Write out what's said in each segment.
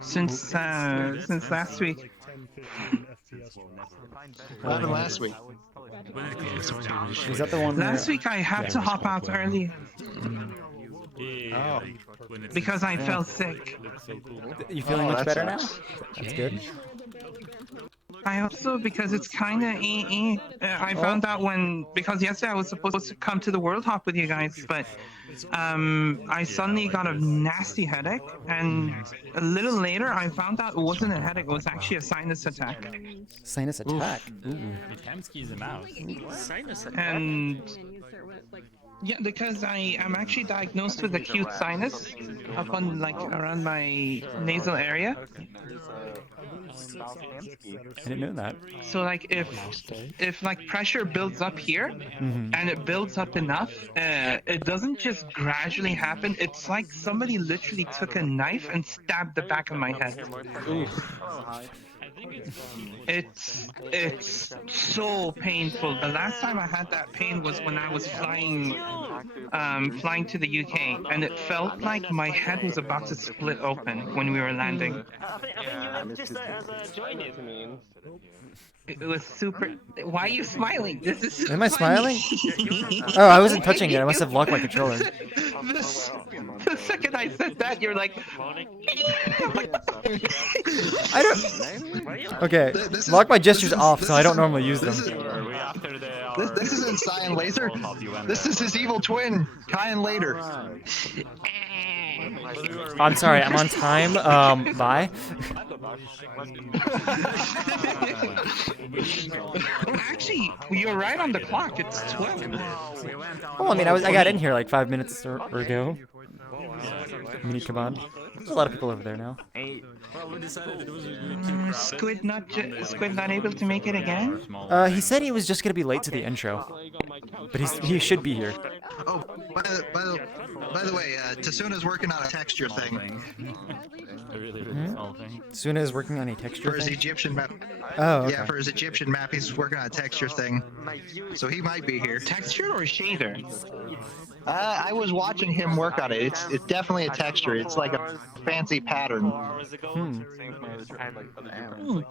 Since last week. What happened last week? Was that the one Last where... week I had to hop out early Oh. because I fell sick. You feeling much better now? That's good. I hope so, because it's kind of I found out because yesterday I was supposed to come to the World Hop with you guys, but I suddenly got a nasty headache, and a little later I found out it wasn't a headache, it was actually a sinus attack. Sinus attack. Ooh. Sinus attack. And yeah, because I am actually diagnosed with acute sinus up on around my nasal area. I didn't know that. So if pressure builds up here and it builds up enough, it doesn't just gradually happen. It's like somebody literally took a knife and stabbed the back of my head. It's so painful. The last time I had that pain was when I was flying to the UK, and it felt like my head was about to split open when we were landing. I think you just joined it. It was super. Why are you smiling? This is so Am I funny. smiling? Oh, I wasn't touching it. I must have locked my controller. The second I said that, you're like. I don't. Okay, lock my gestures off, so I don't normally use them. This isn't CyanLaser. This is his evil twin, CyanLaser. I'm sorry, I'm on time. Bye. Actually, you're right on the clock. It's 12. Oh, I mean, I got in here like 5 minutes ago. Mini kebab. There's a lot of people over there now. Squid not able to make it again? He said he was just gonna be late to the intro, but he should be here. Oh, by the way, Tasuna's working on a texture thing. Suna is working on a texture For his thing? Egyptian map. Oh, okay. Yeah, for his Egyptian map, he's working on a texture thing. So he might be here. Texture or shader? I was watching him work on it. It's definitely a texture. It's like a fancy pattern.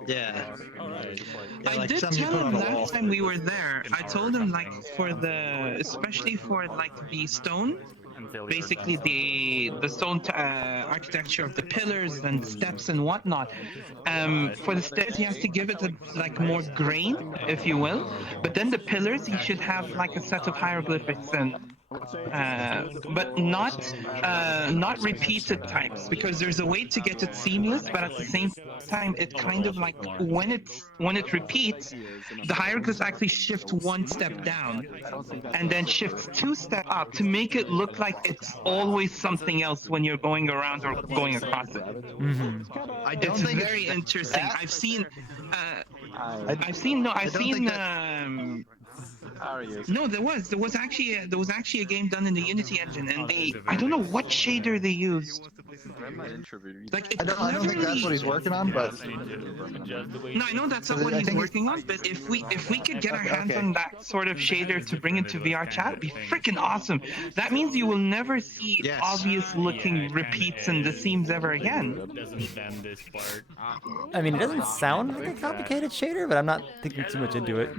Yeah. I like did something you tell put on him the wall. last time we were there. I told him especially for the stone. Basically the stone architecture of the pillars and steps and whatnot. For the stairs he has to give it more grain, if you will. But then the pillars he should have a set of hieroglyphics but not repeated types, because there's a way to get it seamless, but at the same time it kind of when it repeats, the hieroglyphs actually shift one step down and then shifts 2 steps up to make it look like it's always something else when you're going around or going across it. I don't It's think very interesting. that. I've seen No, there was actually a game done in the Unity engine, and I don't know what shader they used. I don't think that's what he's working on, but No, I know that's not what he's working on, but if we could get our hands on that sort of shader to bring into VRChat, it'd be freaking awesome. That means you will never see obvious looking repeats in the seams ever again. I mean, it doesn't sound like a complicated shader, but I'm not thinking too much into it.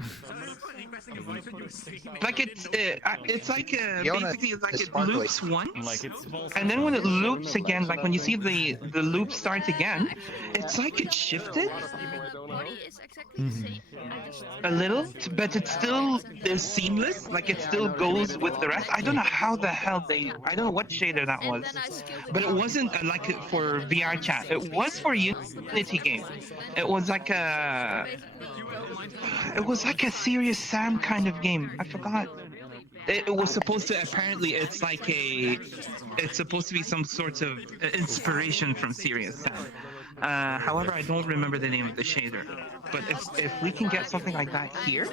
It's basically it loops once, and then when it loops again, when you see the loop start again, it's like it shifted a little, but it still is seamless. It still goes with the rest. I don't know how the hell I don't know what shader that was, but it wasn't for VRChat. It was for Unity game. It was like a Serious Sam kind of game. I forgot. It was supposed to, apparently, it's supposed to be some sort of inspiration from Serious Sam. However, I don't remember the name of the shader. But if we can get something like that here,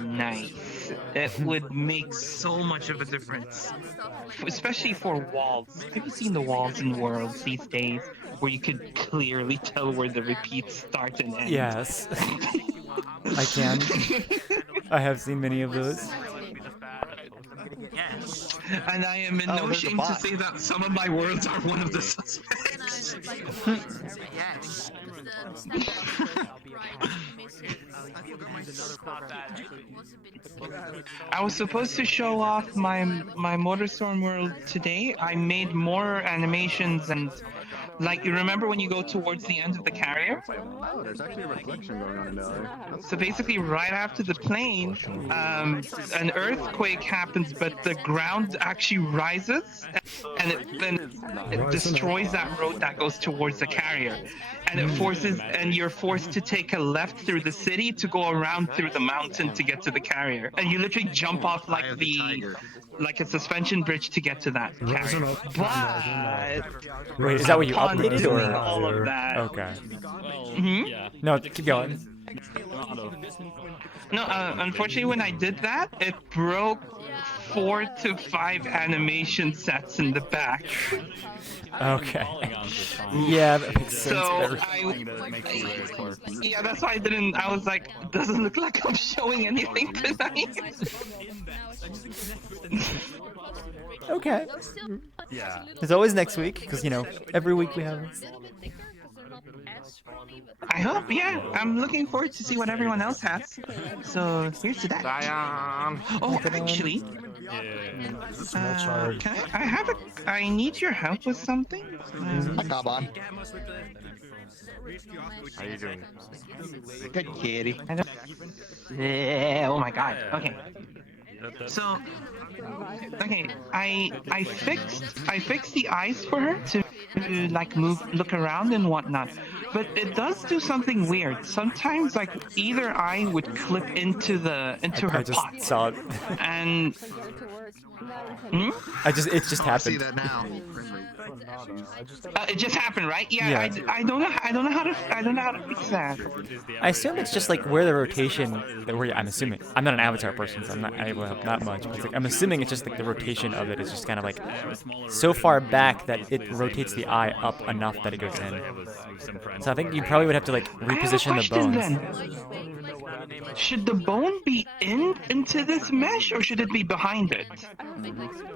nice. It would make so much of a difference, especially for walls. Have you seen the walls in Worlds these days, where you could clearly tell where the repeats start and end? Yes. I can. I have seen many of those. And I am in no shame to say that some of my worlds are one of the suspects. I was supposed to show off my Motorstorm world today. I made more animations and, like, you remember when you go towards the end of the carrier? Oh, there's actually a reflection going on in the So basically, right after the plane, an earthquake happens, but the ground actually rises, and it destroys that road that goes towards the carrier, and you're forced to take a left through the city to go around through the mountain to get to the carrier, and you literally jump off like a suspension bridge to get to that carrier. But Wait, is that what you upon updated doing or? all of that? Okay. Mhm. No, keep going. No, unfortunately, when I did that, it broke 4 to 5 animation sets in the back. Okay. Yeah, that makes sense. So Very- yeah, that's why I didn't. I was like, doesn't look like I'm showing anything tonight. Okay. Yeah. There's always next week, because, you know, every week we have... I hope, yeah. I'm looking forward to see what everyone else has. So here's to that. Oh, actually, I need your help with something. Hi, Kaban. How you doing? Good kitty. Yeah, oh my god. Okay. So, okay, I fixed the eyes for her to like look around and whatnot, but it does do something weird. Sometimes like either eye would clip into her I just pot, saw it. and It just I see happened. that now. it just happened, right? Yeah, Yeah. I don't know how to fix that. I assume it's just like where the rotation. I'm assuming. I'm not an Avatar person, so I'm not able to help that much. But it's like, I'm assuming it's just like the rotation of it is just kind of like so far back that it rotates the eye up enough that it goes in. So I think you probably would have to like reposition the bones. Then. Should the bone be into this mesh, or should it be behind it?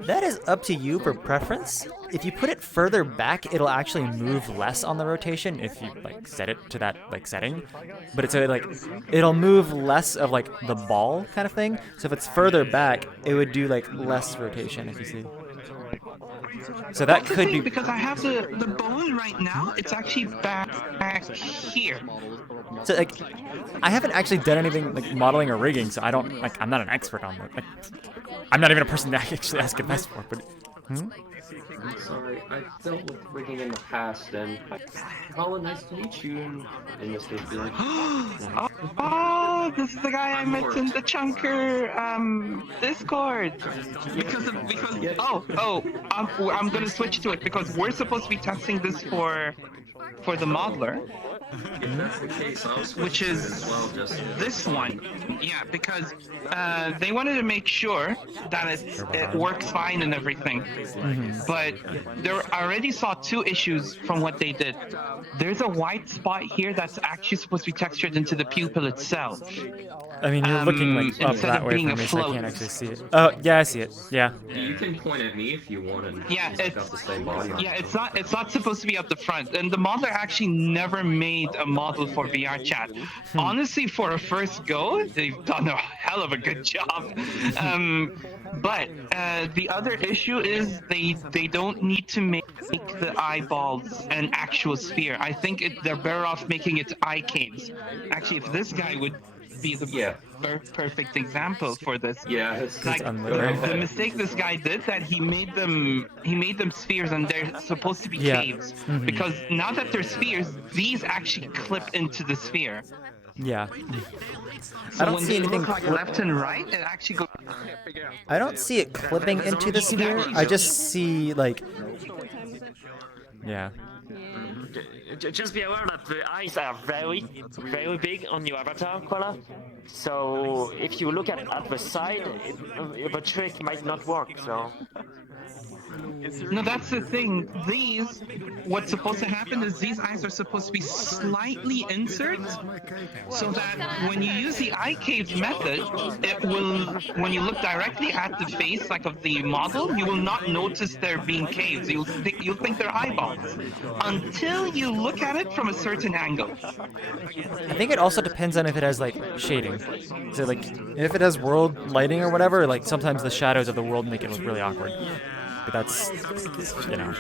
That is up to you for preference. If you put it further back, it'll actually move less on the rotation if you like set it to that like setting. But it's like it'll move less of like the ball kind of thing. So if it's further back, it would do like less rotation, if you see. So that could be because I have the bone right now. It's actually back here. So like, I haven't actually done anything like modeling or rigging, so I don't like. I'm not an expert on that. Like, I'm not even a person to actually ask advice for. But I'm sorry, I've dealt with rigging in the past, and Colin, nice to meet you in this case. Oh, this is the guy I met in the Chunker Discord. Because I'm gonna switch to it because we're supposed to be testing this for the modeler. If that's the case, I'll switch Which is as well, just this one. Yeah, because they wanted to make sure that it works fine and everything. But I already saw 2 issues from what they did. There's a white spot here that's actually supposed to be textured into the pupil itself. I mean, you're looking like up instead that of way being from me, so I afloat. can't actually see it. Oh, yeah, I see it. Yeah. you can point at me if you want, and Yeah, pick up the same body. yeah, it's not supposed to be up the front. And the modeler actually never made a model for VRChat. Honestly, for a first go, they've done a hell of a good job. But the other issue is they don't need to make the eyeballs an actual sphere. I think they're better off making it eye caves. Actually, if this guy would be the perfect example for this. Yeah, it's Like the mistake this guy did that he made them spheres and they're supposed to be caves because now that they're spheres, these actually clip into the sphere. Yeah. So I don't when see they anything look like left and right, it actually goes. I don't see it clipping into the sphere. I just see like. Yeah. Just be aware that the eyes are very, very big on your avatar color. So if you look at the side, the trick might not work. So. No, that's the thing. What's supposed to happen is these eyes are supposed to be slightly inserts, so that when you use the eye caves method, it will, when you look directly at the face, like of the model, you will not notice there being caves. You'll think they're eyeballs until you look at it from a certain angle. I think it also depends on if it has like shading. So like if it has world lighting or whatever, like sometimes the shadows of the world make it look really awkward. But that's, you know,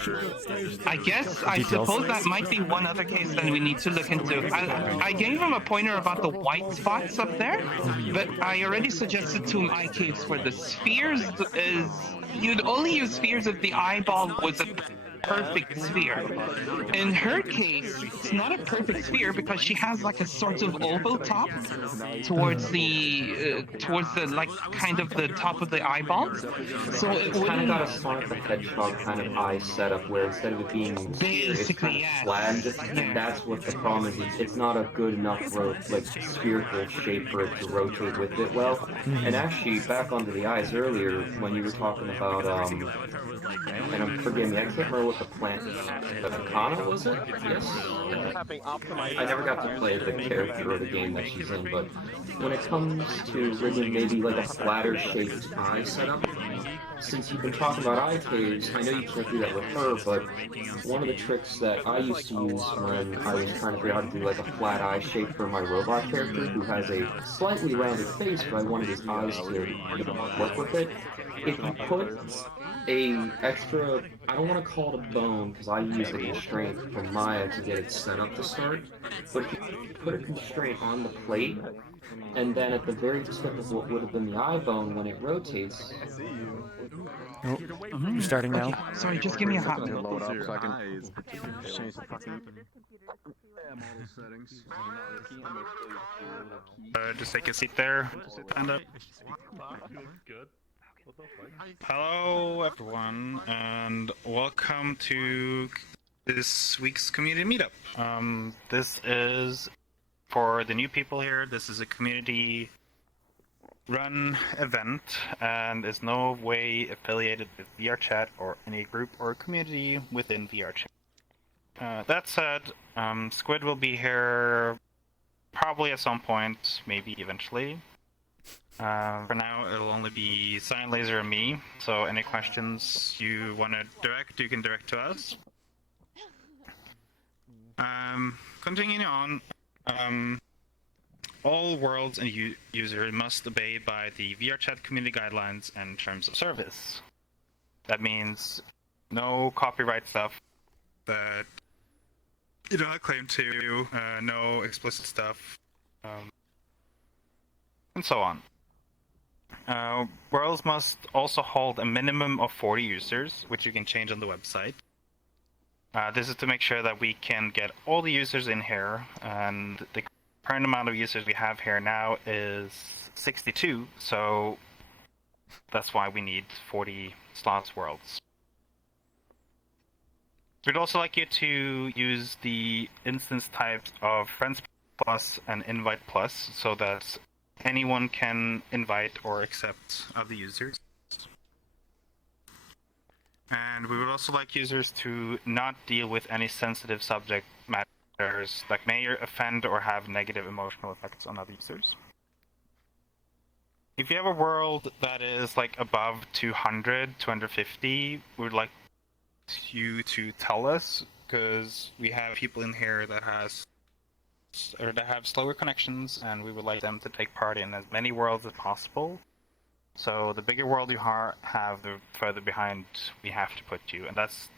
I details. suppose that might be one other case that we need to look into. I gave him a pointer about the white spots up there, but I already suggested to him eye caves for the spheres. You'd only use spheres if the eyeball was a perfect sphere. In her case, it's not a perfect sphere because she has like a sort of oval top towards the like kind of the top of the eyeball. So it It's kind of wouldn't. got a Sonic the Hedgehog kind of eye setup where instead of it being sphere, it's kind of Yes. flat, Yeah. and that's what the problem is. It's not a good enough spherical shape for it to rotate with it well. And actually, back onto the eyes earlier when you were talking about forgive me, I can't remember what the plant, the Kana was it? Yes. I never got to play the character or the game that she's in, but when it comes to rigging maybe like a flatter shaped eye setup, since you've been talking about eye caves, I know you can't do that with her, but one of the tricks that I used to use when I was trying to figure out how to do like a flat eye shape for my robot character who has a slightly rounded face, but I wanted his eyes to work with it. If you put a extra, I don't want to call it a bone because I use a constraint from Maya to get it set up to start, but if you put a constraint on the plate, and then at the very tip of what would have been the eye bone when it rotates. Oh, you're starting now. Okay, sorry, just give me a hot minute. Load up so I can change the fucking Just take a seat there. Stand up. Hello, everyone, and welcome to this week's community meetup. This is for the new people here. This is a community-run event, and is no way affiliated with VRChat or any group or community within VRChat. That said, Squid will be here probably at some point, maybe eventually. For now, it'll only be CyanLaser and me, so any questions you want to direct, you can direct to us. Continuing on, all worlds and users must obey by the VRChat community guidelines and terms of service. That means no copyright stuff that you don't claim to, no explicit stuff, and so on. Worlds must also hold a minimum of 40 users, which you can change on the website. This is to make sure that we can get all the users in here, and the current amount of users we have here now is 62, so that's why we need 40 slots worlds. We'd also like you to use the instance types of Friends Plus and Invite Plus, so that anyone can invite or accept other users. And we would also like users to not deal with any sensitive subject matters that may offend or have negative emotional effects on other users. If you have a world that is like above 200, 250, we would like you to tell us, because we have people in here that have slower connections, and we would like them to take part in as many worlds as possible. So the bigger world you have, the further behind we have to put you, and that's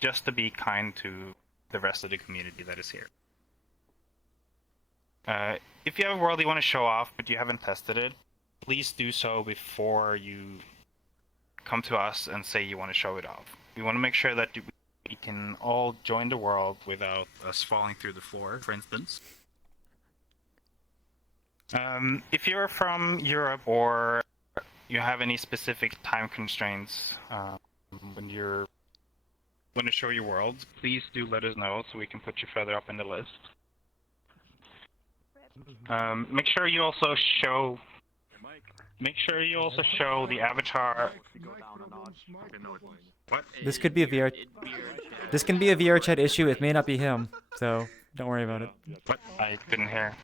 just to be kind to the rest of the community that is here. If you have a world you want to show off but you haven't tested it, please do so before you come to us and say you want to show it off. We want to make sure that we can all join the world without us falling through the floor, for instance. If you're from Europe or you have any specific time constraints when you want to show your world, please do let us know so we can put you further up in the list. Make sure you also show make sure you also show the avatar. What? This could be a VR. This can be a VRChat issue. It may not be him, so don't worry about it. What? I didn't hear.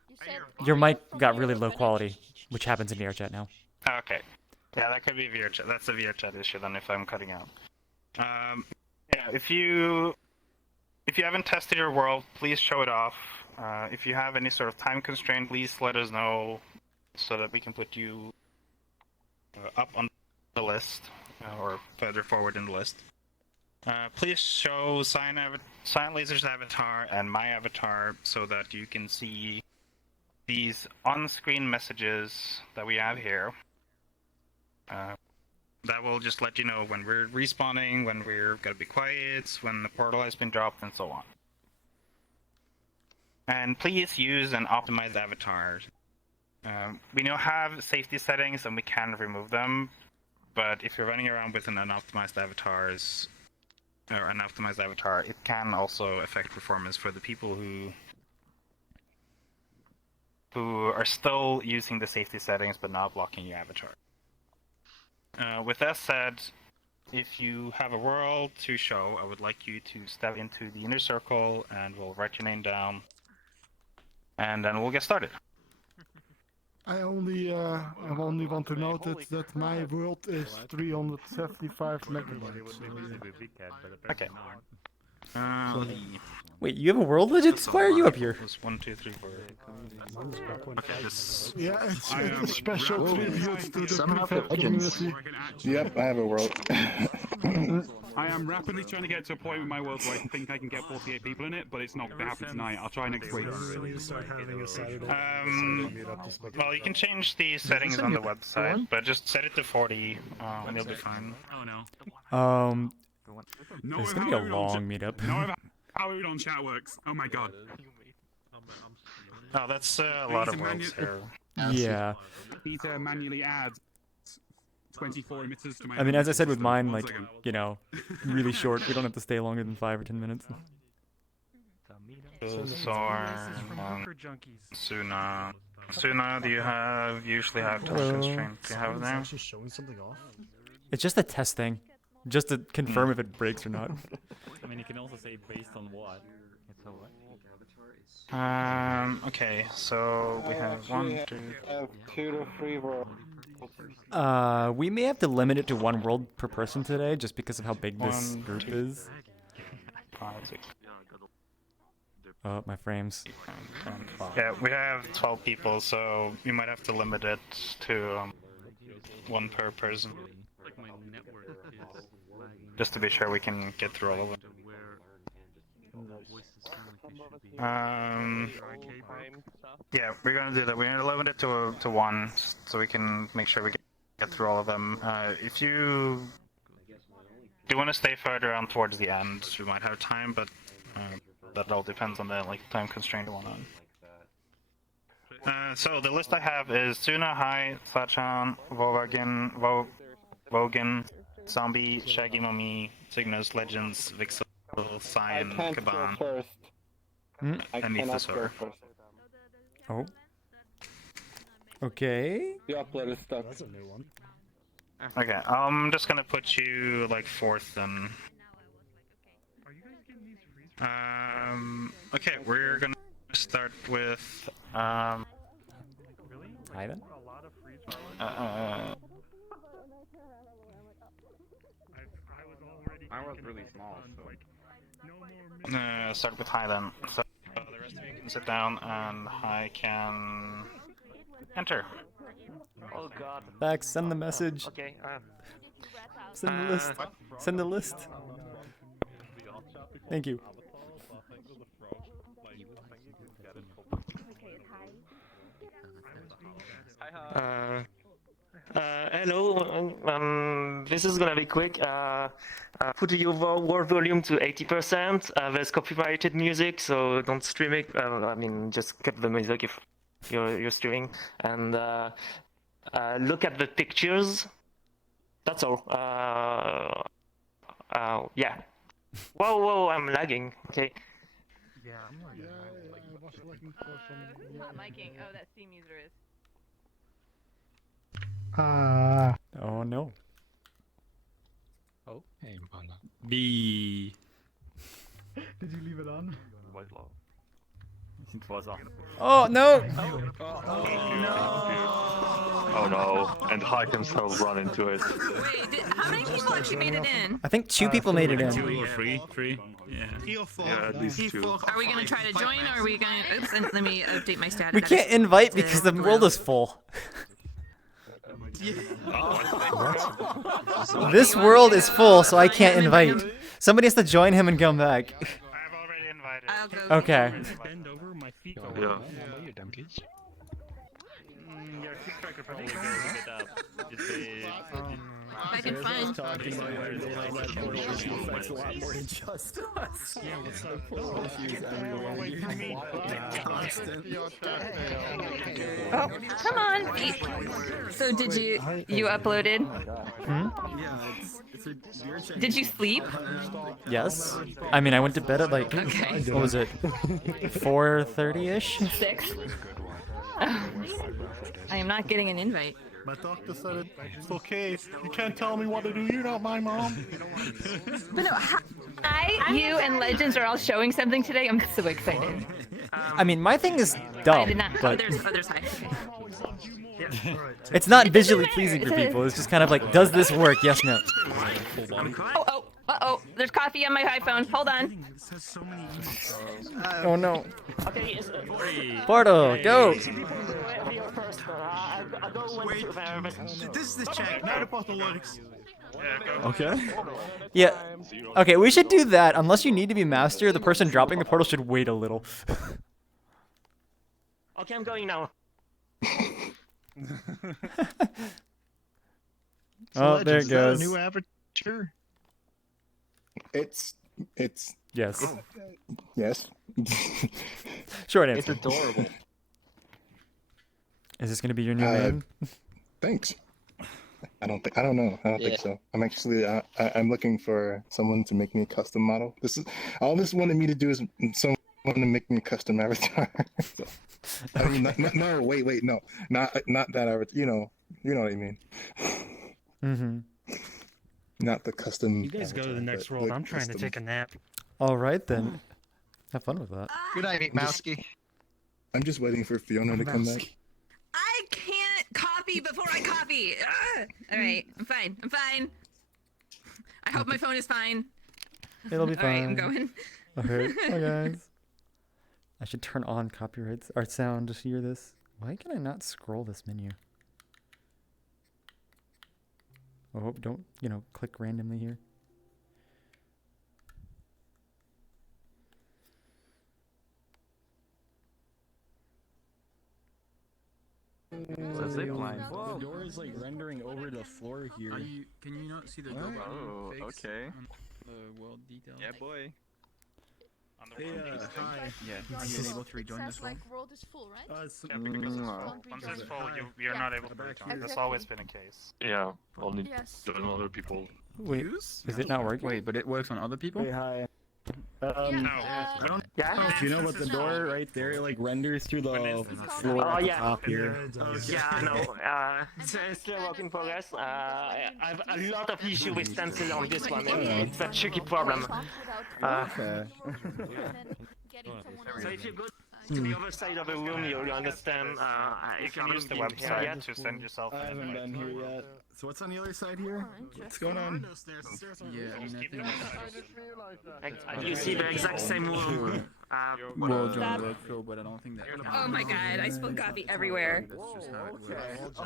Your mic got really low quality, which happens in VRChat now. Okay. Yeah, that could be VRChat. That's a VRChat issue then if I'm cutting out. Yeah, if you haven't tested your world, please show it off. If you have any sort of time constraint, please let us know so that we can put you up on the list or further forward in the list. Please show CyanLaser's avatar and my avatar so that you can see these on-screen messages that we have here. That will just let you know when we're respawning, when we're gonna be quiet, when the portal has been dropped, and so on. And please use an optimized avatar. We now have safety settings and we can remove them, but if you're running around with an unoptimized avatar, it can also affect performance for the people who are still using the safety settings but not blocking your avatar. With that said, if you have a world to show, I would like you to step into the inner circle and we'll write your name down. And then we'll get started. I only want to note that my world is 375 megabytes. Okay. Wait, you have a world legend? Why are you up here? 1, 2, 3, 4. Okay, this. Yeah, it's a special tribute to the prefab legends. community. Yep, I have a world. I am rapidly trying to get to a point with my world where I think I can get 48 people in it, but it's not going to happen tonight. I'll try next week. Well, you can change the settings on the website, but just set it to 40 and you'll be fine. Oh no. It's gonna be a long meetup. No, how on chat works. Oh my god. Oh, that's a lot of worlds here. Yeah. Need to manually add 24 emitters to my. I mean, as I said with mine, like, you know, really short. We don't have to stay longer than 5 or 10 minutes. Suna. Suna, do you usually have time constraint? Do you have it there? It's just a test thing. Just to confirm if it breaks or not. I mean, you can also say based on what. It's a what? Okay, so we have 1, 2, 2 to 3 worlds. We may have to limit it to 1 world per person today, just because of how big this group is. 5, 6. Oh, my frames. Yeah, we have 12 people, so we might have to limit it to 1 per person. Just to be sure we can get through all of them. Yeah, we're gonna do that. We're gonna limit it to 1, so we can make sure we get through all of them. If you do want to stay further on towards the end, we might have time, but that all depends on the time constraint one on. So the list I have is Suna, Hai, Sachan, Vogan, Zombie, Shaggy Mummy, Cygnus, Legends, Vixel, Cyan, Kaban, and Mythosaur. Oh. Okay. The upload is stuck. That's a new one. Okay, I'm just gonna put you like 4th then. Okay, we're gonna start with Ivan? I was really small, so. Start with Hai then. So the rest of you can sit down and Hai can enter. Oh god. Bax, send the message. Okay, Send the list. Send the list. Thank you. Hello, this is gonna be quick. Put your word volume to 80%. There's copyrighted music, so don't stream it. I mean, just cut the music if you're streaming. And look at the pictures. That's all. Yeah. Whoa, I'm lagging. Okay. Yeah, I was looking for some. Not miking. Oh, that Steam user is. Oh no. Oh. Hey, Bala. B. Did you leave it on? It was on. Oh no! Oh no, and I can still run into it. Wait, how many people actually made it in? I think 2 people made it in. 2 or 3. 3. Yeah. 3 or 4. Yeah, at least 2. Are we gonna try to join, or are we gonna? Oops, and let me update my status. We can't invite because the world is full. This world is full, so I can't invite. Somebody has to join him and come back. I've already invited. I'll go. Okay. Bend over, my feet go Yeah. you dumb kids. Your TikTok could probably go look it up. Just say, I can find. Talking about where they like that portal issue affects a lot more than just us. Yeah, what's up? Portal issues everywhere. Oh, come on. So did you uploaded? Did you sleep? Yes. I mean, I went to bed at like, Okay. what was it? 4:30-ish? 6. I am not getting an invite. My doctor said it's okay. You can't tell me what to do. You're not my mom. But no, you and Legends are all showing something today. I'm so excited. I mean, my thing is I dumb, did not. but Others high. it's not visually pleasing for people. It's just kind of like, does this work? Yes, no. Oh, there's coffee on my iPhone. Hold on. Oh no. Okay, Portal, go! This This is the check, not about the likes. Okay. Yeah. Okay, we should do that. Unless you need to be master, the person dropping the portal should wait a little. Okay, I'm going now. Oh, there it goes. New avatar? It's Yes. yes. Short answer. It's adorable. Is this gonna be your new name? Thanks. I don't know. I don't think so. I'm actually I'm looking for someone to make me a custom model. This is all this wanted me to do is someone to make me a custom avatar. So, I mean, no, wait, no, not that avatar. You know what I mean. Mm-hmm. Not the custom. You guys go to the next world. I'm trying to take a nap. All right then. Have fun with that. Good night, Mousky. I'm just waiting for Fiona to come back. I can't copy before I copy. All right, I'm fine. I hope my phone is fine. It'll be All right, fine. I'm going. Alright, hi guys. I should turn on copyrights or sound to hear this. Why can I not scroll this menu? Oh, don't, click randomly here. It's a zip line. The door is like rendering over the floor here. Can you not see the What? Oh, okay. The world detail? Yeah, boy. Hey, hi. Yeah. Are you able to rejoin this one? World is full, right? Yeah, because once it's full, you're not able to return. That's always been a case. Yeah, I'll need Yes. 7 other people. Wait, is it not working? Wait, but it works on other people? Hey, hi. Yeah, Do you know what the door right there like renders through the floor Oh, at the yeah. top here? Yeah, no. It's still work in progress. I have a lot of issue with stencil on this one. It's a tricky problem. Okay. So if you go to the other side of the room, you'll understand. You can use the website to send yourself I an haven't invite. been here yet. So what's on the other side here? What's going on? Yeah, I mean, I think You see the exact same room. we'll join the workflow, but I don't think that. Oh my god, I spilled coffee everywhere. That's just how it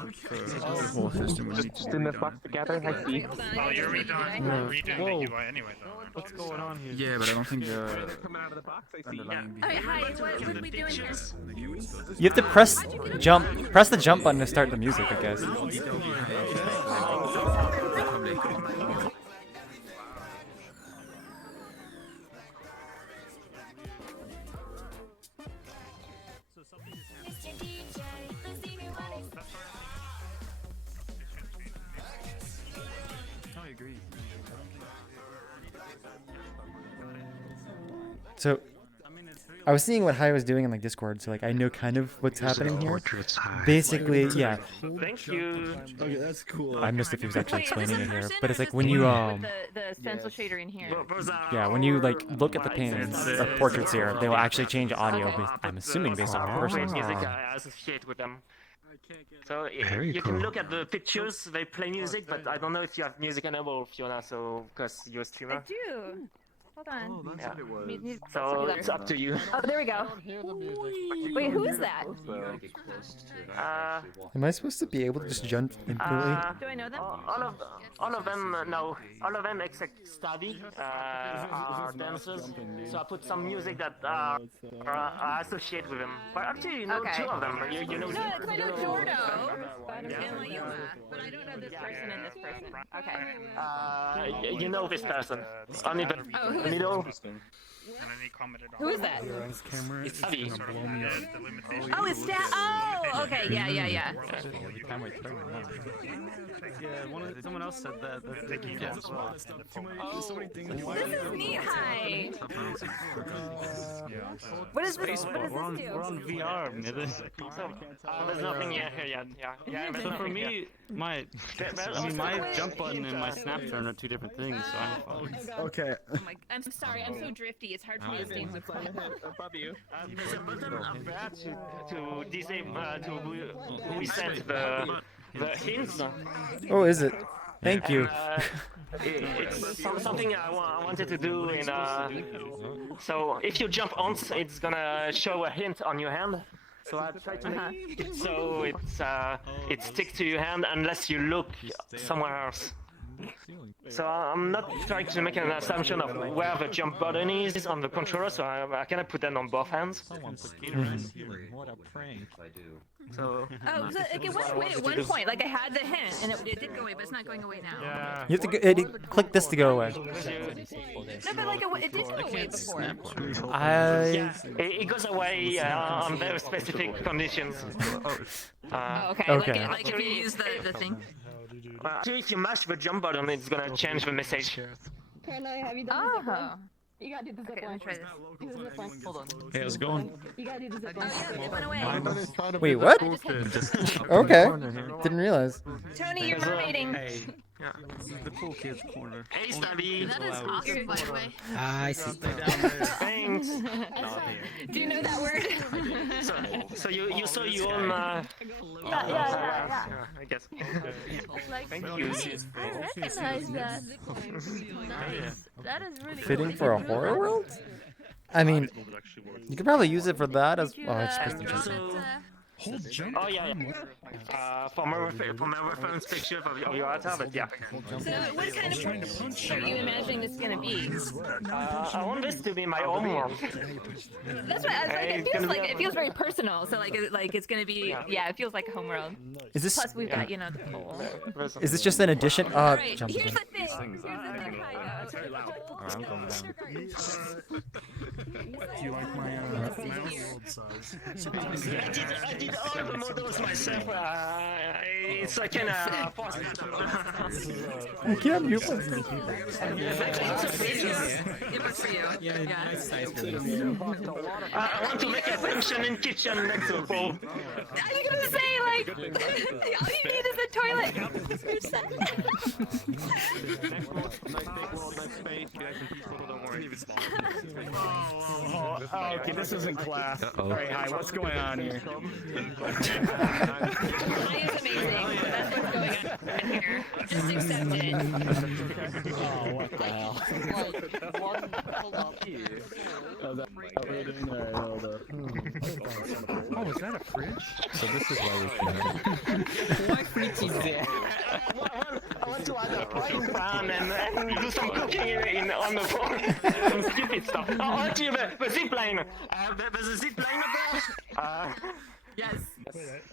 works. For the whole system, we need to be done. together. I see. Oh, you're redoing the UI anyway, though. What's going on here? Yeah, but I don't think the underlying Alright, hi, what are we doing here? You have to press the jump button to start the music, I guess. I agree. So, I was seeing what Hai was doing in like Discord, so like I know kind of what's happening here. Basically, yeah. Thank you. Okay, that's cool. I missed if he was actually Wait, is this explaining in it here, person but or it's like is when this you the stencil shader in here? yeah, when you like look at the paintings or portraits here, they will actually change audio. I'm assuming based on the person. Music I associate with them. So you can look at the pictures, they play music, but I don't know if you have music enabled, Fiona, so because you're a streamer. I do. Hold on. Yeah. So it's up to you. Oh, there we go. Wait, who is that? Am I supposed to be able to just jump instantly? Do I know them? All of them, no. All of them except Study are dancers. So I put some music that are associated with them. But actually, you know two of them. You know. No, I know Jordo and Layuma, but I don't know this person and this person. Okay. You know this person. Only the middle. Who is that? It's Study. Oh, it's Stat. Oh, okay. Yeah. Someone else said that. Yeah, as well. This is neat, Hi. What does this do? We're on VR, Nibis. There's nothing here yet. Yeah. So for me, my jump button and my snap turn are two different things, so I'm fine. Okay. I'm sorry. I'm so drifty. It's hard for me to stay so quiet. Above you. There's a button up there to disable, to reset the hints. Oh, is it? Thank you. It's something I wanted to do in. So if you jump once, it's gonna show a hint on your hand. So I try to make it so it sticks to your hand unless you look somewhere else. So I'm not trying to make an assumption of where the jump button is on the controller, so I cannot put that on both hands. What a prank. I do. So. Oh, so it went away at one point. Like I had the hint, and it did go away, but it's not going away now. Yeah. You have to click this to go away. No, but like it did go away before. It goes away on very specific conditions. Okay. Like if you use the thing. Actually, if you mash the jump button, it's gonna change the message. Have you done the zip line? You gotta do the zip line. Let me try this. Do the zip line. Hold on. Hey, how's it going? You gotta do the zip line. It went away. Wait, what? Okay. Didn't realize. Tony, you're mermaiding. Hey. Yeah, this is the cool kids corner. Hey, Stabby. That is awesome, by the way. I see. Thanks. Do you know that word? So you saw your own. Yeah. I guess. Thank you. I recognize that. Nice. That is really Fitting for a horror world? I mean, you could probably use it for that as. Oh, I just pressed the jump. Oh yeah. From a reference picture of your avatar, but yeah. So what kind of are you imagining this is gonna be? I want this to be my own world. That's what it feels very personal. So like it's gonna be it feels like a home world. Is this? Plus we've got the pole. Is this just an addition? Right. Jump Here's in. the thing. I'm going down. Do you like my mouse? I did all the models myself. It's like an I can't mute myself. It works for you. Yeah, it's nice for you. I want to make a function in kitchen next to a bowl. Are you gonna say like all you need is a toilet? You're set. Okay, this isn't class. Alright, hi, what's going on here? Hi is amazing. That's what's going on here. Just accept it. Oh, what the hell? Oh, is that a fridge? So this is why we can. Why fridge is there? I want to add a frying pan and do some cooking on the floor. Some stupid stuff. Oh, actually, the zip line. There's a zip line up there. Yes.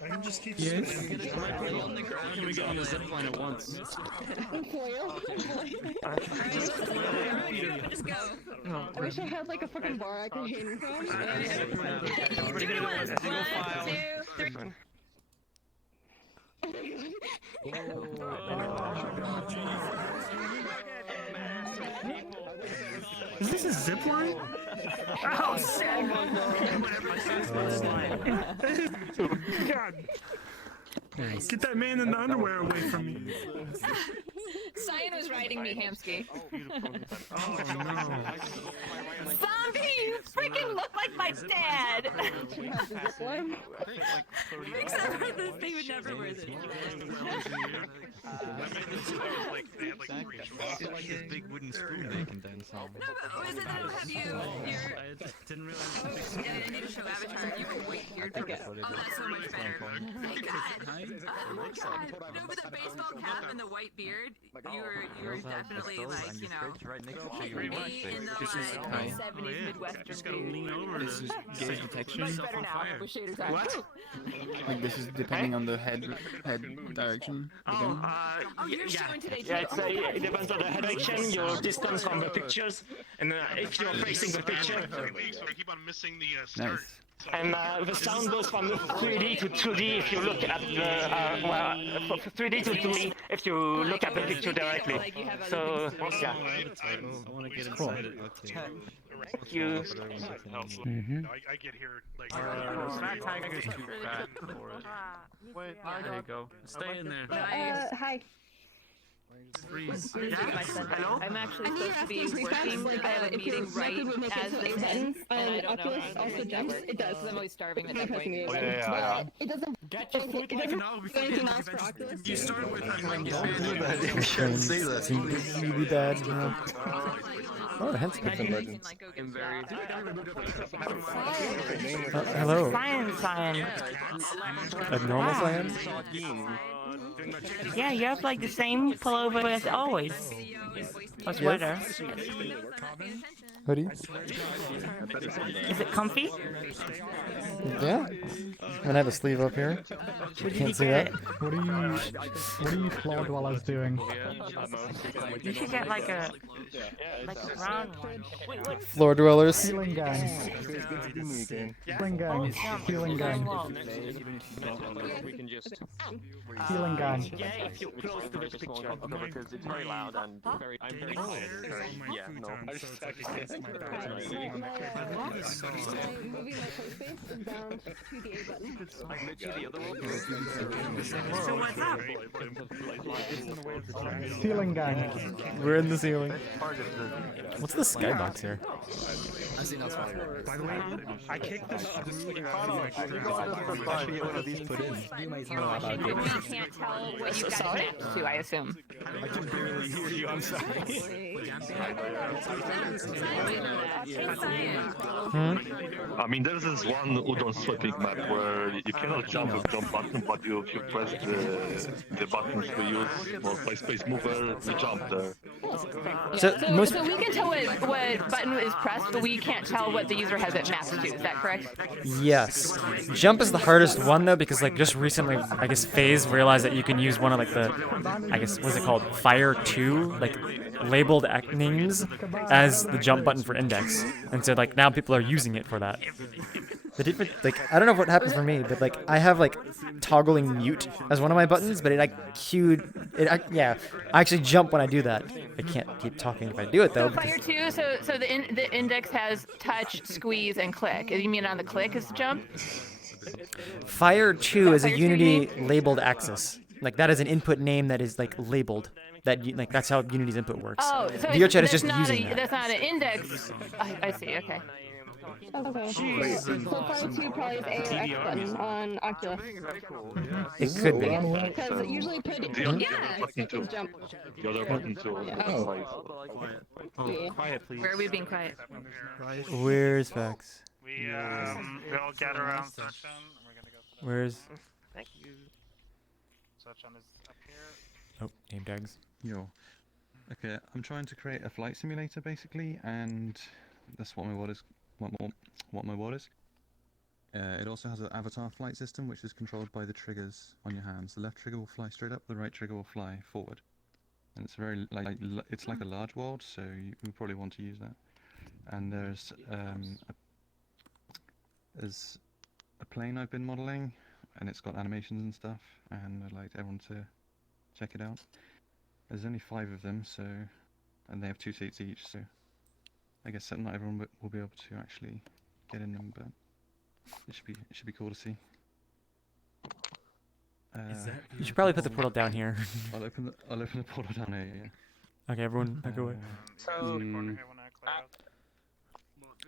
I can just keep Yes. Can we get on the zip line at once? Just go. I wish I had like a fucking bar I could hang from. 3, 2, 1, 2, 3. Is this a zip line? Oh, shit! God. Get that man in the underwear away from me. Cyan was riding me, Hamsky. Oh no. Zombie, you freaking look like my dad! Except for this, they would never wear this. Big wooden spoon they can dance on. No, but is it that have you? I didn't realize. Yeah, I need to show Avatar. You have a white beard. Okay. Oh, that's so much better. Thank God. Oh my God. No, but the baseball cap and the white beard, you were definitely like, you know, me in the like 70s Midwestern. Just gotta lean over. This is gauge detection. Much better now. With shaders on. What? Like this is depending on the head direction. Again. You're showing today too. Yeah, it depends on the head direction, your distance from the pictures, and if you're facing the picture. I keep on missing the start. Nice. And the sound goes from 3D to 2D if you look at the, well, 3D to 2D if you look at the picture directly. So, yeah. I want to get Cool. inside it. Okay. Thank you. I get here like. Fat Tiger's too fat for it. There you go. Stay in there. Hi. Freeze. Hello? I'm actually supposed to be working. I have a meeting right as this ends, and Oculus also jumps. It does. I'm always starving at that point. It doesn't. Get your foot like an owl before anything else for Oculus. You start with Be bad. Oh, the hens Some legends. hello. Cyan. Abnormal Cyan? Yeah, you have like the same pullover as always. A sweater. Hoodie? Is it comfy? Yeah. And I have a sleeve up here. Can't see that. What are you clawed while I was doing? You should get like a round one. Floor dwellers. Healing gang. Healing gang. Healing gang. Healing gang. Yeah, if you're close to the picture, because it's very loud and very. Yeah, no. Moving my code space is down to the A button. So what's up? Ceiling gang. We're in the ceiling. What's the skybox here? By the way, I kicked this through. You can't tell what you've got next to, I assume. I can barely hear you. I'm sorry. I mean, there's this one udon sweating map where you cannot jump with jump button, but if you press the buttons we use, or by space mover, you jump there. So we can tell what button is pressed, but we can't tell what the user has it mapped to. Is that correct? Yes. Jump is the hardest one though, because like just recently, I guess FaZe realized that you can use one of like the, I guess, what's it called? Fire 2, like labeled names as the jump button for index. And so like now people are using it for that. The different, like, I don't know what happens for me, but like I have like toggling mute as one of my buttons, but it like cued, yeah, I actually jump when I do that. I can't keep talking if I do it though. So Fire 2, so the index has touch, squeeze, and click. You mean on the click is jump? Fire 2 is a Unity labeled axis. Like that is an input name that is like labeled. Like that's how Unity's input works. Oh, so VRChat is just using that. That's not an index. I see. Okay. Okay. So Fire 2 probably is A or X button on Oculus. It could be. Because usually put it. Yeah. It's jump. The other button too. Yeah. Quiet, please. Where are we being quiet? Where's Vex? We'll gather around Sunshine. We're gonna go. Where's? Thank you. Sunshine is up here. Oh, name tags. Yo. Okay, I'm trying to create a flight simulator basically, and that's what my word is. What my word is. It also has an avatar flight system, which is controlled by the triggers on your hands. The left trigger will fly straight up, the right trigger will fly forward, and it's very it's like a large world, so you probably want to use that. And there's a plane I've been modeling, and it's got animations and stuff, and I'd like everyone to check it out. There's only 5 of them, so, and they have 2 seats each, so I guess that not everyone will be able to actually get in them, but it should be cool to see. You should probably put the portal down here. I'll open the portal down here. Yeah. Okay, everyone, back away. So,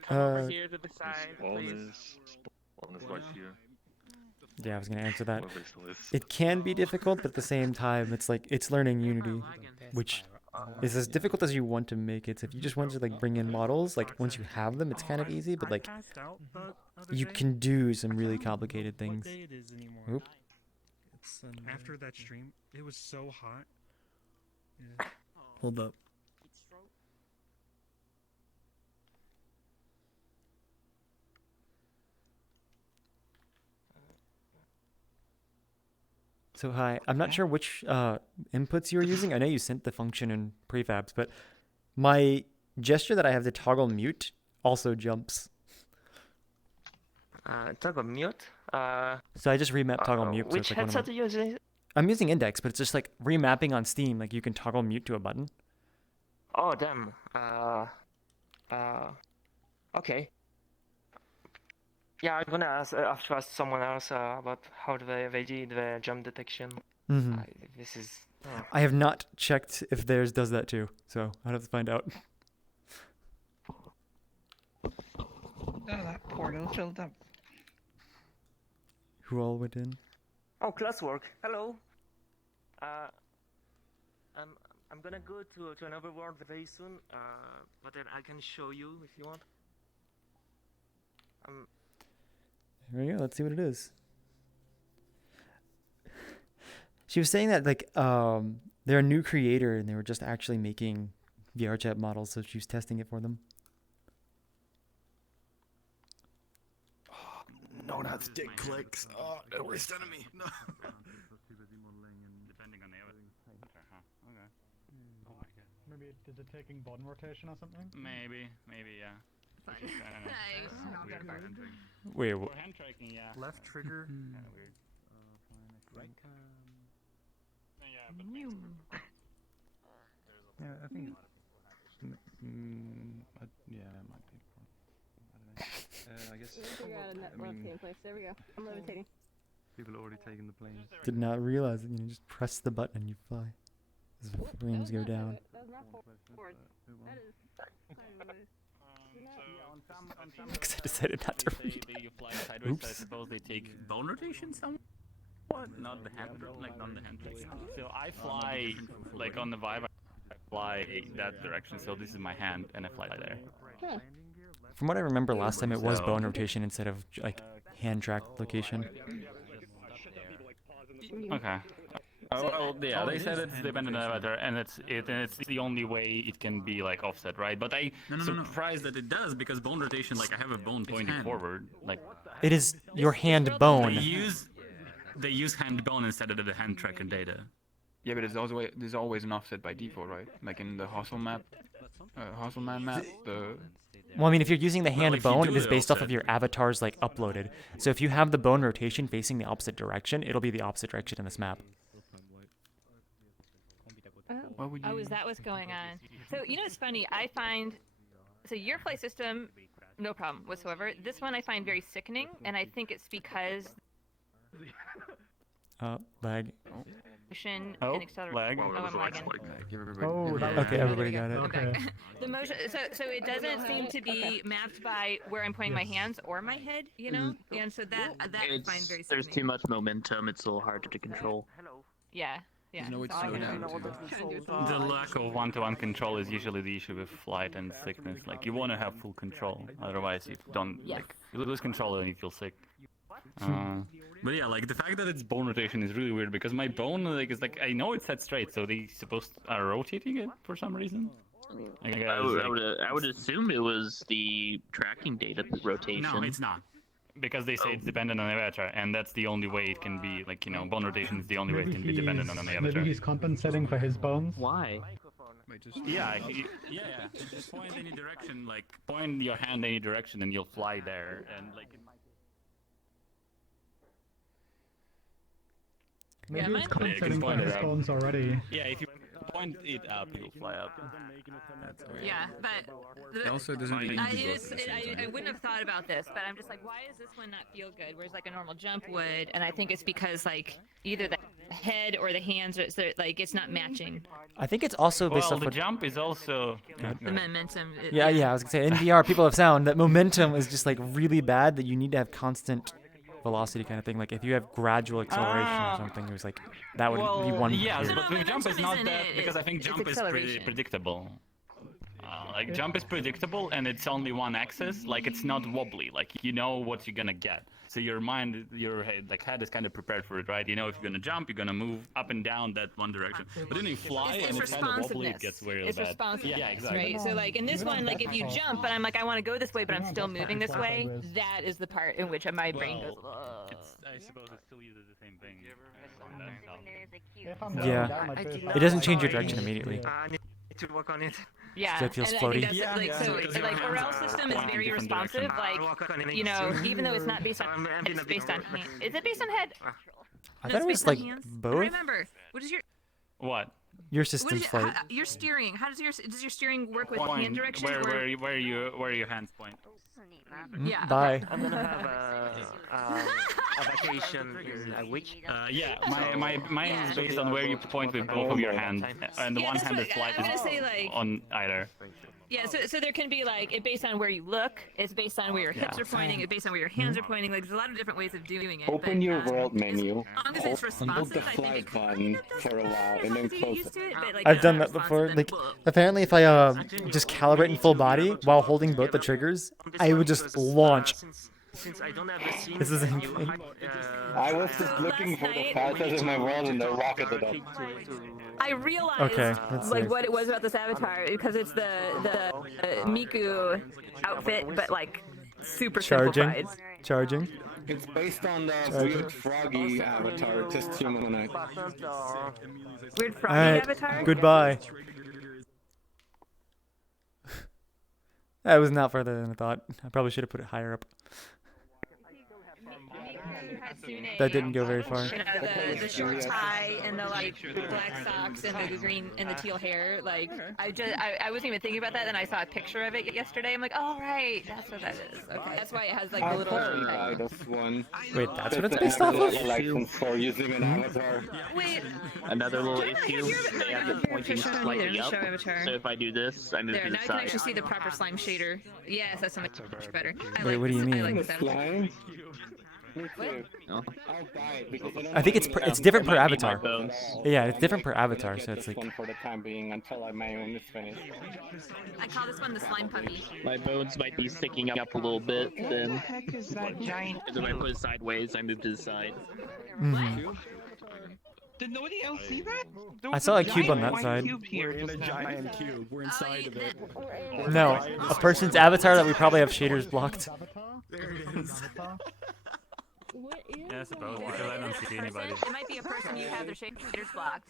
Uh, here to the side, please. Spawn is right here. Yeah, I was gonna answer that. Wherever it still is. It can be difficult, but at the same time, it's like it's learning Unity, which is as difficult as you want to make it. So if you just want to like bring in models, like once you have them, it's kind of easy. But like you can do some really complicated things. Oop. After that stream, it was so hot. Yeah. Hold up. So hi, I'm not sure which inputs you were using. I know you sent the function in prefabs, but my gesture that I have to toggle mute also jumps. Toggle mute? So I just remapped toggle mute. So Which it's like headset are you using? I'm using Index, but it's just like remapping on Steam. Like you can toggle mute to a button. Oh, damn. Okay. Yeah, I'm gonna ask someone else about how they did the jump detection. Mm-hmm. This is... I have not checked if theirs does that too, so I'd have to find out. Oh, that portal filled up. Who all went in? Oh, classwork. Hello. I'm gonna go to another world very soon. But then I can show you if you want. There we go. Let's see what it is. She was saying that like they're a new creator and they were just actually making VRChat models, so she was testing it for them. No, that's dick clicks. Oh, no, worst enemy. No. Depending on the okay. Oh my god. Maybe is it taking button rotation or something? Maybe, yeah. Fine. Wait, For hand tracking, yeah. Left trigger. Kind of weird. Right. Yeah, but Yeah, I think. Yeah, it might be. I don't know. I guess. Figure out a network place. There we go. I'm levitating. People are already taking the plane. Did not realize that you just press the button and you fly. As the flames go down. That was not forward. That is sideways. Because I decided not to read. You fly sideways, Oops. I suppose they take bone rotation somewhat? Not the hand, not the hand tracking. So I fly, like on the Vive, I fly that direction, so this is my hand, and I fly there. From what I remember last time, it was So- bone rotation instead of like hand track location. Okay. Oh, well, yeah, they said it's dependent on avatar, and it's the only way it can be like offset, right? But I'm surprised that it does, because bone rotation, like I have a bone pointing forward, like It is your hand bone. they use hand bone instead of the hand tracker data. Yeah, but there's always an offset by default, right? Like in the Hasselman map, Well, I mean, if you're using the Well, hand if you bone, do it is the based off offset- of your avatar's like uploaded. So if you have the bone rotation facing the opposite direction, it'll be the opposite direction in this map. Oh, is that what's going on? So, you know what's funny? I find... So your play system, no problem whatsoever. This one I find very sickening, and I think it's because... Lag. Motion Oh, and acceleration. lag. Oh, I'm lagging. Oh, that Okay, everybody got it. I'm Okay. back. The motion, so it doesn't seem to be mapped by where I'm pointing my hands or my head, you know? And so that I find very There's sickening. too much momentum, it's a little hard to control. Yeah, yeah. There's no way to So I slow can- down, The lack of one-to-one control is usually the issue with flight and sickness. Like you want to have full control, otherwise you don't like you lose control and you feel sick. But yeah, like the fact that it's bone rotation is really weird, because my bone like is like I know it's set straight, so they are rotating it for some reason. I guess, I would assume it was the tracking data rotation. No, it's not. Because they say it's dependent on the avatar, and that's the only way it can be, like, you know, bone rotation is the only way it can be dependent on the avatar. Maybe he's compensating for his bones. Why? Yeah, just point any direction, like, point your hand any direction and you'll fly there, and, like... Maybe Yeah, it's mine- compensating for point his it out. bones already. Yeah, if you point it up, you'll fly up. That's weird. Yeah, but It also doesn't really I, do both it's- at the same I time. wouldn't have thought about this, but I'm just like, why does this one not feel good? Whereas like a normal jump would, and I think it's because like either the head or the hands, are, so, like it's not matching. I think it's also based Well, off the what... jump is also... The momentum. Yeah, I was gonna say in VR, people have found that momentum is just like really bad. That you need to have constant velocity kind of thing. Like if you have gradual acceleration or something, it was like that would be one. Yes, here. but with jump is not that it, because I think it's jump is acceleration. predictable. Like jump is predictable and it's only one axis. Like it's not wobbly. Like you know what you're gonna get. So your mind, your head is kind of prepared for it, right? You know if you're gonna jump, you're gonna move up and down that one direction. But then you fly and it's kind of wobbly, it gets very It's bad. responsiveness, Yeah, exactly. right? So like in this one, like if you jump, but I'm like I want to go this way, but I'm still moving this way. That is the part in which my brain goes. Ugh. I suppose it still uses the same thing. Yeah, it doesn't change your direction immediately. I need to work on it. Yeah, So it feels and I think floaty. that's like so. Like Orel's system is very responsive. Like you know, even though it's not based on, it's based on. Is it based on head? I No, thought it's it was based on like hands. I both. remember. What is your What? Your what system's is flight. your steering? How does your steering work with Point. hand direction? Where your hands point? Yeah. Bye. I'm gonna have a vacation in a week. Yeah, mine is based on where you point with both of your hands, and the Yeah, one that's hand is what- flight I was gonna say, like- on either. Yeah, so there can be like it based on where you look, it's based on where your hips are pointing, it's based on where your hands are pointing. Like there's a lot of different ways of doing it. Open but, your world menu, as long as it's hold responsive, the I think fly it button for a while, and then close it. I've done that before. Like apparently, if I just calibrate in full body while holding both the triggers, I would just launch. Since I don't have the scene, This is the same thing. I was just looking for the fastest in my world, and they rocketed up. I realized Okay, let's like see. what it was about this avatar because it's the Miku outfit, but like super Charging. simplified. Charging. It's based on the Charging. weird froggy avatar, just humanoid. Weird froggy Alright. avatar. Goodbye. That was not further than I thought. I probably should have put it higher up. That didn't go very far. You know, the short tie and the like black socks and the green and the teal hair. Like I wasn't even thinking about that. Then I saw a picture of it yesterday. I'm like, oh right, that's what that is. Okay, that's why it has like the little. I'll buy this one. Wait, that's what it's Just based to off have of? a license for using an avatar. Wait. Another little Jonah, have issue, you ever- they have no, it pointing Show me slightly there, up. show avatar. So if I do this, I move There, to now the I can side. actually see the proper slime shader. Yes, that's so much better. I Wait, like what do you this. I mean? like this avatar. Slime? No. I'll buy it because I don't I think it's have any it's different per Might be my avatar. bones. Yeah, it's different per I'm gonna avatar, get so it's this like one for the time being until my own is finished. I call this one the slime puppy. My bones might be sticking up a little bit, What then the heck is that giant? if I put it sideways, I move to the side. mhm. Did nobody else see that? There I was saw a giant cube on that white side. Cube here We're in a just now. giant cube. We're inside of it. No, a person's avatar that we probably have shaders blocked. There it is. Yeah, I suppose because I don't see anybody. It might be a person you have their shaders blocked.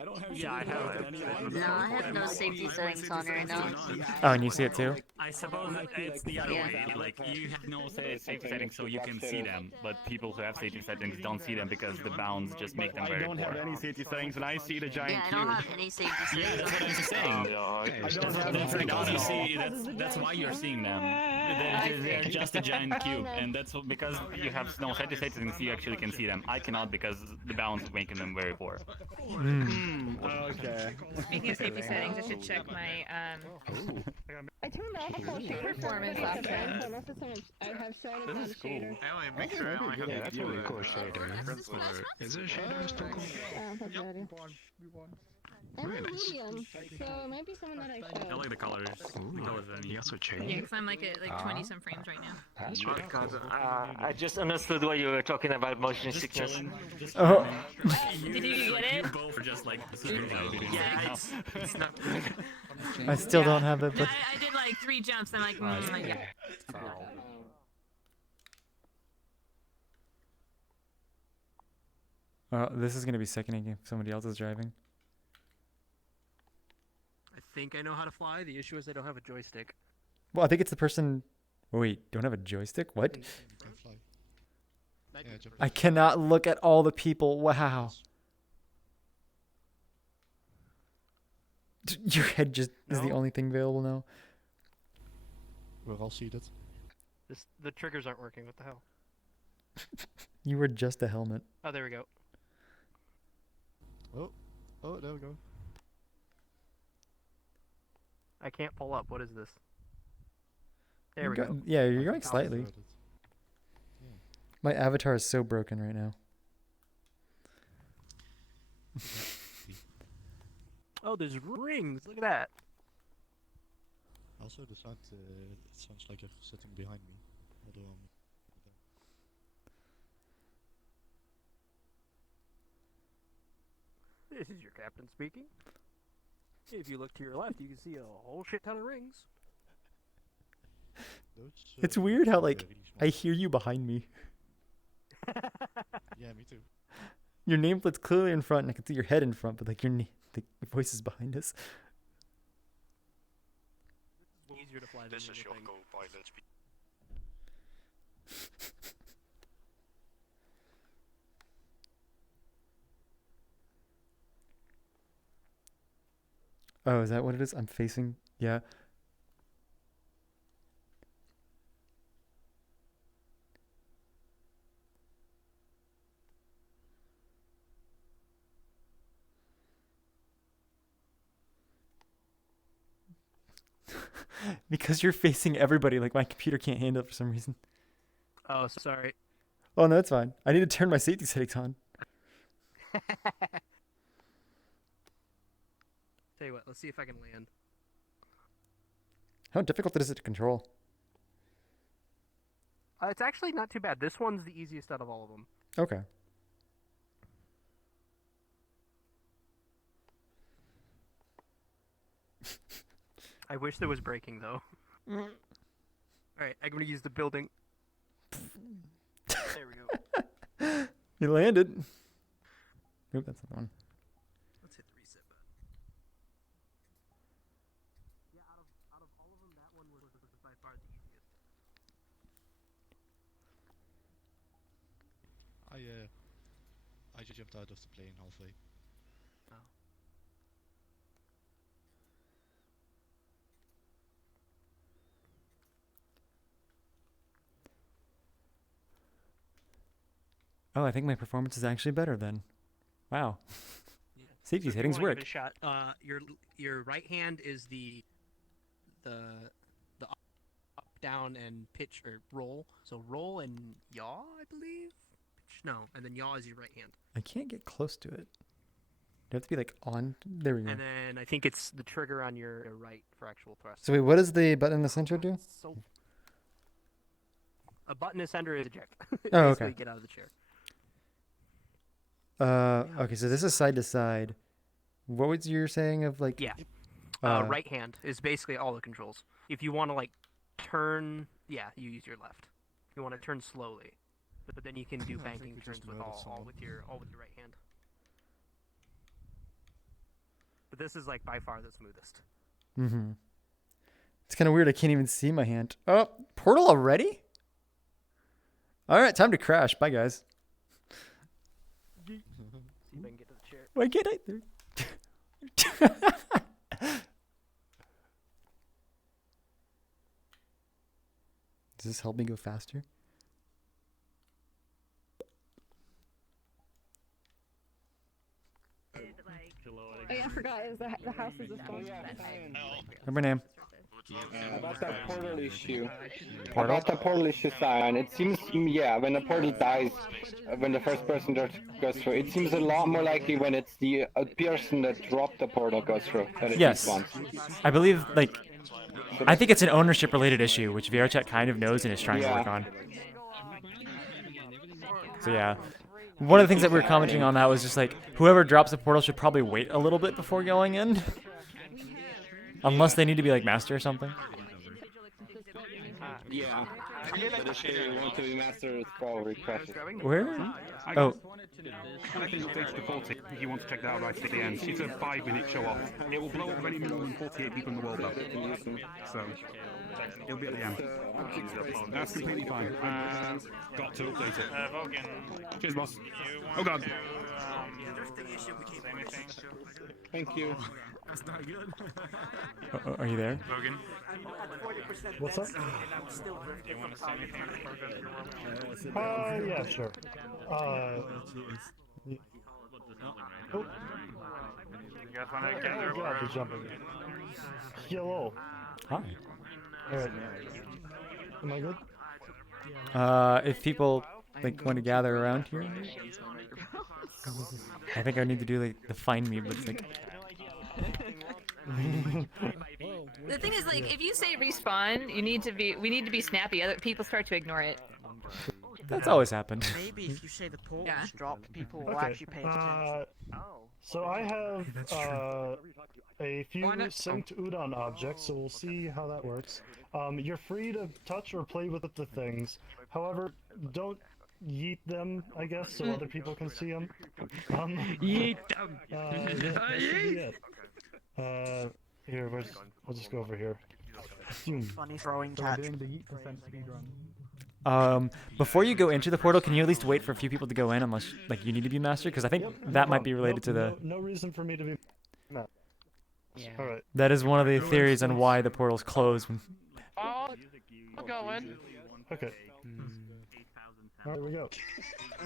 I don't have Yeah, I have it. No, I have no safety settings on right now. Oh, and you see it too? I suppose it's the other way. Like you have no safety settings, so you can see them, but people who have safety settings don't see them because the bounds just make them I very don't poor. have any safety settings, and I see the giant Yeah, I cube. don't have any safety settings. Yeah, that's what I'm saying. That's because you see. That's why you're seeing them. They're just a giant cube, and that's because you have no safety settings. You actually can see them. I cannot because the bounds making them very poor. Okay. Speaking of safety settings, I should check my I turned off all shader performance options. options. I have shaders This on is cool. shader. I only make sure I only have That's to really do cool it. Is it shader still cool? I'm a medium, so it might be someone that I I show. like the colors. The colors are neat. Also Yeah, because I'm like at like 20 some frames right now. That's really cool. I just understood why you were talking about motion sickness. Oh. Did you get it? You both are just like Yeah, it's not good. I still don't have it, No, but I did like 3 jumps. I'm like, yeah. this is gonna be sickening if somebody else is driving. I think I know how to fly. The issue is I don't have a joystick. Well, I think it's the person. Wait, don't have a joystick? What? I cannot look at all the people. Wow. Your head just is the only thing available now. We're all seated. The triggers aren't working. What the hell? You were just a helmet. Oh, there we go. Oh, there we go. I can't pull up. What is this? There we go. Yeah, you're going slightly. My avatar is so broken right now. Oh, there's rings. Look at that. Also, it sounds like you're sitting behind me. Although This is your captain speaking. If you look to your left, you can see a whole shit ton of rings. It's weird how like I hear you behind me. Yeah, me too. Your nameplate's clearly in front, and I can see your head in front, but like your voice is behind us. Easier to fly than This is your anything. co-pilot. Oh, is that what it is? I'm facing. Yeah. Because you're facing everybody, like my computer can't handle it for some reason. Oh, sorry. Oh no, it's fine. I need to turn my safety settings on. Tell you what, let's see if I can land. How difficult is it to control? It's actually not too bad. This one's the easiest out of all of them. Okay. I wish there was braking though. Alright, I'm gonna use the building. There we go. You landed. Nope, that's not the one. Let's hit the reset button. Yeah, out of all of them, that one was by far the easiest. I just jumped out of the plane halfway. Oh. Oh, I think my performance is actually better then. Wow. Yeah. Safety So if you settings wanna work. give it a shot. Your right hand is the up, down, and pitch or roll. So roll and yaw, I believe. Pitch, no, and then yaw is your right hand. I can't get close to it. You have to be like on. There we go. And then I think it's the trigger on your right for actual thrust. So wait, what does the button in the center do? So a button in center is eject. Oh, Basically, okay. get out of the chair. Okay, so this is side to side. What was your saying of like? Yeah. Right hand is basically all the controls. If you want to like turn, yeah, you use your left. If you want to turn slowly, but then you can do banking turns with all with your right hand. But this is like by far the smoothest. Mm-hmm. It's kind of weird. I can't even see my hand. Oh, portal already? All right, time to crash. Bye, guys. See if I can get to the chair. Why can't I? Does this help me go faster? Oh yeah, I forgot. It was the house is this one. What's my name? About that portal issue. Portal? About the portal issue sign, it seems, yeah, when a portal dies, when the first person that goes through, it seems a lot more likely when it's the person that dropped the portal goes through than it Yes. is once. I believe, like, I think it's an ownership-related issue, which VRChat kind of knows and is trying to work on. So yeah. One of the things that we were commenting on that was just like, whoever drops a portal should probably wait a little bit before going in. Unless they need to be like master or something. Yeah. But if they want to be master, it's probably crashes. Where? I Oh. think it's updated to 40 if you want to check that out right at the end. It's a 5-minute show off. It will blow up any more than 48 people in the world though. So, it'll be at the end. That's completely fine. Got to update it. Cheers, boss. Oh god. Thank you. That's not good. Are you there? Logan? What's up? Do you want to say anything? Yeah, sure. You guys want to gather God, they're jumping. Hello. Hi. Alright. Am I good? If people like want to gather around here, I think I need to do like the find me, but it's like. The thing is, like, if you say respawn, we need to be snappy. Other people start to ignore it. That's always happened. Maybe if you say the portal is dropped, people will Okay. actually pay attention. So I have a few synced udon objects, so we'll see how that works. You're free to touch or play with the things. However, don't yeet them, I guess, so other people can see them. Yeet them. That should be it. Here, we'll just go over here. Funny throwing catch. Before you go into the portal, can you at least wait for a few people to go in, unless like you need to be master? Because I think that might be related to the. No reason for me to be. No. Yeah. All right. That is one of the theories on why the portals close. I'll go in. Okay. All right, here we go.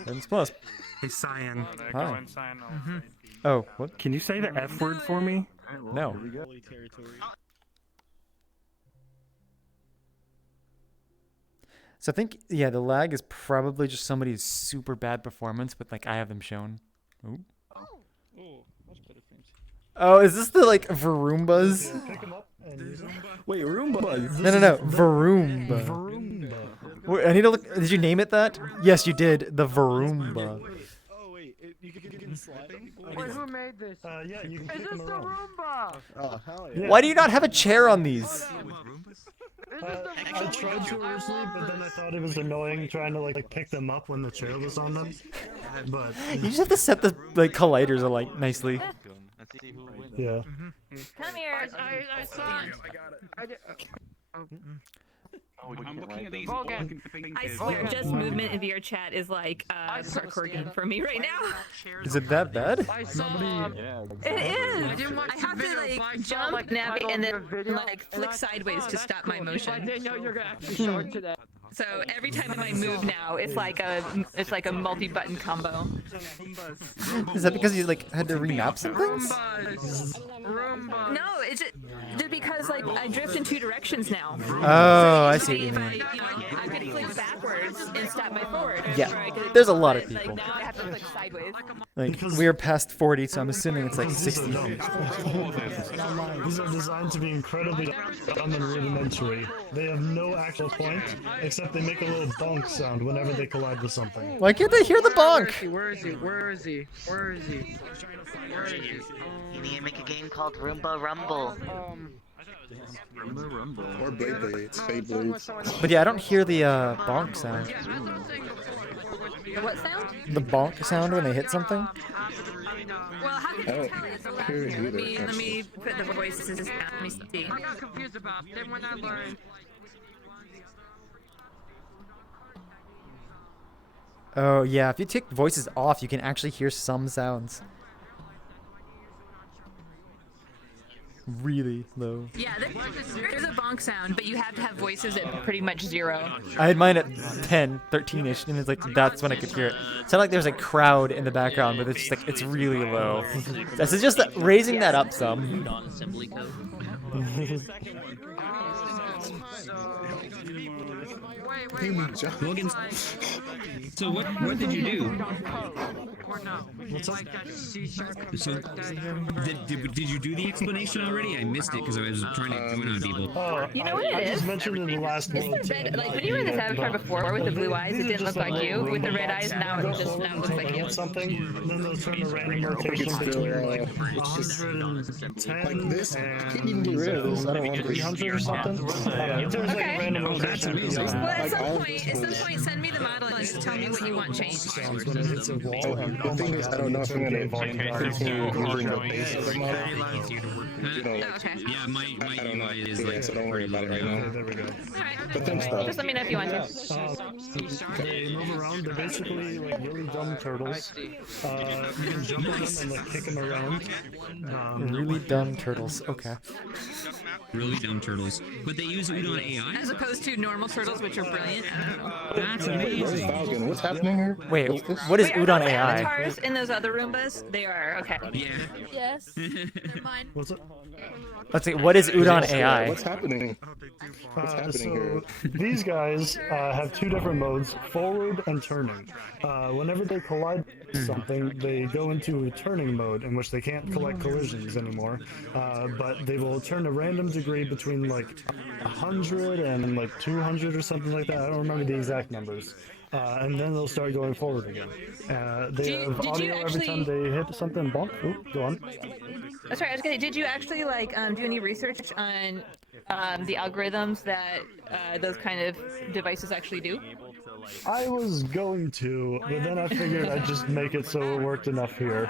It's plus. Hey, Cyan. Hi. Mhm. Oh, what? Can you say the F word for me? No. So I think, yeah, the lag is probably just somebody's super bad performance, but like I have them shown. Ooh. Oh, is this the like Varumbas? Wait, Roombas? No, Varumba. Wait, I need to look. Did you name it that? Yes, you did. The Varumba. Wait, who made this? Yeah, you can Is this the Roomba? Oh, hell yeah. Why do you not have a chair on these? I tried to originally, but then I thought it was annoying trying to like pick them up when the chair was on them. But You just have to set the like colliders like nicely. yeah. Come here. I saw it. I did. I'm looking at these. Vulcan. I swear, just movement in VRChat is like a hardcore game for me right now. Is it that bad? I saw. It is. I have to like jump, navigate, and then like flick sideways to stop my motion. I didn't know you were gonna actually show it today. So every time I move now, it's like a multi-button combo. Is that because you like had to remap some things? No, it's because like I drift in two directions now. Oh, I see what you mean. I could flick backwards and stop my forward. Yeah, there's a lot of people. Like now I have to flick sideways. Like we're past 40, so I'm assuming it's like 60. These are designed to be incredibly dumb and rudimentary. They have no actual point, except they make a little bonk sound whenever they collide with something. Why can't they hear the bonk? Where is he? Where is he? Where is he? Where is he? You need to make a game called Roomba Rumble. Or Beyblades, Beyblades. But yeah, I don't hear the bonk sound. The what sound? The bonk sound when they hit something. Well, how can you tell it? Let me put the voices down. Let me see. I got confused about them when I learned. Oh yeah, if you take voices off, you can actually hear some sounds. Really low. Yeah, there's a bonk sound, but you have to have voices at pretty much 0. I had mine at 10, 13-ish, and it's like that's when I could hear it. It sounded like there's a crowd in the background, but it's just like it's really low. This is just raising that up some. Non-assembly code. Logan, so what did you do? What's up? So did you do the explanation already? I missed it because I was trying to join on people. You know what it I is? just mentioned in the last one. Like when you were in this avatar before with the blue eyes, it didn't look like you. With the red eyes, now it looks like you. Something, and then they'll turn a random rotation between like 110 like this. and You can get rid of this. I don't want 300 or something. There's like a random rotation. Well, at some point, send me the model and just tell me what you want changed. Sounds when it hits a wall. oh thing my is, god, I don't know if I'm game gonna volume down. continue using the base of the model. You know, Yeah, my I don't know. UI is Yeah, like so don't worry about it right now. There we go. But thanks, though. Just let me know if you want to. They move around. They're basically like really dumb turtles. You can jump on them and like kick them around. Really dumb turtles. Okay. really dumb turtles, but they use Udon AI. As opposed to normal turtles, which are brilliant. I don't know. That's amazing. Falcon, what's happening here? Wait, What's this? what is Wait, are Udon those AI? avatars in those other Roombas? They are, okay. Yeah. Yes. Never mind. What's up? Let's see. What is Udon AI? What's happening? What's happening here? These guys have two different modes, forward and turning. Whenever they collide with something, they go into a turning mode in which they can't collect collisions anymore, but they will turn a random degree between like 100 and like 200 or something like that. I don't remember the exact numbers. And then they'll start going forward again. They have audio every time they hit something. Bonk. Ooh, go on. That's right. I was gonna. Did you actually like do any research on the algorithms that those kind of devices actually do? I was going to, but then I figured I'd just make it so it worked enough here.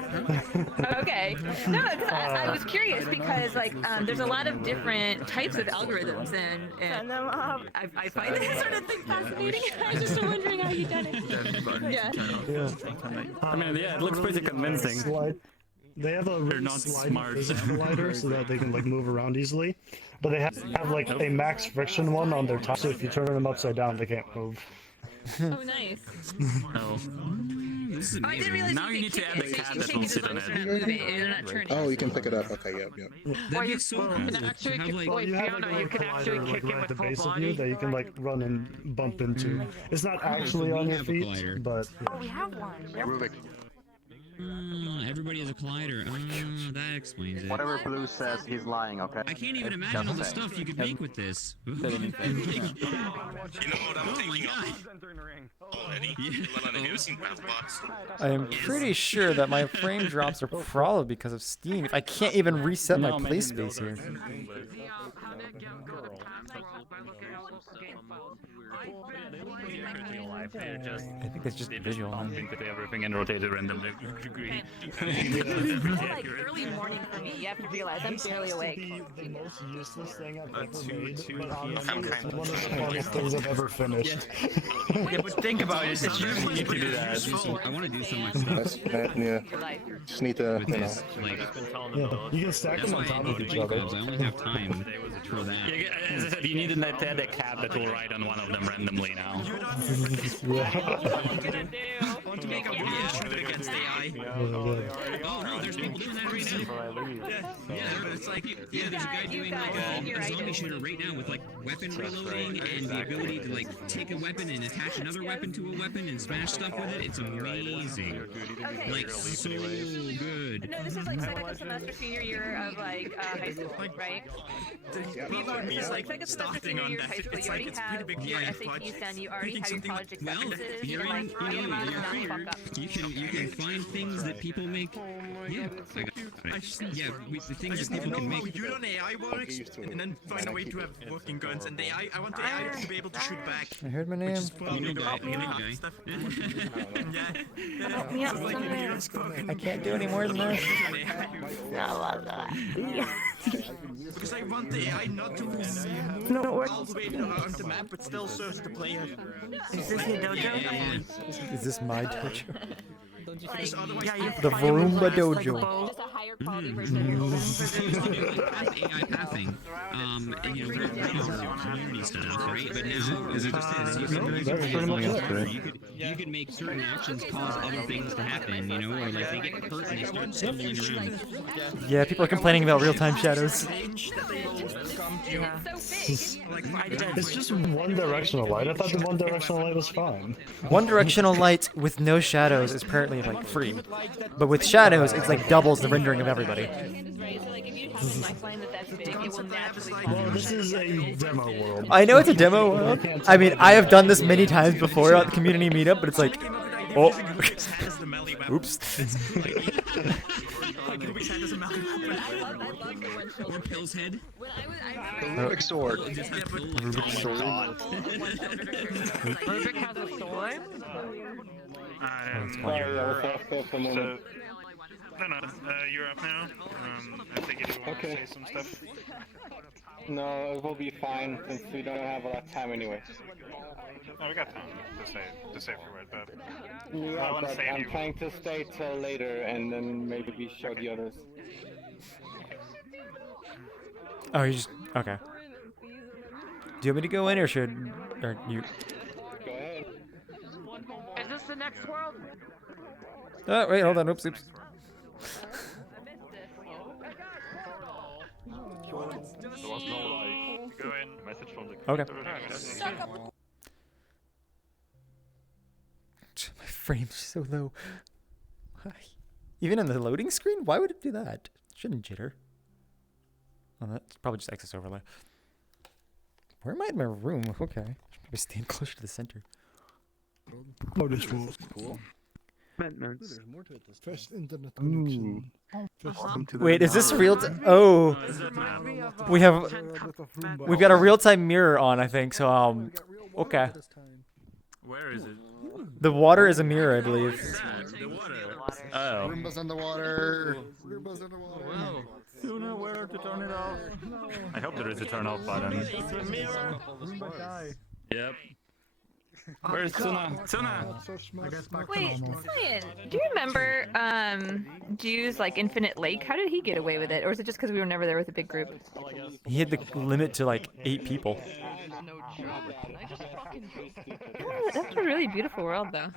Okay. No, because I was curious because like there's a lot of different types of algorithms and I find that sort of thing fascinating. I was just wondering how you done it. Yeah. I mean, yeah, it looks pretty convincing. They have a really sliding physics collider so that they can like move around easily, but they have like a max friction one on their top, so if you turn them upside down, they can't move. Oh, nice. Oh. This is I didn't amazing. realize Now you need to add the cat that will sit on it. They're not turning. Oh, you can pick it up. Okay, yep. That'd be so cool to have like. Well, you have like a collider like right at the base of you that you can like run and bump into. It's not actually on your feet, but Oh, we have one. Rubik. Everybody has a collider. That explains it. Whatever Blue says, he's lying, okay? I can't even imagine all the stuff you could make with this. You know what I'm thinking I am pretty sure that my frame drops are probably because of Steam. I can't even reset my play space here. I think it's just visual. I think that everything and rotated randomly. Like early morning for me. You have to realize I'm barely awake. the most useless thing I've ever made, but honestly, it's one of the funnest things I've ever finished. Yeah, but think about it. It's usually you can do that. I want to do some of my stuff. Yeah. Just need to, you know. Yeah, you can stack them on top of each other. I only have time for that. As I said, you need a cat that will ride on one of them randomly now. I want to make a weird shoot against AI. Oh no, there's people doing that right now. Yeah, it's like there's a guy doing like a zombie shooter right now with like weapon reloading and the ability to like take a weapon and attach another weapon to a weapon and smash stuff with it. It's amazing. Like so good. No, this is like second semester senior year of like high school, right? He's like starting on that. It's like it's pretty big. Your SATs done. You already have your college acceptances. You're like, you can find things that people make. Yeah, I got it. The things that people can make. You don't AI works, and then find a way to have working guns. And AI, I want the AI to be able to shoot back. I heard my name. I can't do any more than this. Because I want the AI not to all the way around the map, but still serves the player. Is this your dojo? Is this my dojo? Yeah, The Varumba Dojo. Just a higher quality version of AI pathing. And you know, community stuff, right? But now, you could make certain actions cause other things to happen, you know, or like they get hurt and they start stumbling around. Yeah, people are complaining about real-time shadows. It's just one directional light. I thought the one directional light was fine. One directional light with no shadows is apparently like free, but with shadows, it's like doubles the rendering of everybody. Well, this is a demo world. I know it's a demo world. I mean, I have done this many times before at the community meetup, but it's like, oh, oops. Or Pill's head. Rubik's sword. Rubik's sword. Rubik has a sword? Sorry, I was off there for a moment. You're up now. I think you want to say some stuff. No, it will be fine since we don't have a lot of time anyway. Oh, we got time to say a few words, but Yeah, I want to but say I'm trying to stay till later and then maybe we show the others. Oh, you just okay. Do you want me to go in or should or you? Go ahead. Is this the next world? Oh wait, hold on. Oops, oops. Go in. Message from the Okay. Suck up. My frame's so low. Why? Even on the loading screen? Why would it do that? Shouldn't jitter. Oh, that's probably just excess overlay. Where am I in my room? Okay. Should probably stand closer to the center. Oh, this was cool. There's more to it this time. First internet connection. Wait, is this real? Oh, we've got a real-time mirror on, I think. So okay. Where is it? The water is a mirror, I believe. The water. Oh. Roomba's underwater. Roomba's underwater. Wow. You know where to turn it off. I hope there is a turn off button. Yep. Where's Tuna? Tuna! Wait, Cyan, do you remember Jew's like Infinite Lake? How did he get away with it? Or is it just because we were never there with a big group? He had the limit to like 8 people. That's a really beautiful world, though.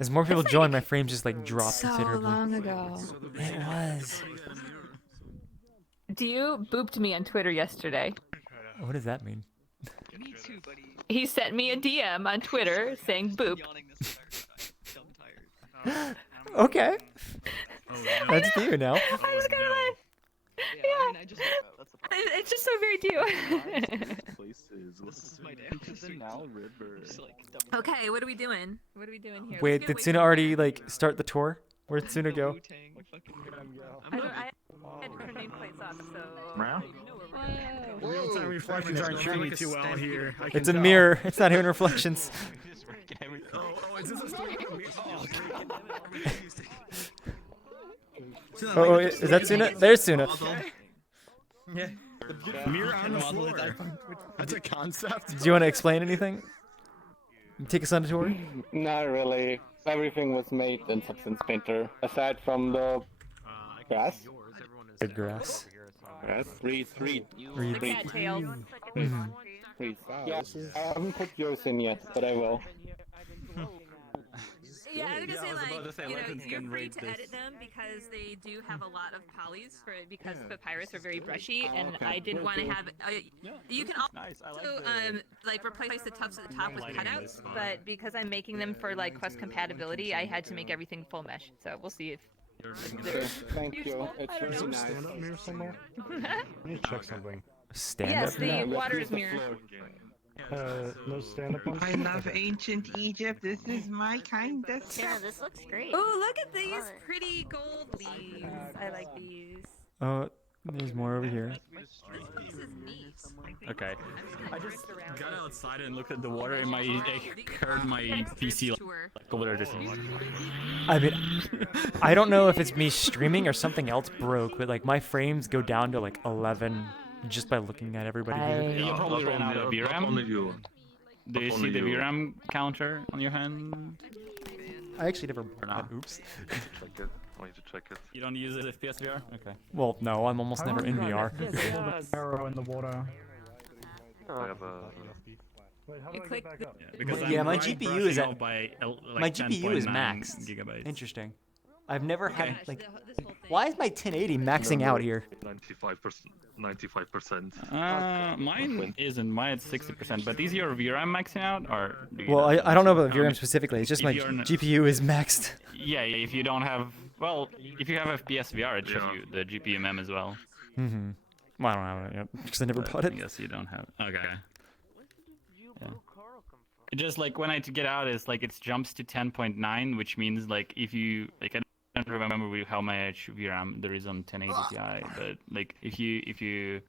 As more people join, my frame just like dropped So considerably. long ago. It was. You booped me on Twitter yesterday. What does that mean? He sent me a DM on Twitter saying boop. Okay. That's you now. I was gonna like, yeah. It's just so very due. Okay, what are we doing? What are we doing here? Wait, did Tsuna already like start the tour? Where'd Tsuna go? I had her nameplates up, so. Real-time reflections aren't treating me too well here. It's a mirror. It's not even reflections. Oh, is this a story? Oh, is that Tsuna? There's Tsuna. Yeah. Mirror on the floor. That's a concept. Do you want to explain anything? Take us on a tour? Not really. Everything was made in Substance Painter, aside from the grass. The grass. Grass? Reeds. Cattails. Reeds. Yeah, I haven't put yours in yet, but I will. Yeah, I was gonna say, about to like, say, you know, Legends you're can free rate to this. edit them because they do have a lot of polys because papyrus are very brushy, and I didn't want to have. You can also like replace the tufts at the top with cutouts, but because I'm making them for like Quest compatibility, I had to make everything full mesh. So we'll see if. Thank you. It's really nice. Stand-up mirror somewhere? Let me check something. Stand Yes, up. the water is mirrored. No stand-up ones? I love ancient Egypt. This is my kind of stuff. Yeah, this looks great. Oh, look at these pretty gold leaves. I like these. Oh, there's more over here. This is neat. Okay. I just got outside and looked at the water and I heard my PC like over there just. I mean, I don't know if it's me streaming or something else broke, but like my frames go down to like 11 just by looking at everybody here. You probably ran out of VRAM. Do you see the VRAM counter on your hand? I actually never. Oops. Check it. I want you to check it. You don't use it FPS VR? Okay. Well, no, I'm almost never in VR. Arrow in the water. I have a. Wait, how do I get back up? Because Yeah, I'm my right GPU brushing is at off by, like, my GPU is 10.9 maxed. gigabytes. Interesting. I've never Okay. had like. Why is my 1080 maxing out here? 95%. 95%. Mine isn't. Mine is 60%. But is your VRAM maxing out, or? Do you Well, not? I don't know about VRAM specifically. It's just If my you're not- GPU is maxed. Yeah, if you don't have, well, if you have FPS VR, it shows you the GPMM as well. Mm-hmm. Well, I don't have it yet because I never But bought it. I guess you don't have. Okay. Yeah. It just like when I get out, it's like it jumps to 10.9, which means like if you like I don't remember how much VRAM there is on 1080 Ti, but like if you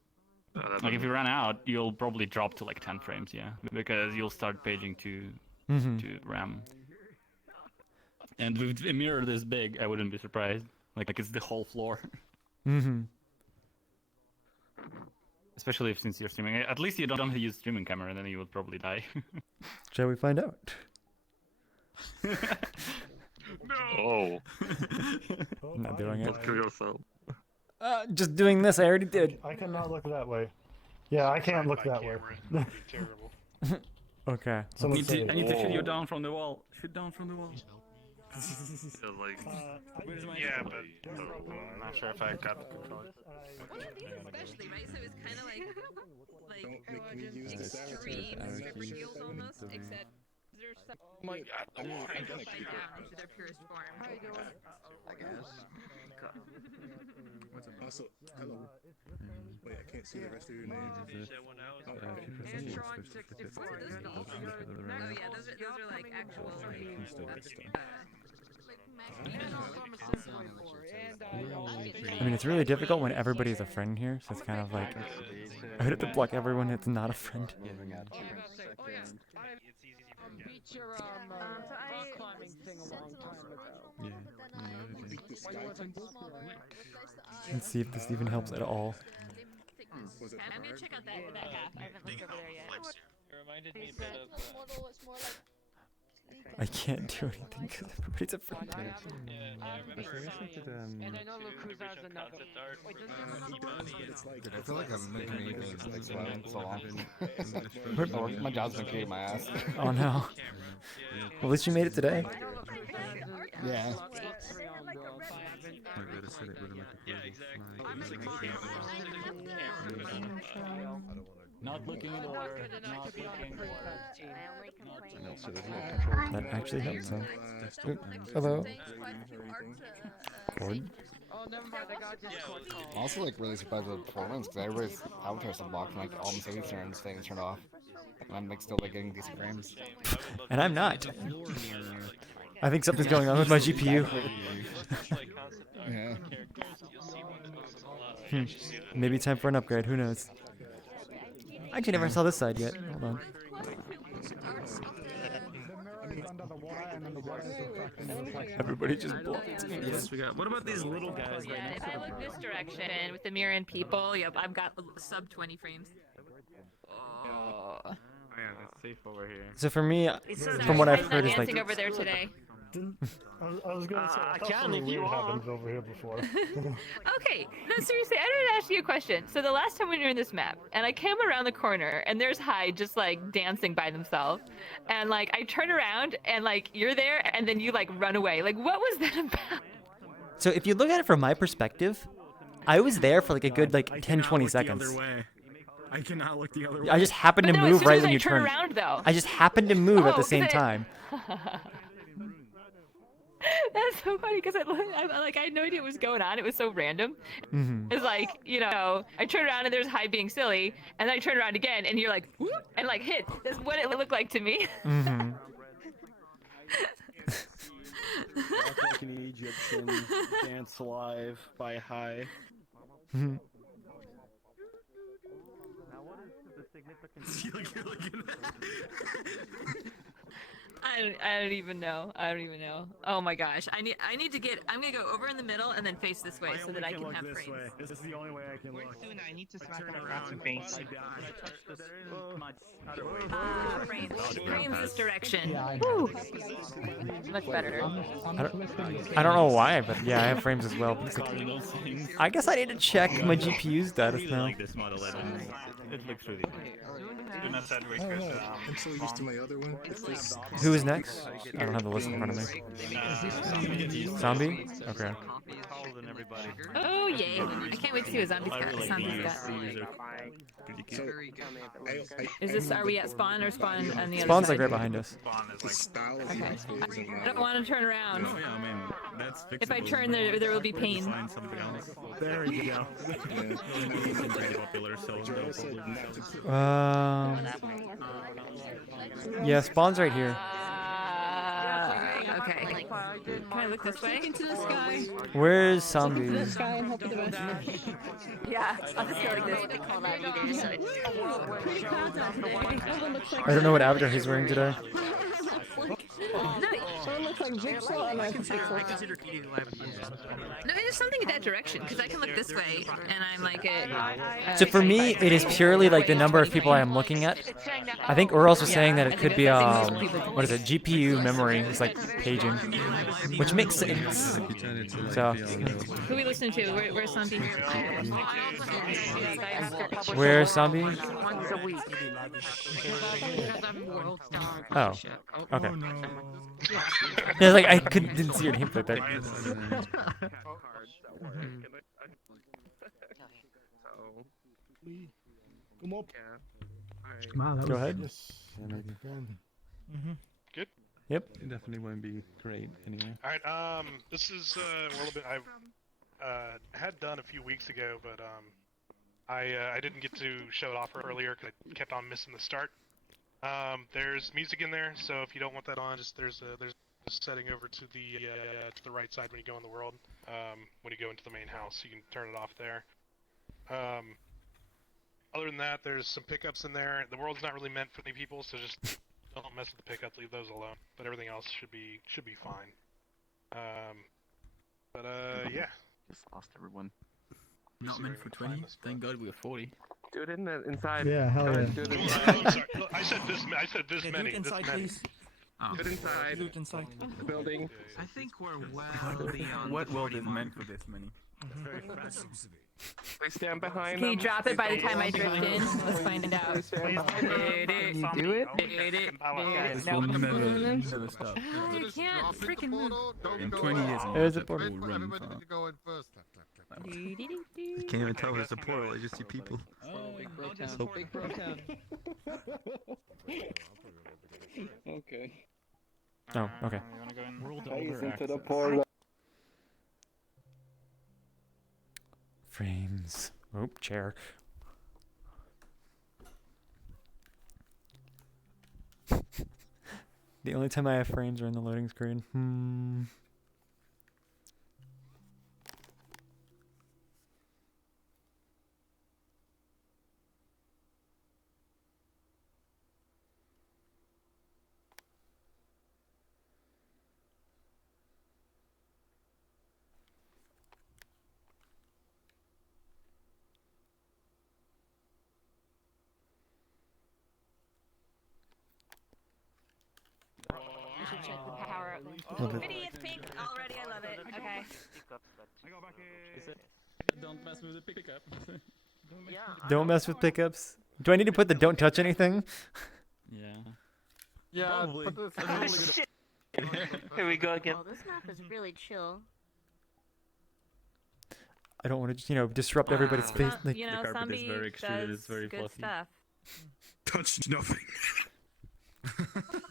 run out, you'll probably drop to like 10 frames, yeah, because you'll start paging to RAM. And with a mirror this big, I wouldn't be surprised. Like it's the whole floor. Mm-hmm. Especially if since you're streaming. At least you don't have to use streaming camera, then you would probably die. Shall we find out? Oh. I'm not doing it. Kill yourself. Just doing this, I already did. I cannot look that way. Yeah, I can't look that way. Terrible. Okay. I need to shoot you down from the wall. Shoot down from the wall. Yeah, but I'm not sure if I got the control. Especially, right? So it's kind of like extreme stripper heels almost, except there's some. Oh my god! Down into their purest form. How you doing? I guess. Also, hello. Wait, I can't see the rest of your name. Oh yeah, those are like actual I mean, it's really difficult when everybody's a friend here, so it's kind of like I would have to block everyone that's not a friend. climbing thing a long time ago. Let's see if this even helps at all. I'm gonna check out that half. I haven't looked over there yet. It reminded me a bit of. I can't do anything because everybody's a friend. And I know Lucas has another. Dude, I feel like I'm making so long. My job's been kicking my ass. Oh no. Well, at least you made it today. Yeah. Not looking in the water. Not looking. That actually helps, huh? Hello. Cord? I'm also like really surprised with the performance because everybody's avatars are blocked and like all Mercedes turns things turned off. And I'm like still like getting decent frames. And I'm not. I think something's going on with my GPU. Yeah. Maybe time for an upgrade, who knows? I actually never saw this side yet. Hold on. Everybody just blocked. Yes, we got. What about these little guys? Yeah, if I look this direction with the mirror and people, yep, I've got sub 20 frames. Oh yeah, it's safe over here. So for me, from what I've heard, is like. Dancing over there today. I was gonna say, I thought something weird happened over here before. Okay, no, seriously, I didn't ask you a question. So the last time we were in this map, and I came around the corner, and there's Hyde just like dancing by themselves, and like I turn around, and like you're there, and then you like run away. Like, what was that about? So if you look at it from my perspective, I was there for like a good like 10-20 seconds. I cannot look the other way. I just happened to move right when you turned. Around, though. I just happened to move at the same time. That's so funny because I had no idea what was going on. It was so random. Mm-hmm. It's like, you know, I turn around and there's Hyde being silly, and then I turn around again and you're like, whoop, and like hit. That's what it looked like to me. Mm-hmm. Act like an Egyptian, dance live by Hyde. Mm-hmm. Now what is the significance? You're looking at. I don't even know. I don't even know. Oh my gosh. I need to get. I'm gonna go over in the middle and then face this way so that I can have frames. This is the only way I can look. Soon I need to smack on a rat's face. Frames this direction. Woo. Much better. I don't know why, but yeah, I have frames as well. But it's like, I guess I need to check my GPU status now. It looks really I'm so used to my other one. Who is next? I don't have the list in front of me. Zombie? Okay. Oh yay! I can't wait to see what zombies got. Is this? Are we at spawn or spawn on the other side? Spawn's like right behind us. Okay. I don't want to turn around. Oh yeah, I mean, that's fixable. If I turn, there will be pain. Find something else. There you go. Yeah, spawn's right here. Okay. Can I look this way? Into the sky. Where's Look zombie? into the sky and hope for the best. Yeah, I'll just go like this. They call that leader, so I don't know what avatar he's wearing today. So it looks like Jigsaw and I I consider Canadian Live. No, there's something in that direction because I can look this way and I'm like at. So for me, it is purely like the number of people I am looking at. I think Urals was saying that it could be what is it? GPU memory is like paging, which makes sense. So. Who are we listening to? Where's Zombie? Where's Zombie? Once a week. Oh. Okay. Yeah, like I didn't see your name like that. Come up. Wow, that Go was ahead. Good. Yep. It definitely won't be great anyway. All right. This is a little bit I've had done a few weeks ago, but I didn't get to show it off earlier because I kept on missing the start. There's music in there, so if you don't want that on, just there's a setting over to the right side when you go in the world. When you go into the main house, you can turn it off there. Other than that, there's some pickups in there. The world's not really meant for many people, so just don't mess with the pickups. Leave those alone. But everything else should be fine. Yeah. Just lost everyone. Not meant for 20. Thank God we have 40. Do it inside. Yeah, hell yeah. Do it Oh, inside. sorry. Look, I said this many. Do it inside, this many. please. Do it inside. Do it inside. The building. I think we're well beyond. What the world 40 is mark. meant for this many? Please stand behind Can you them. drop it by the time I drift in? Let's find out. Please stand behind them. Can you do it? This will never stop. I can't freaking move. In 20 years, There's a people portal. will run far. I can't even tell there's a portal, I just see people. Big bro town. Okay. Oh, okay. You wanna go in? Phase into the portal. Frames. Oop, chair. The only time I have frames are in the loading screen. You should check the power up. Love it. Pretty, it's pink already. I love it. Okay. Don't mess with the pickup. Don't mess with pickups. Do I need to put the don't touch anything? Yeah. Yeah. Probably. Put this. Here we go again. Oh, this map is really chill. I don't want to, disrupt everybody's space. Like, You know, The carpet is Zombie very extruded, does it's very good fluffy. stuff. Touch nothing.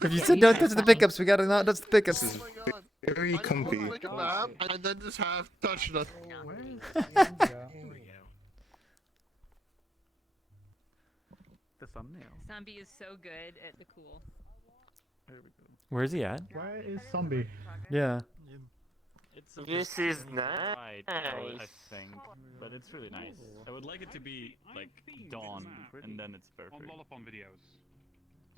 if you said don't touch the pickups, we gotta not touch the pickups. Very comfy. Make a map and then just have touch the. The thumbnail. Zombie is so good at the cool. There we go. Where's he at? Where is Zombie? Yeah. This is nice. Right, I think, but it's really nice. I would like it to be like dawn, and then it's perfect. On videos.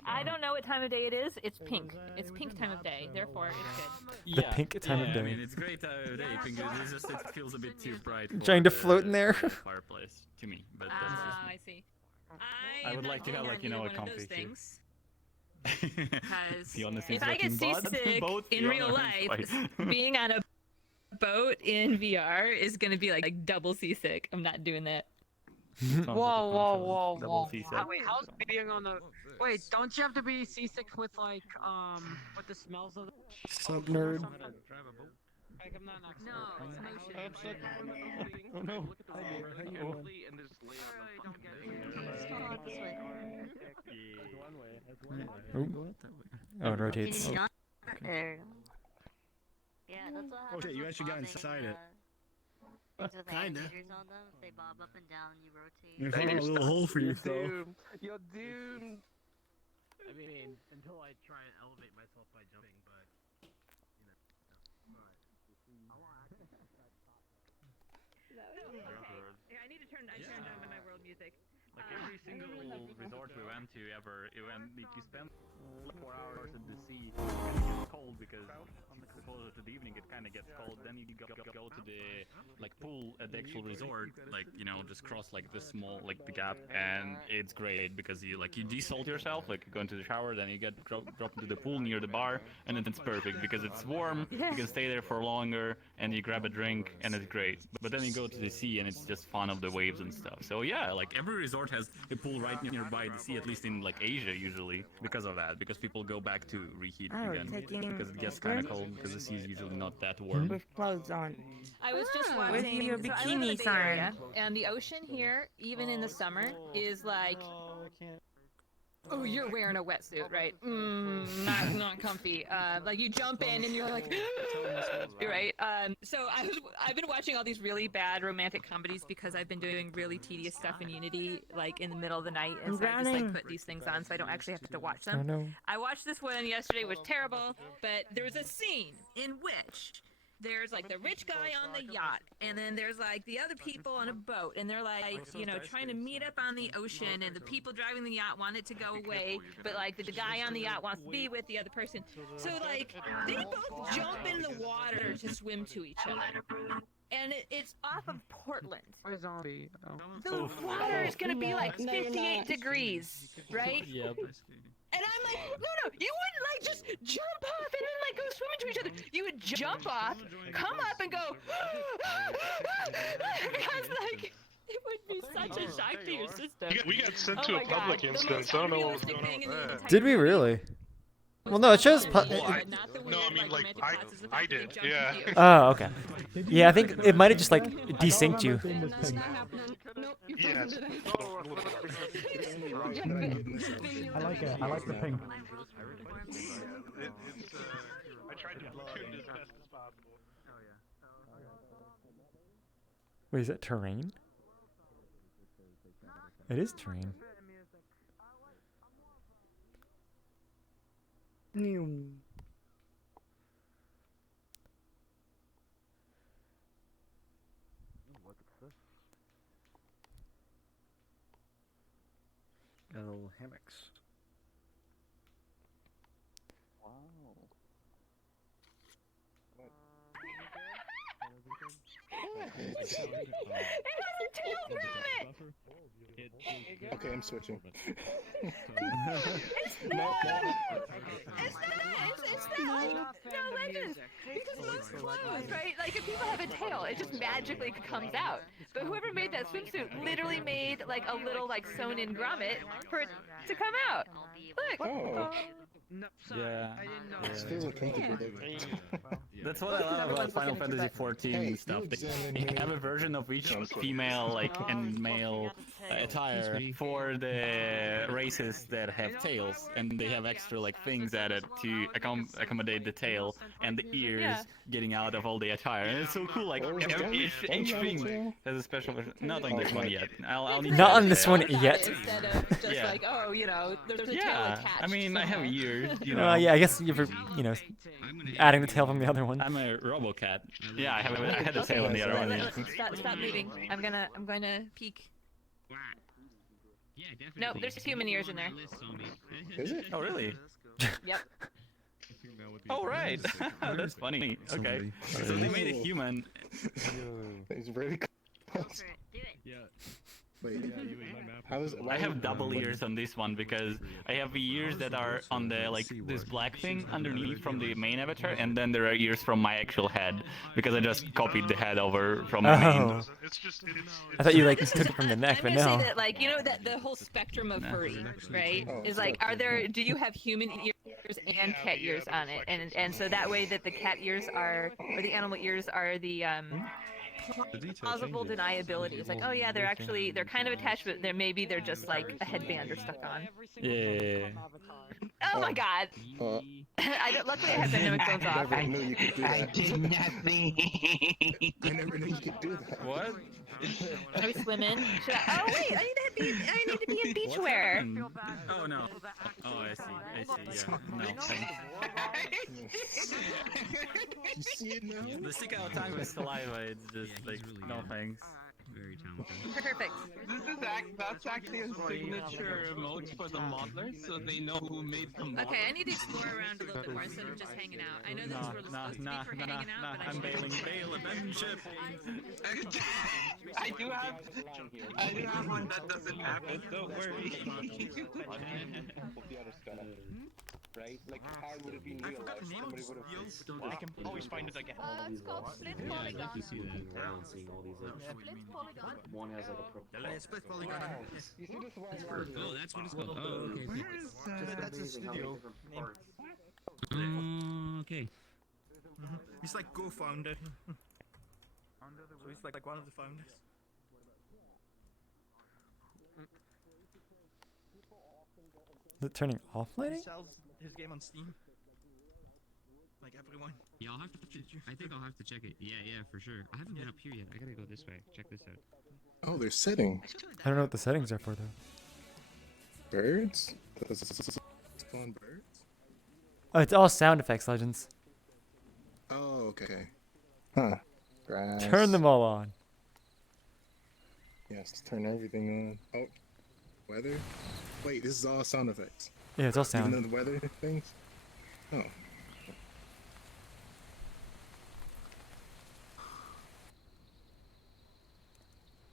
I don't know what time of day it is. It's pink. It's pink time of day. Therefore, it's good. The pink time of I day. mean, it's great time of day. Pink is just it feels a bit too bright. For Trying to the float in there. Fireplace to me, but that's just me. I see. I would like to have like a comfy things. Because if I get seasick in real life, being on a boat in VR is gonna be like double seasick. I'm not doing that. Whoa. Seasick. Wait, how's being on the? Wait, don't you have to be seasick with like with the smells of? Sup, nerd? Like, I'm not an expert. Oh no. Ooh. Oh, it rotates. There. Okay. Yeah, that's what happens. Oh shit, you with actually got bobbing, inside it. things with Kinda. animators on them. They bob up and down. You rotate. You found a little hole for yourself. You're doomed. I mean, until I try and elevate myself by jumping, but I need to turn down my world music. Like every single resort we went to ever, you spend 4 hours at the sea, it kind of gets cold because closer to the evening it kind of gets cold. Then you go to the like pool at the actual resort, like just cross like the small like the gap, and it's great because you desalt yourself, like you go into the shower, then you get drop into the pool near the bar, and then it's perfect because it's warm. You can stay there for longer, and you grab a drink, and it's great. But then you go to the sea, and it's just fun of the waves and stuff. So yeah, like every resort has a pool right nearby the sea, at least in like Asia usually, because of that, because people go back to reheat again because it gets kind of cold because the sea is usually not that warm. With clothes on. I was just watching. Where's your so I live in the bikini Bay sign? Area, and the ocean here, even in the summer, is like. Oh, you're wearing a wetsuit, right? Not comfy. Like you jump in and you're like, right? So I've been watching all these really bad romantic comedies because I've been doing really tedious stuff in Unity, like in the middle of the night, and so I just like put these things on so I don't actually have to watch them. Oh, no. I watched this one yesterday, which was terrible, but there was a scene in which there's like the rich guy on the yacht, and then there's like the other people on a boat, and they're like, trying to meet up on the ocean, and the people driving the yacht want it to go away, but like the guy on the yacht wants to be with the other person. So like they both jump in the water to swim to each other. And it's off of Portland. The water is gonna be like 58 degrees, right? Yep. And I'm like, no, you wouldn't like just jump off and then like go swim into each other. You would jump off, come up and go, because like it would be such a shock to your system. We got sent to a public instance. I don't know what was going on there. Did we really? Well, no, it shows. No, I mean, like, I did, yeah. Oh, okay. Yeah, I think it might have just like desynced you. Yes. I like it. I like the pink. I tried to tune it as best as possible. Wait, is that terrain? It is terrain. Got little hammocks. Wow. It has a tail from it! Okay, I'm switching. It's not like, no, legends. Because most clothes, right? Like if people have a tail, it just magically comes out. But whoever made that swimsuit literally made like a little like sewn in grommet for it to come out. Look. Oh. No, sorry, Yeah. I didn't know. It feels like That's what I love about Final Fantasy XIV stuff. They have a version of each female and male attire for the races that have tails, and they have extra like things added to accommodate the tail and the ears getting out of all the attire. And it's so cool. Like each thing has a special version. Not on this one yet. I'll need Not on this one yet. Instead of just like, oh, there's a tail attached. I mean, I have ears. Yeah, I guess you're, adding the tail from the other one. I'm a RoboCat. Yeah, I had the tail on the other one. Yeah. Stop moving. I'm gonna peek. Yeah, definitely. Nope, there's human ears in there. Is it? Oh, really? Yep. Oh, right. That's funny. Okay. So they made a human. It's really close. Yeah. Wait, how is I have double ears on this one because I have ears that are on the this black thing underneath from the main avatar, and then there are ears from my actual head because I just copied the head over from the main. I thought you took it from the neck, but no. I'm gonna say that that the whole spectrum of furry, right, is like, do you have human ears and cat ears on it, and so that way that the cat ears or the animal ears are the plausible deniability. It's like, oh yeah, they're kind of attached, but they're just like a headband or stuck on. Yeah. Oh my god. Luckily I have dynamic zones off. I never knew you could do that. I did nothing. I never knew you could do that. What? Are we swimming? Oh wait, I need to be in beachwear. Oh no. Oh, I see. Yeah. No, thanks. You see it now? The stick out tongue with saliva, it's just like, no thanks. Very talented. Perfect. That's actually a signature emote for the modelers, so they know who made the model. Okay, I need to explore around a little bit more instead of just hanging out. I know this is where we're supposed to be for hanging out, but I'm bailing. Bail, abandonship. I do have one that doesn't happen. Don't worry. Right? Like, how would it be in real life? Somebody would have. I can always find it again. It's called split Yeah, I polygon. definitely see that. Split polygon. One has like a Yeah, split polygon. You see this one? Oh, that's what it's called. Oh, okay. That's a studio name. Okay. He's like co-founder. So he's like one of the founders. Is it turning off He lighting? sells his game on Steam. Like everyone. Yeah, I'll have to. I think I'll have to check it. Yeah, for sure. I haven't been up here yet. I gotta go this way. Check this out. Oh, there's settings. I don't know what the settings are for though. Birds? Spawn birds? Oh, it's all sound effects, Legends. Oh, okay. Huh. Grass. Turn them all on. Yes, turn everything on. Oh, weather? Wait, this is all sound effects. Yeah, it's all sound. Even though the weather things? Oh.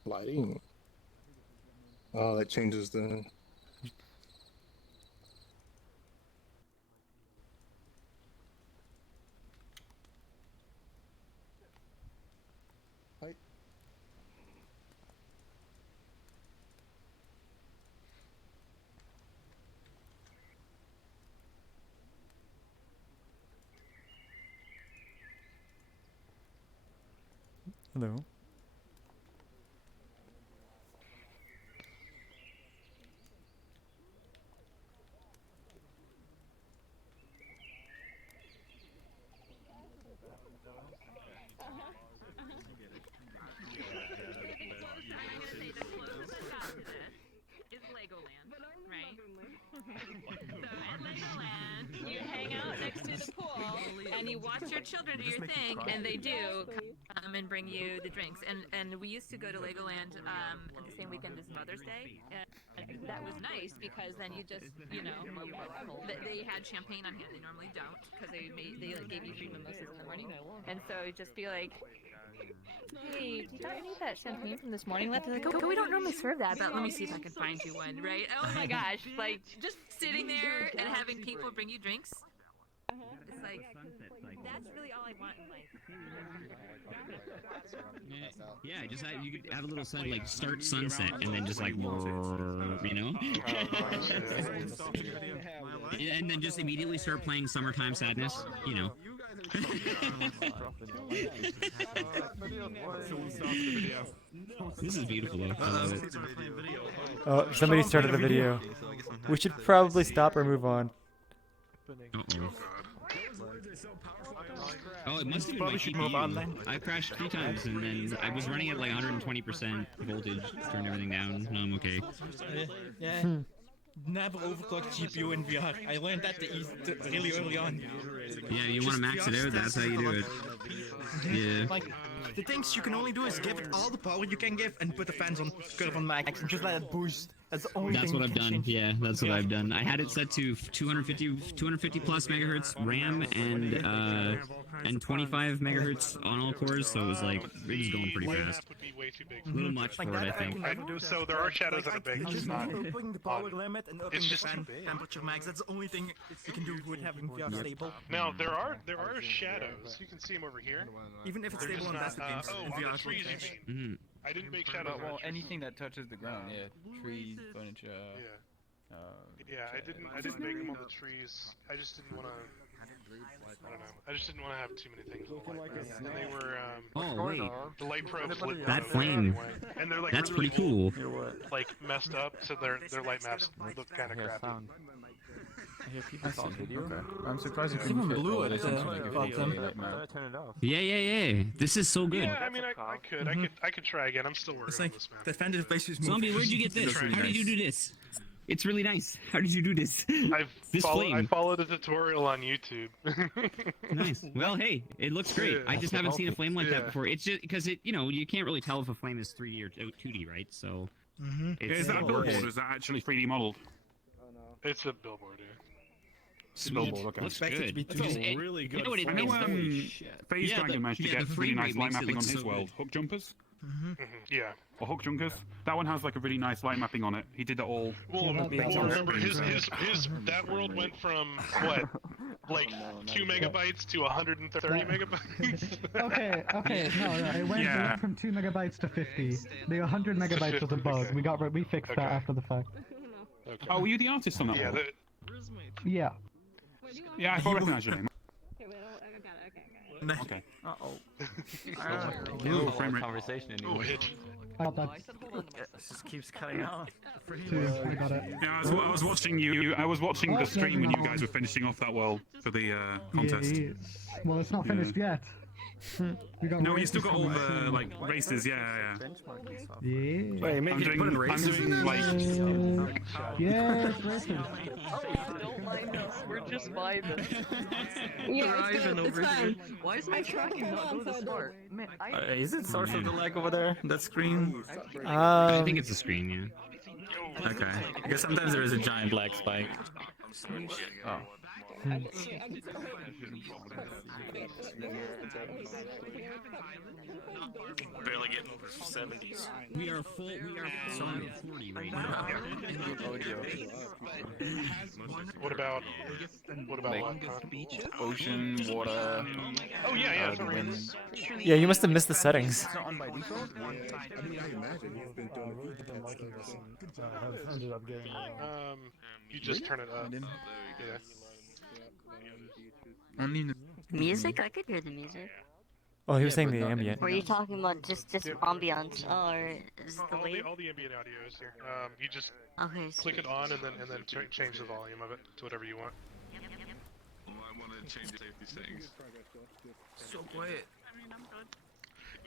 Lighting. Oh, that changes the... Light. Hello. Is Legoland, right? So at Legoland, you hang out next to the pool and you watch your children do your thing, and they do come and bring you the drinks. And we used to go to Legoland the same weekend as Mother's Day. And that was nice because then you just, you know, they had champagne on hand. They normally don't because they like, gave you free mimosas in the morning. And so it'd just be like, hey, do you got any of that champagne from this morning left? They're like, oh, we don't normally serve that, but let me see if I can find you one, right? Oh my gosh, like, just sitting there and having people bring you drinks. It's like, that's really all I want in life. Yeah, just you could have a little sign like start sunset and then just like you know, and then just immediately start playing Summertime Sadness, you know. This is beautiful though. I love it. Oh, somebody started the video. We should probably stop or move on. Uh-oh. Oh, it must have been my CPU. I crashed 3 times and then I was running at like 120% voltage, turned everything down. No, I'm okay. Yeah. Never overclock GPU in VR. I learned that really early on. Yeah, you want to max it out, that's how you do it. Yeah. Like, the things you can only do is give it all the power you can give and put the fans on curve on max and just let it boost. That's the only That's thing what I've done. Yeah, that's what I've done. I had it set to 250 plus megahertz RAM and 25 megahertz on all cores, so it was like it was going pretty fast. A little much for it, I think. So there are shadows that are big. It's Just not. upping the power limit and upping It's the just fan too big. temperature max. That's the only thing you can do with having VR stable. Now there are shadows. You can see them over here. Even if it's They're stable just on not, desktop games, in on VR the it's trees, really you fast. mean? I didn't make shadows. Well, anything that touches the ground, yeah. Trees, furniture. Yeah, I didn't make them on the trees. I just didn't want to. I don't know. I just didn't want to have too many things on the light probe. And they were. Oh wait. The light probes lit That up flame. anyway. And they're like That's really pretty cool. like messed up, so their light maps look kind of crappy. I hear people talk video. I'm surprised you Even couldn't blue fit at all the this into like a bottom. video. Turn it off. Yeah. This is so good. Yeah, I mean, I could try again. I'm still working It's on like this, man. the fan is basically Zombie, where'd you get this? How did you do this? It's really nice. How did you do this? I followed a tutorial on YouTube. Nice. Well, hey, it looks great. Yeah. I just haven't seen a flame like that Yeah. before. It's just because you know, you can't really tell if a flame is 3D or 2D, right? So. Is that a billboard or is that actually 3D modeled? It's a billboard, yeah. Sweet. Okay. Looks good. That's a really good. I know Phase Dragon managed to get really nice light mapping on his world. Hook jumpers. Yeah. Or hook junkers. That one has like a really nice light mapping on it. He did that all. Well, remember his that world went from what, like 2 megabytes to 130 megabytes. Okay, no, it went from 2 megabytes to 50. The 100 megabytes was a bug. We fixed that after the fact. Okay. Oh, were you the artist on that Yeah. one? Yeah. Yeah, I recognize your name. Okay. No conversation anymore. This just keeps cutting out. I got it. Yeah, I was watching you. I was watching the stream when you guys were finishing off that world for the contest. Yeah. Well, it's not finished yet. We got No, you races still got all to the race. like races. Yeah. Yeah. Wait, I'm doing like. Yes, races. Don't mind us. We're just vibing. Driving over here. Why is my tracking not go to the start? Man, Is it source of the lag over there? That screen? I think it's a screen, yeah. Okay. Because sometimes there is a giant lag spike. Oh. Barely getting over 70s. We are full. We are full on 40 right now. What about like ocean, water? Oh yeah, the wind. Yeah, you must have missed the settings. I mean, I imagine you've been doing Ended up getting. You just turn it up. Yeah. Music? I could hear the music. Oh, he was saying the ambient. Were you talking about just ambiance, or is the wave? All the ambient audio is here. You just click Okay, it on and then change the volume of it to whatever you want. I want to change the safety settings. So quiet.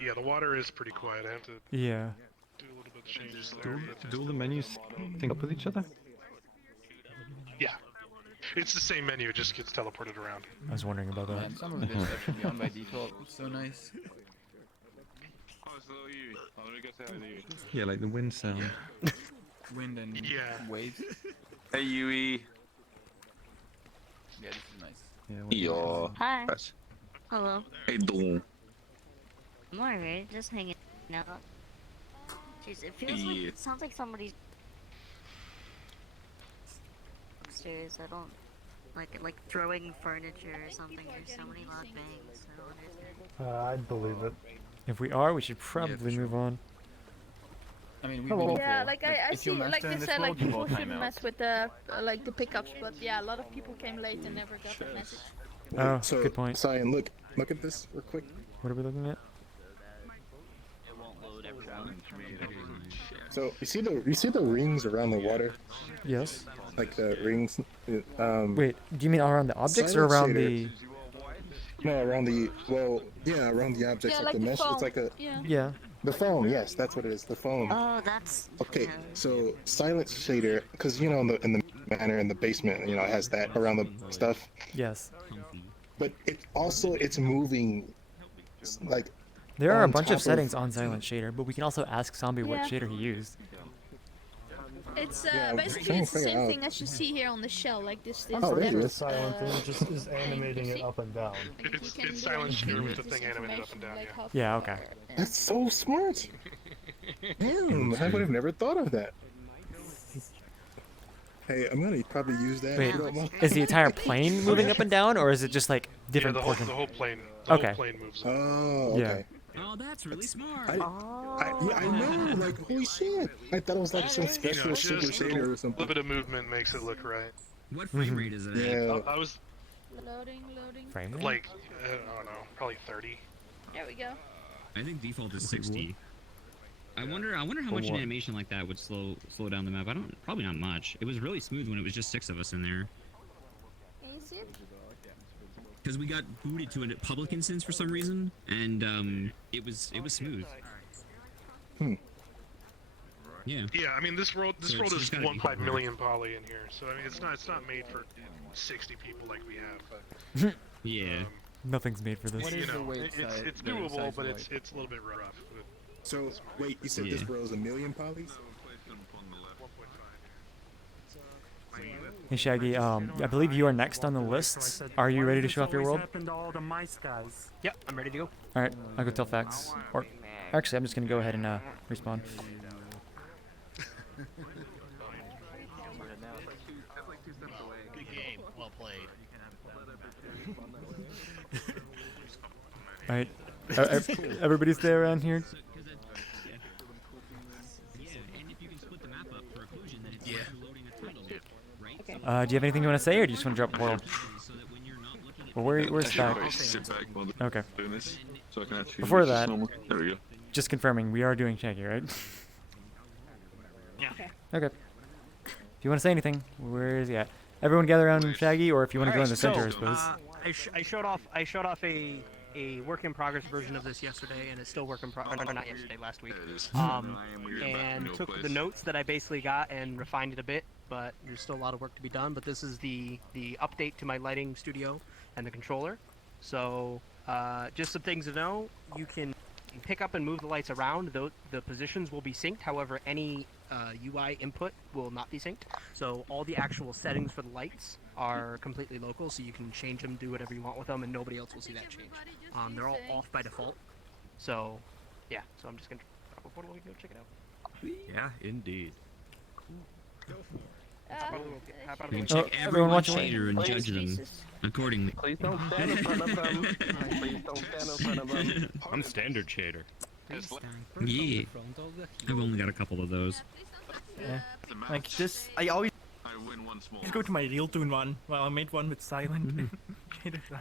Yeah, the water is pretty quiet. I have to Yeah. do a little bit of changes there. Do all the menus sync up with each other? Yeah. It's the same menu, it just gets teleported around. I was wondering about that. Man, some of this should be on by default. It's so nice. Yeah, like the wind sound. Wind and waves. Hey Yui. Yeah, this is nice. Yo. Hi. Hello. Hey doing? I'm alright, just hanging out. Jeez, it feels like it sounds like somebody's upstairs. I don't like throwing furniture or something. There's so many loud bangs. I don't understand. I'd believe it. If we are, we should probably move on. I mean, yeah, like I see, like you said, like people shouldn't mess with the like the pickups, but yeah, a lot of people came late and never got the message. Oh, so, good point. Cyan, look at this real quick. What are we looking at? So you see the rings around the water? Yes. Like the rings. Wait, do you mean around the objects or around the? No, around the around the objects, Yeah, like the like the mesh. foam. It's like a Yeah. the foam. Yes, that's what it is. The foam. Oh, that's Okay, so silence shader, because you know in the manor in the basement, you know, it has that around the stuff. Yes. But it's moving, like. There are a on bunch top of settings on Silent Shader, but we can also ask Zombie what Yeah. shader he used. It's Yeah, I'm basically trying it's to the figure same out. thing as you see here on the shell, like this. Oh, there it this is. Silent thing just is animating it up and down. It's silent share with the thing animated up and down, yeah. Yeah. Okay. That's so smart. Damn, I would have never thought of that. Hey, I'm gonna probably use that. Wait, if you don't mind. is the entire plane moving up and down, or is it just like different the portions? whole plane. Okay. Whole plane moves. Oh, Yeah. okay. Oh, that's really smart. I know, like, holy shit. I thought it was like some special super just a shader or little something. bit of movement makes it look right. What frame rate is it? Yeah. I was Loading. Frame rate? like, I don't know, probably 30. There we go. I think default is 60. I wonder how much an animation like that would slow down the map. Probably not much. It was really smooth when it was just 6 of us in there. Can you see it? Because we got booted to a public instance for some reason, and it was smooth. Yeah. Yeah, I mean this world So it's is just gotta be 1.5 hard. million poly in here, so I mean it's not made for 60 people like we have. But, Yeah. Nothing's made for this. you know, it's doable, but it's a little bit rough. With So wait, you said this row is 1 million polys? Hey Shaggy, I believe you are next on the list. Are you ready to show off your world? Happened to all the mice guys. Yep, I'm ready to go. All right, I'll go tell Fax. Or actually, I'm just gonna go ahead and respawn. Good game. Well played. All right, everybody stay around here. Do you have anything you want to say, or do you just want to drop a portal? Well, where's Fax? Okay. Before that, just confirming, we are doing Shaggy, right? Yeah. Okay. If you want to say anything, where is he at? Everyone gather around Shaggy, or if you want to go in the center, I suppose. I showed off a work in progress version of this yesterday, and it's still work in progress. Not yesterday, last week. And took the notes that I basically got and refined it a bit, but there's still a lot of work to be done. But this is the update to my lighting studio and the controller. So just some things to know: you can pick up and move the lights around. The positions will be synced. However, any UI input will not be synced. So all the actual settings for the lights are completely local, so you can change them, do whatever you want with them, and nobody else will see that change. They're all off by default. So, yeah. So I'm just gonna drop a portal and go check it out. Yeah, indeed. You can check everyone's shader and judge them accordingly. Please don't stand in front of them. Please don't stand in front of them. I'm standard shader. Yeah. I've only got a couple of those. Yeah. Like this, I always go to my real tune one. Well, I made one with silent.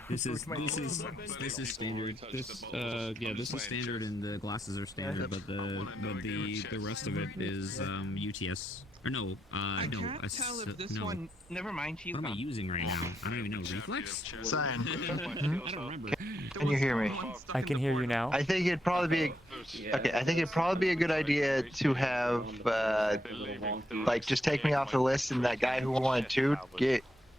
This is standard. This this is standard, and the glasses are standard, but the rest of it is UTS. Or no, I no. can't tell if this no. one. Never mind. What am I using right now? I don't even know. Reflex? Cyan. I don't remember. Can you hear me? I can hear you now. I think it'd probably be I think it'd probably be a good idea to have like just take me off the list, and that guy who wanted to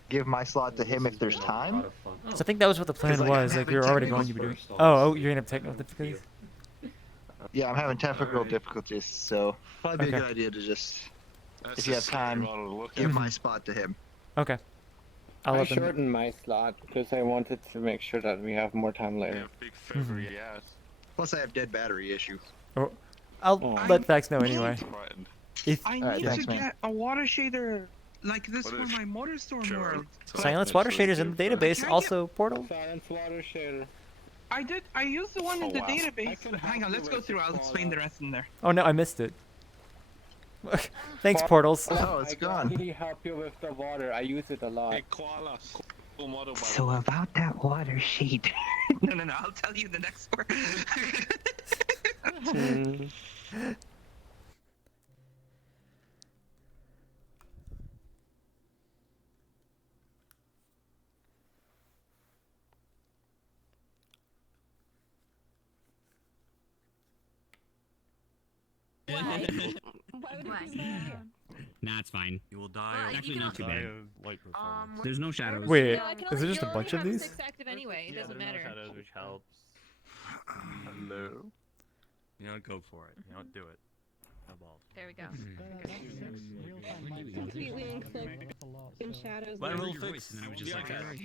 give my slot to him if there's time. So I think that was what the plan was. Like we were already going to be doing. Oh, you're gonna have technical difficulties. Yeah, I'm having technical difficulties, so probably be a Okay. good idea to just, if you have time, give my spot to him. Okay. I'll I let them. shortened my slot because I wanted to make sure that we have more time later. Plus, I have dead battery issues. Oh, I'll let Fax know anyway. If, I Alright, need thanks, to man. get a water shader like this for my Motorstorm world. Silence water shaders in the database, also portal. Silence water shader. I used the one in the wow. database. Hang on, let's go through. I'll explain the rest in there. Oh no, I missed it. Thanks, portals. Oh, it's gone. I can help you with the water. I use it a lot. So about that water sheet. no, I'll tell you the next one. Nah, it's fine. You will die. Actually, not too bad. Light performance. There's no shadows. Wait, No, I can is there only- just a you bunch of only have these? 6 active anyway. It doesn't matter. Shadows, which helps. Hello. You know, go for it. You know, do it. How about? There we go. Completely uncloaked in shadows. I Let heard will your fix. voice, and then I was just like, I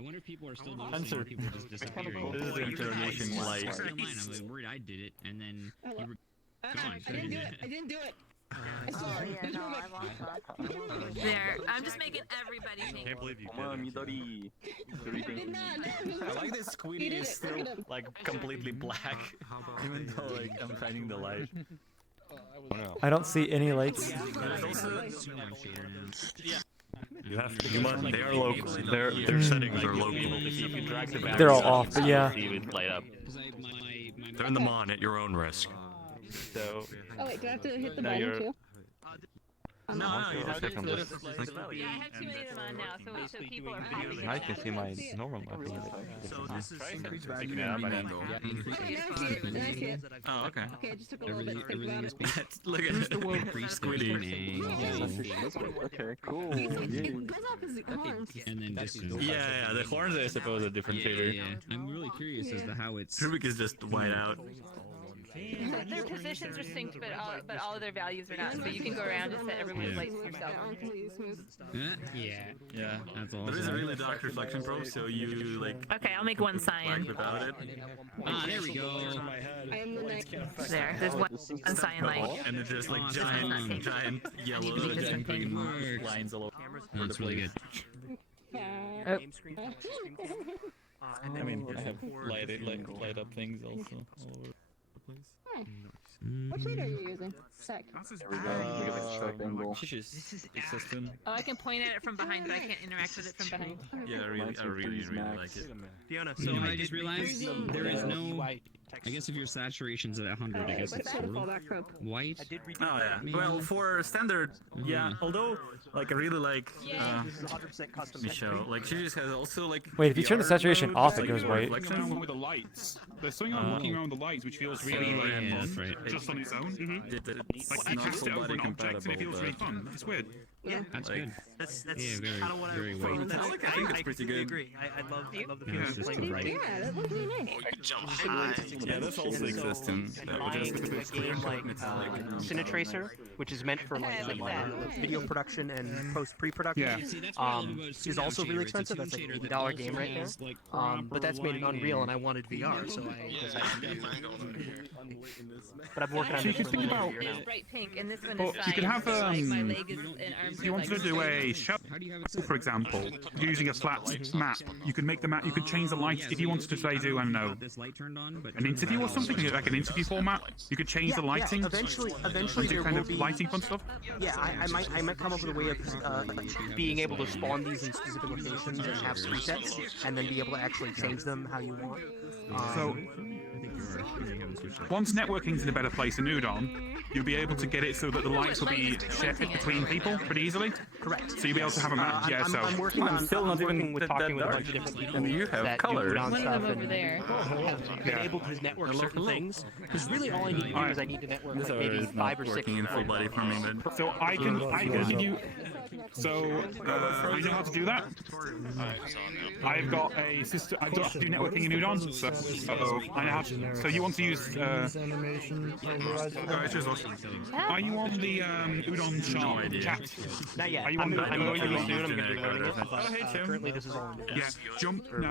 wonder if people are still noticing Answer. or people are just disappearing. This is the interrogation light. I'm like, worried I did it, and then you were gone. I didn't do it. I didn't do it. I Oh swear. yeah, no, I lost that. There. I'm just making everybody think. Can't believe you I like this Squeedy is still like completely black, even though like I'm shining the light. I don't see any lights. You have to. You must. They are local. Their settings are local. If you drag the back, They're all off, but yeah. you would light up. Turn them on at your own risk. So Oh wait, do I have to hit the now button you're too? No, you have to click on this. Yeah, I have too many of them on now, so people are popping I can see my normal map. So this is increase value Picking it up and and meaning. then Oh, okay. Okay, it just took a little bit to think Everything about is it. look at the world squiddy. Okay, cool. And then just Yeah, the horns I suppose are different fader. yeah. I'm really curious as to how it's. Rubik is just white out. Their positions are synced, but all of their values are not. So you can go around and set everyone's lights yourself. Yeah. Yeah, That's there is a awesome. really dark reflection probe, so you like. Okay, I'll make one cyan. Without it. Ah, there we go. There, there's one cyan light. And it's just like Oh, giant yellow, giant green lines all over the really place. Oh. I mean, I have light up things also all over the place. What shader are you using? Sec. System. Oh, I can point at it from behind, but I can't interact with it from behind. Yeah, I really like it. Fiona, So I just realized there is no. I guess if your saturation's at 100, I guess it's sort of white. Oh yeah. Well, for standard, yeah. Although, like, I really like. Michelle, like, she just has also like. Wait, if you turn the saturation mode, off, like, it goes white. Around with the lights. There's something I'm walking around the lights which feels really yeah, that's right. just on its own. It's Like you not cast it over an object and it compatible, feels really but- fun. It's weird. Yeah, That's Like, good. That's Yeah, very, kind of what very I well. I think it's pretty good. agree. I love the Yeah, feeling it's of just playing the with right. Yeah, that looks really nice. Yeah, that's also And so existing. buying a game like Cinetracer, which is meant for like video production and pre-production, Yeah. See, that's what I love about is Synapse also really Shader. It's a expensive. That's like shader an that $80 also game right has, there. like, But that's made in proper Unreal, and I lighting. wanted VR, so I decided to do it. But I've been working on So you this can for think like about- a year now. It's bright pink, and this one Well, is you cyan. could have, so, like, my leg is and arms If you are, wanted like, to do a show, for example, using a flat map, you could make the map. You could change the lights if you wanted to say do, I don't know, This light turned on, but an interview or something, like an interview format. You could change the lighting. Eventually and there do kind will of be lighting fun stuff. Yeah, I might come up with a way of being able to spawn these in specific locations and have presets, and then be able to actually change them how you want. So once networking's in a better place in Udon, you'll be able to get it so that the lights will be shared between people pretty easily. Correct. So you'll be able to have a map. Yeah. So I'm working on still not even with that talking with a dark. bunch of different people And you have that colors. do Udon One of stuff them over and there. have been able to network certain things. Because really all I need to do is I need to network This like already maybe is not 5 or 6 working in full body for me, but So I can give you. So I know how to do that. I've got a system. I don't have to do networking in Udon. So I know how to. So you want to use. Animation. Are you on the Udon Sharp chat? Not yet. Are you on I'm the? going to be soon. I'm going to be learning it. But Oh, hey, Tim. currently this is all I'm doing. Yeah, jump on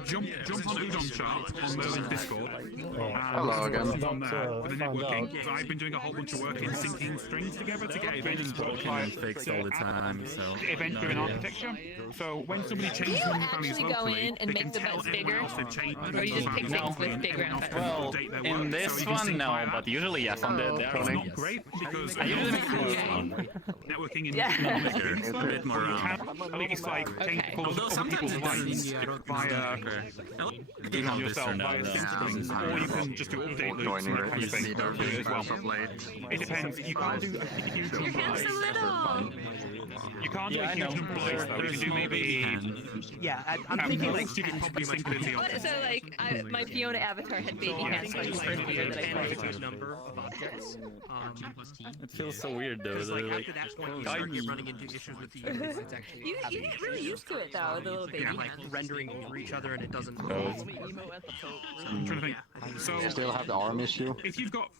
Udon Chart on Merlin's Discord. Hello again. On there with the networking. So I've been doing a whole bunch of work in syncing strings together to get events fixed all the time. So event-driven architecture. So when somebody changes one of the values actually go locally, in and they make can the tell buttons everyone bigger? else they've changed. Or you just pick things with bigger and better? well, in this one no, but usually yes on the It's not great because I usually make the first one. networking in Yeah. Bigger, a bit more round. at least like change Okay. colors Although of sometimes people's it lights doesn't via Being on yourself via syncing, or you can just do update loops and that kind of thing. Do it as well. It depends. You can't do a huge number of lights. You can't do a huge number of lights though. You can do maybe. Yeah, I'm thinking like you could probably sync it in the What? So like, my Fiona avatar had baby hands like the first year that I played. a number of objects. It feels so weird though. Because like they're after that point, you start running into issues with the units. It's actually You get really used to it though, the little baby yeah, like hands. rendering over each other, and it doesn't. I'm trying to think. So Still have the arm issue. if you've got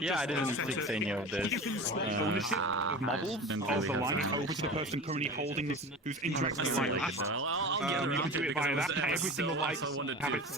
Yeah, I didn't just a set fix of- any of this. You can swap ownership of models didn't of really the have light time. over to the person currently holding this, who's interacting with the light last. I'll get You around can to do it it because via I was that. Every single light also wanted have to its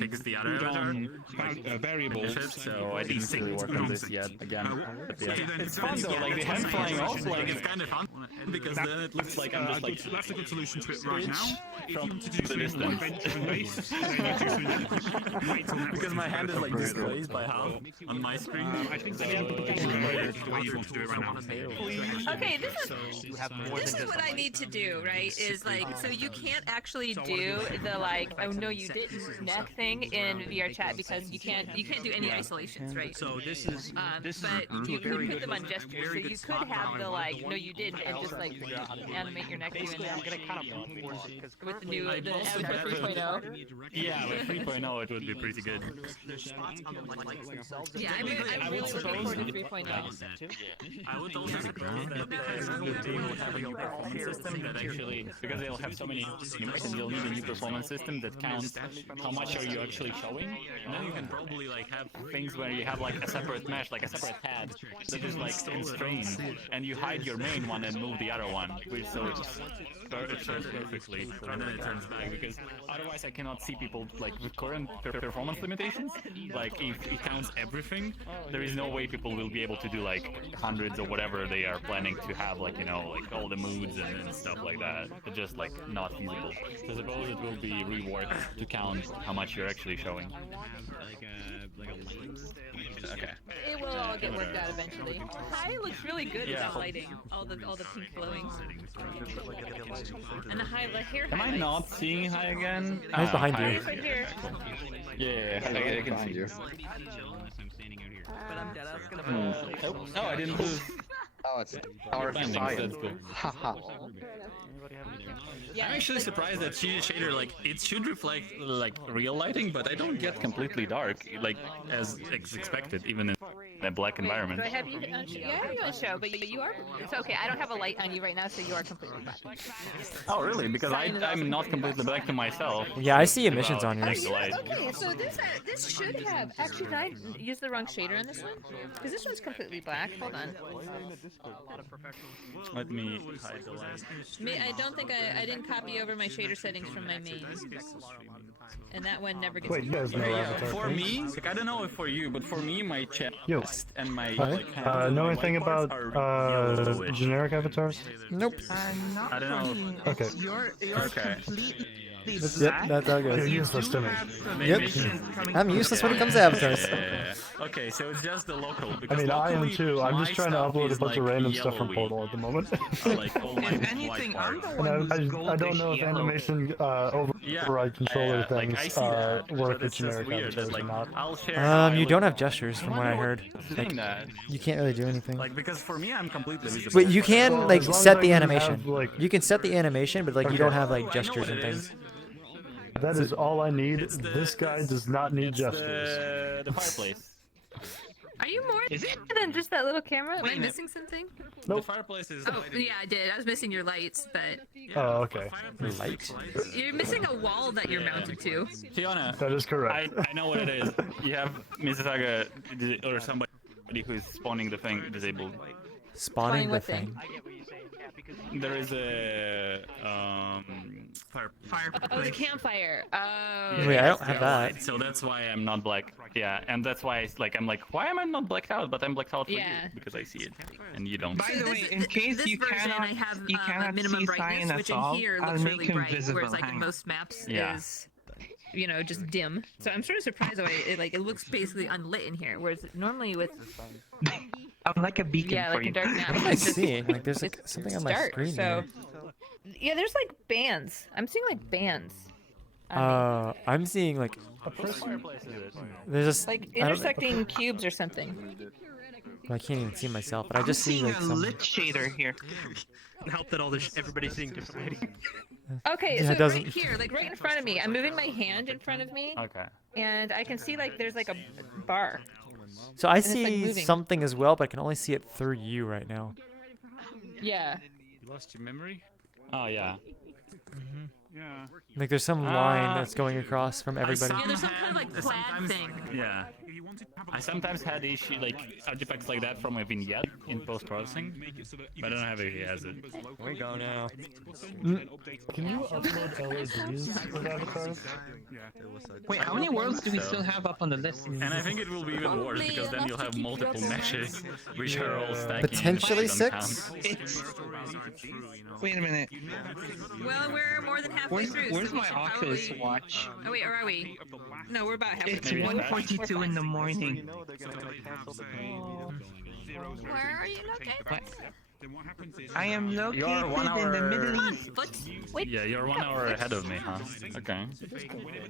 fix the other Udon variables. so I didn't really work on this yet. Again, but yeah. Okay, then It's fun though. Like the hand flying off, like it's kind of fun. Because then it looks like I'm just like. That's a good solution to it right now. If you From want to do the something distance. event-driven based, then you do wait till that Because my hand is like displaced by half on my screen. I think the way you want to do it right now. Okay, this is what I need to do, right? Is like, so you can't actually do the like, oh no you didn't neck thing in VRChat because you can't do any isolations, right? So this is but you could put them on gestures, so you could have the like, no you didn't, and just like animate your neck doing that. With the new Avatar 3.0. Yeah, with 3.0 it would be pretty good. Yeah, I'm really looking forward to 3.0. I would also suppose that because they will have a new performance system that actually, because they'll have so many animations, you'll need a new performance system that counts how much are you actually showing, and then you can probably like have things where you have like a separate mesh, like a separate head that is like constrained, and you hide your main one and move the other one, which so it shows perfectly, and then it turns back, because otherwise I cannot see people like with current performance limitations, like if it counts everything, there is no way people will be able to do like hundreds or whatever they are planning to have, like, you know, like all the moods and stuff like that. It's just like not feasible. So suppose it will be reworked to count how much you're actually showing. Okay. It will all get worked out eventually. High looks really good without lighting. All the pink glowing. And the hair Am I highlights. not seeing High again? He's behind you. He's right here. Yeah, I can see you. But I'm dead. I was gonna. Oh, I didn't lose. Oh, it's our Findings, science. that's good. Haha. I'm actually surprised that shader, like, it should reflect like real lighting, but I don't get Completely dark, like as expected, even in a black environment. Do I have you on show? Yeah, I have you on show, but you are. It's okay. I don't have a light on you right now, so you are completely black. Oh, really? Because I'm not completely black to myself. Yeah, I see emissions on yours. Okay, so this should have. Actually, did I use the wrong shader on this one? Because this one's completely black. Hold on. Let me hide the light. I don't think I didn't copy over my shader settings from my main. And that one never gets. Wait, you guys know Avatar For things? me, like, I don't know if for you, but for me, my chest and my Hi. like, hands Know and anything white parts about are yellowish. generic avatars? Nope. I don't know. Okay. You're Okay. Yep, that's how it You're goes. useless to me. Yep. I'm useless when it comes to avatars. Yeah. Okay, so it's just the local. I mean, I am locally, too. I'm my just trying to stuff upload a is, bunch of like, random stuff from yellowy. Portal at the moment. Like all my If anything, I'm the And one who's I don't know if yellow. animation override controller like, things I see that, work but with it's just generic weird that, avatars or like, not. I'll share how I You look- don't have gestures from what I heard. Doing Like, that. you can't really do anything. Like, because for me, I'm completely visible. But you can Well, like as long set as the I can animation. have, like- You can set the animation, but like you Okay. don't have like gestures and things. That is all I need. This guy does not need gestures. The fireplace. Are you more than just that little camera? Am I missing something? The fireplace is. Oh, yeah, I did. I was missing your lights, but Oh, okay. Light. you're missing a wall that you're mounted to. Fiona. That is correct. I know what it is. You have Mizutaga or somebody who is spawning the thing disabled. Spawning the what thing? thing. There is a fire. Oh, the campfire. Oh. Wait, I don't have that. So that's why I'm not black. Yeah, and that's why I'm like, why am I not blacked out? But I'm blacked out for Yeah. you because I see it, and you don't. By the way, in case this you version, cannot, I have you cannot minimum see brightness, Cyan which at in all, here I'll looks make really him bright, visible. whereas like Hang in on. most maps Yeah. is, you know, just dim. So I'm sort of surprised why it looks basically unlit in here, whereas normally with I'm like a beacon yeah, for like you. a dark map. What am I it's just- seeing? Like there's like it's something on my dark, screen so here. yeah, there's like bands. I'm seeing like bands. I'm seeing like there's just Like I don't- intersecting cubes or something. I can't even see myself, but I I'm just see seeing like a some. lit shader here. Help that all this everybody's seeing differently. Okay, Yeah, so it doesn't- right here, like right in front of me, I'm moving my hand in front of me, Okay. and I can see like there's like a bar. So I it's, like, see moving. something as well, but I can only see it through you right now. Yeah. You lost your memory? Oh yeah. Yeah. Like there's some line that's going across from everybody. Yeah, there's some kind of like plaid thing. Yeah. I sometimes had issue like artifacts like that from a vignette in post-processing, but I don't have it as it. We go now. Can you upload LEDs with avatars? Wait, how many worlds do we still have up on the list? And I think it will be even worse because then you'll have multiple meshes, which are all stacking. Potentially don't 6? Wait a minute. Well, we're more than halfway through. Where's so we my should Oculus probably... watch? Oh wait, or are we? No, we're about halfway It's through. 1:42 in the morning. Where are you located? I am located You're 1 hour... in the Middle East. Wait. Yeah, you're 1 hour ahead of me, huh? Okay.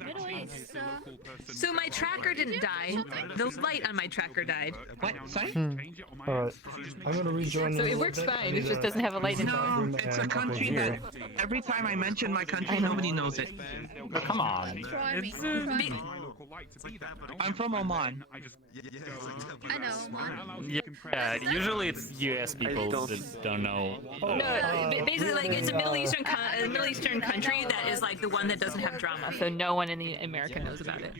Middle East. So my tracker didn't die. The light on my tracker died. What? Sorry? Alright, I'm gonna rejoin So you. it works fine. It just doesn't have a light in it. No, it's a country that every time I mention my country, nobody knows it. Oh, come on. Try me. I'm from Oman. I know, Oman. Yeah, usually it's US people that don't know. No, basically, like it's a Middle Eastern country that is like the one that doesn't have drama, so no one in America knows about it.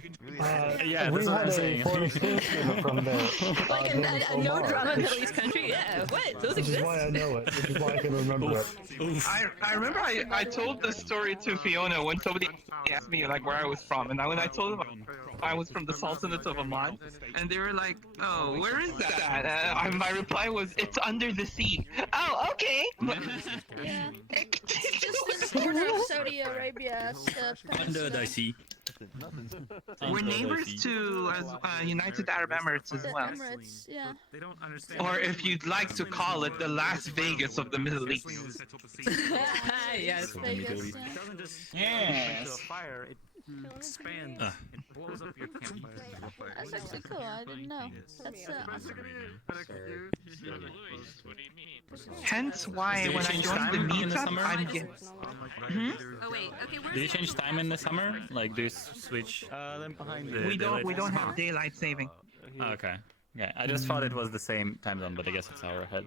Yeah, we that's what had I'm a saying. foreign exchange student from there. Like a no drama Middle East country? Yeah, what? Those Which is exist? why I know it. Which is why I can remember it. I remember I told the story to Fiona when somebody asked me like where I was from, and when I told them I was from the Sultanate of Oman, and they were like, "Oh, where is that?" My reply was, "It's under the sea." Oh, okay. Yeah. It's just in the corner of Saudi Arabia. Under the sea. We're neighbors to United Arab Emirates as well. Emirates, yeah. They don't understand. Or if you'd like to call it the Las Vegas of the Middle East. Yes. Vegas, yeah. It doesn't just Yes. fire. It expands. It blows up your campfire. That's actually cool. I didn't know. That's awesome. Hence why when I joined the Meetup, I'm getting. Oh wait, okay, Do you change time in the summer? Like, do you switch? Then behind the We daylight don't have daylight saving. Oh, okay. Yeah, I just thought it was the same time zone, but I guess it's hour ahead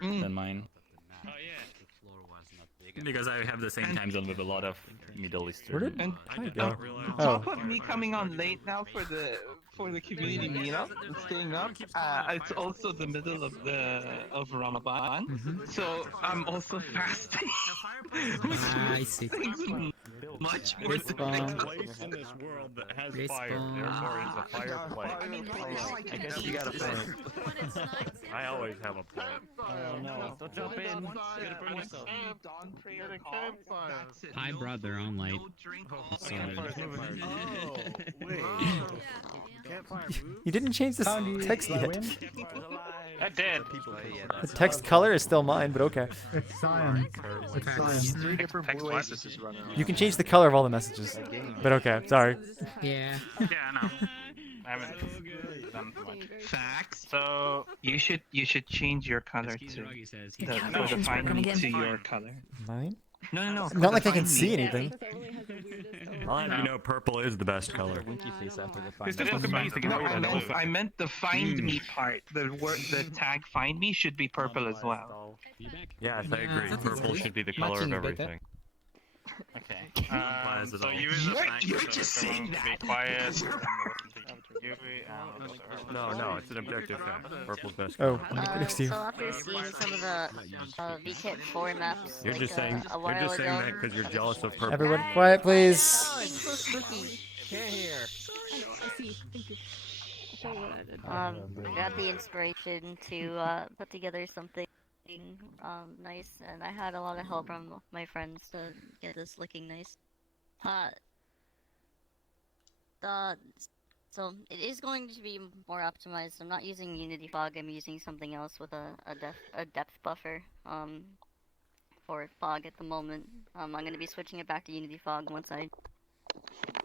than mine. Because I have the same time zone with a lot of Middle Eastern. Where did I go? On top of me coming on late now for the community meetup and staying up, it's also the middle of Ramadan, so I'm also fasting. I see. Much more Respawn. Place in this world that has fire, Respawn. therefore is a fireplace. I guess you gotta play. I always have a plan. Oh no, don't jump in. I brought their own light. So, You didn't change the text yet. I did. The text color is still mine, but okay. It's cyan. It's cyan. 3 different blue aces running around. You can change the color of all the messages. But okay, sorry. yeah. Yeah, no. I haven't done much. Facts. So You should change your color to the find me to your color. Mine? No. Not like I can see anything. You know, purple is the best color. I meant the find me part. The tag find me should be purple as well. Yes, I agree. Purple should be the color of everything. Okay. So You're just saying that. Be quiet. No, it's an objective fact. Purple's best Oh, color. next to you. So after seeing some of the VKit 4 maps You're like, just saying a while that ago, because you're jealous of purple. Everyone, quiet, please. Oh, it's so spooky. I got the inspiration to put together something nice, and I had a lot of help from my friends to get this looking nice. So it is going to be more optimized. I'm not using Unity Fog. I'm using something else with a depth buffer for fog at the moment. I'm going to be switching it back to Unity Fog once I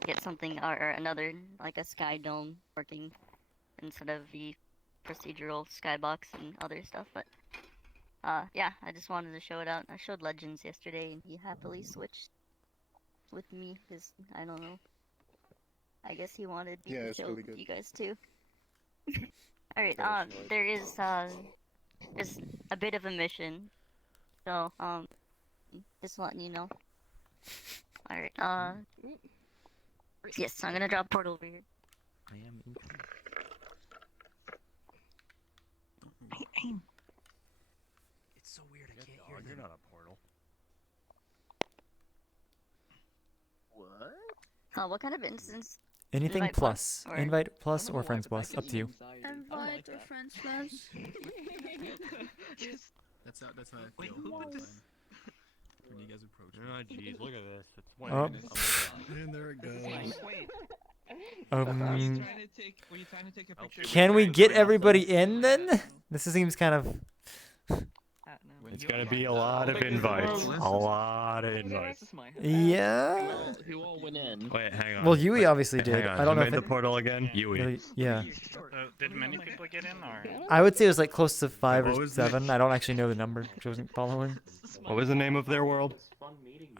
get something or another like a sky dome working instead of the procedural skybox and other stuff. But yeah, I just wanted to show it out. I showed Legends yesterday, and he happily switched with me because I don't know. I guess he wanted me to show really good. you guys too. Alright, there is just a bit of a mission. So, just letting you know. Alright, yes, I'm gonna drop Portal over here. I am incoming. It's so weird. I can't hear You're them. not a portal. What? What kind of instance? Anything Invite plus. or- Invite plus or friends plus. Up to you. Invite or friends plus. That's how I Wait, feel. who put this? When you guys approach me. Oh, jeez, look at this. It's one Oh. And there it goes. Wait. Um, Were you trying to take a picture? Can we get everybody in then? This seems kind of. It's gonna be a lot of invites. A lot of invites. Yeah. Who all went in? Wait, hang on. Well, Yui obviously Hang did. on, I don't who know if made the it, portal again? Yui. really- yeah. Did many people get in, or? I would say it was like close to 5 What or was 7. I don't actually know the number because I wasn't following. What was the name of their world?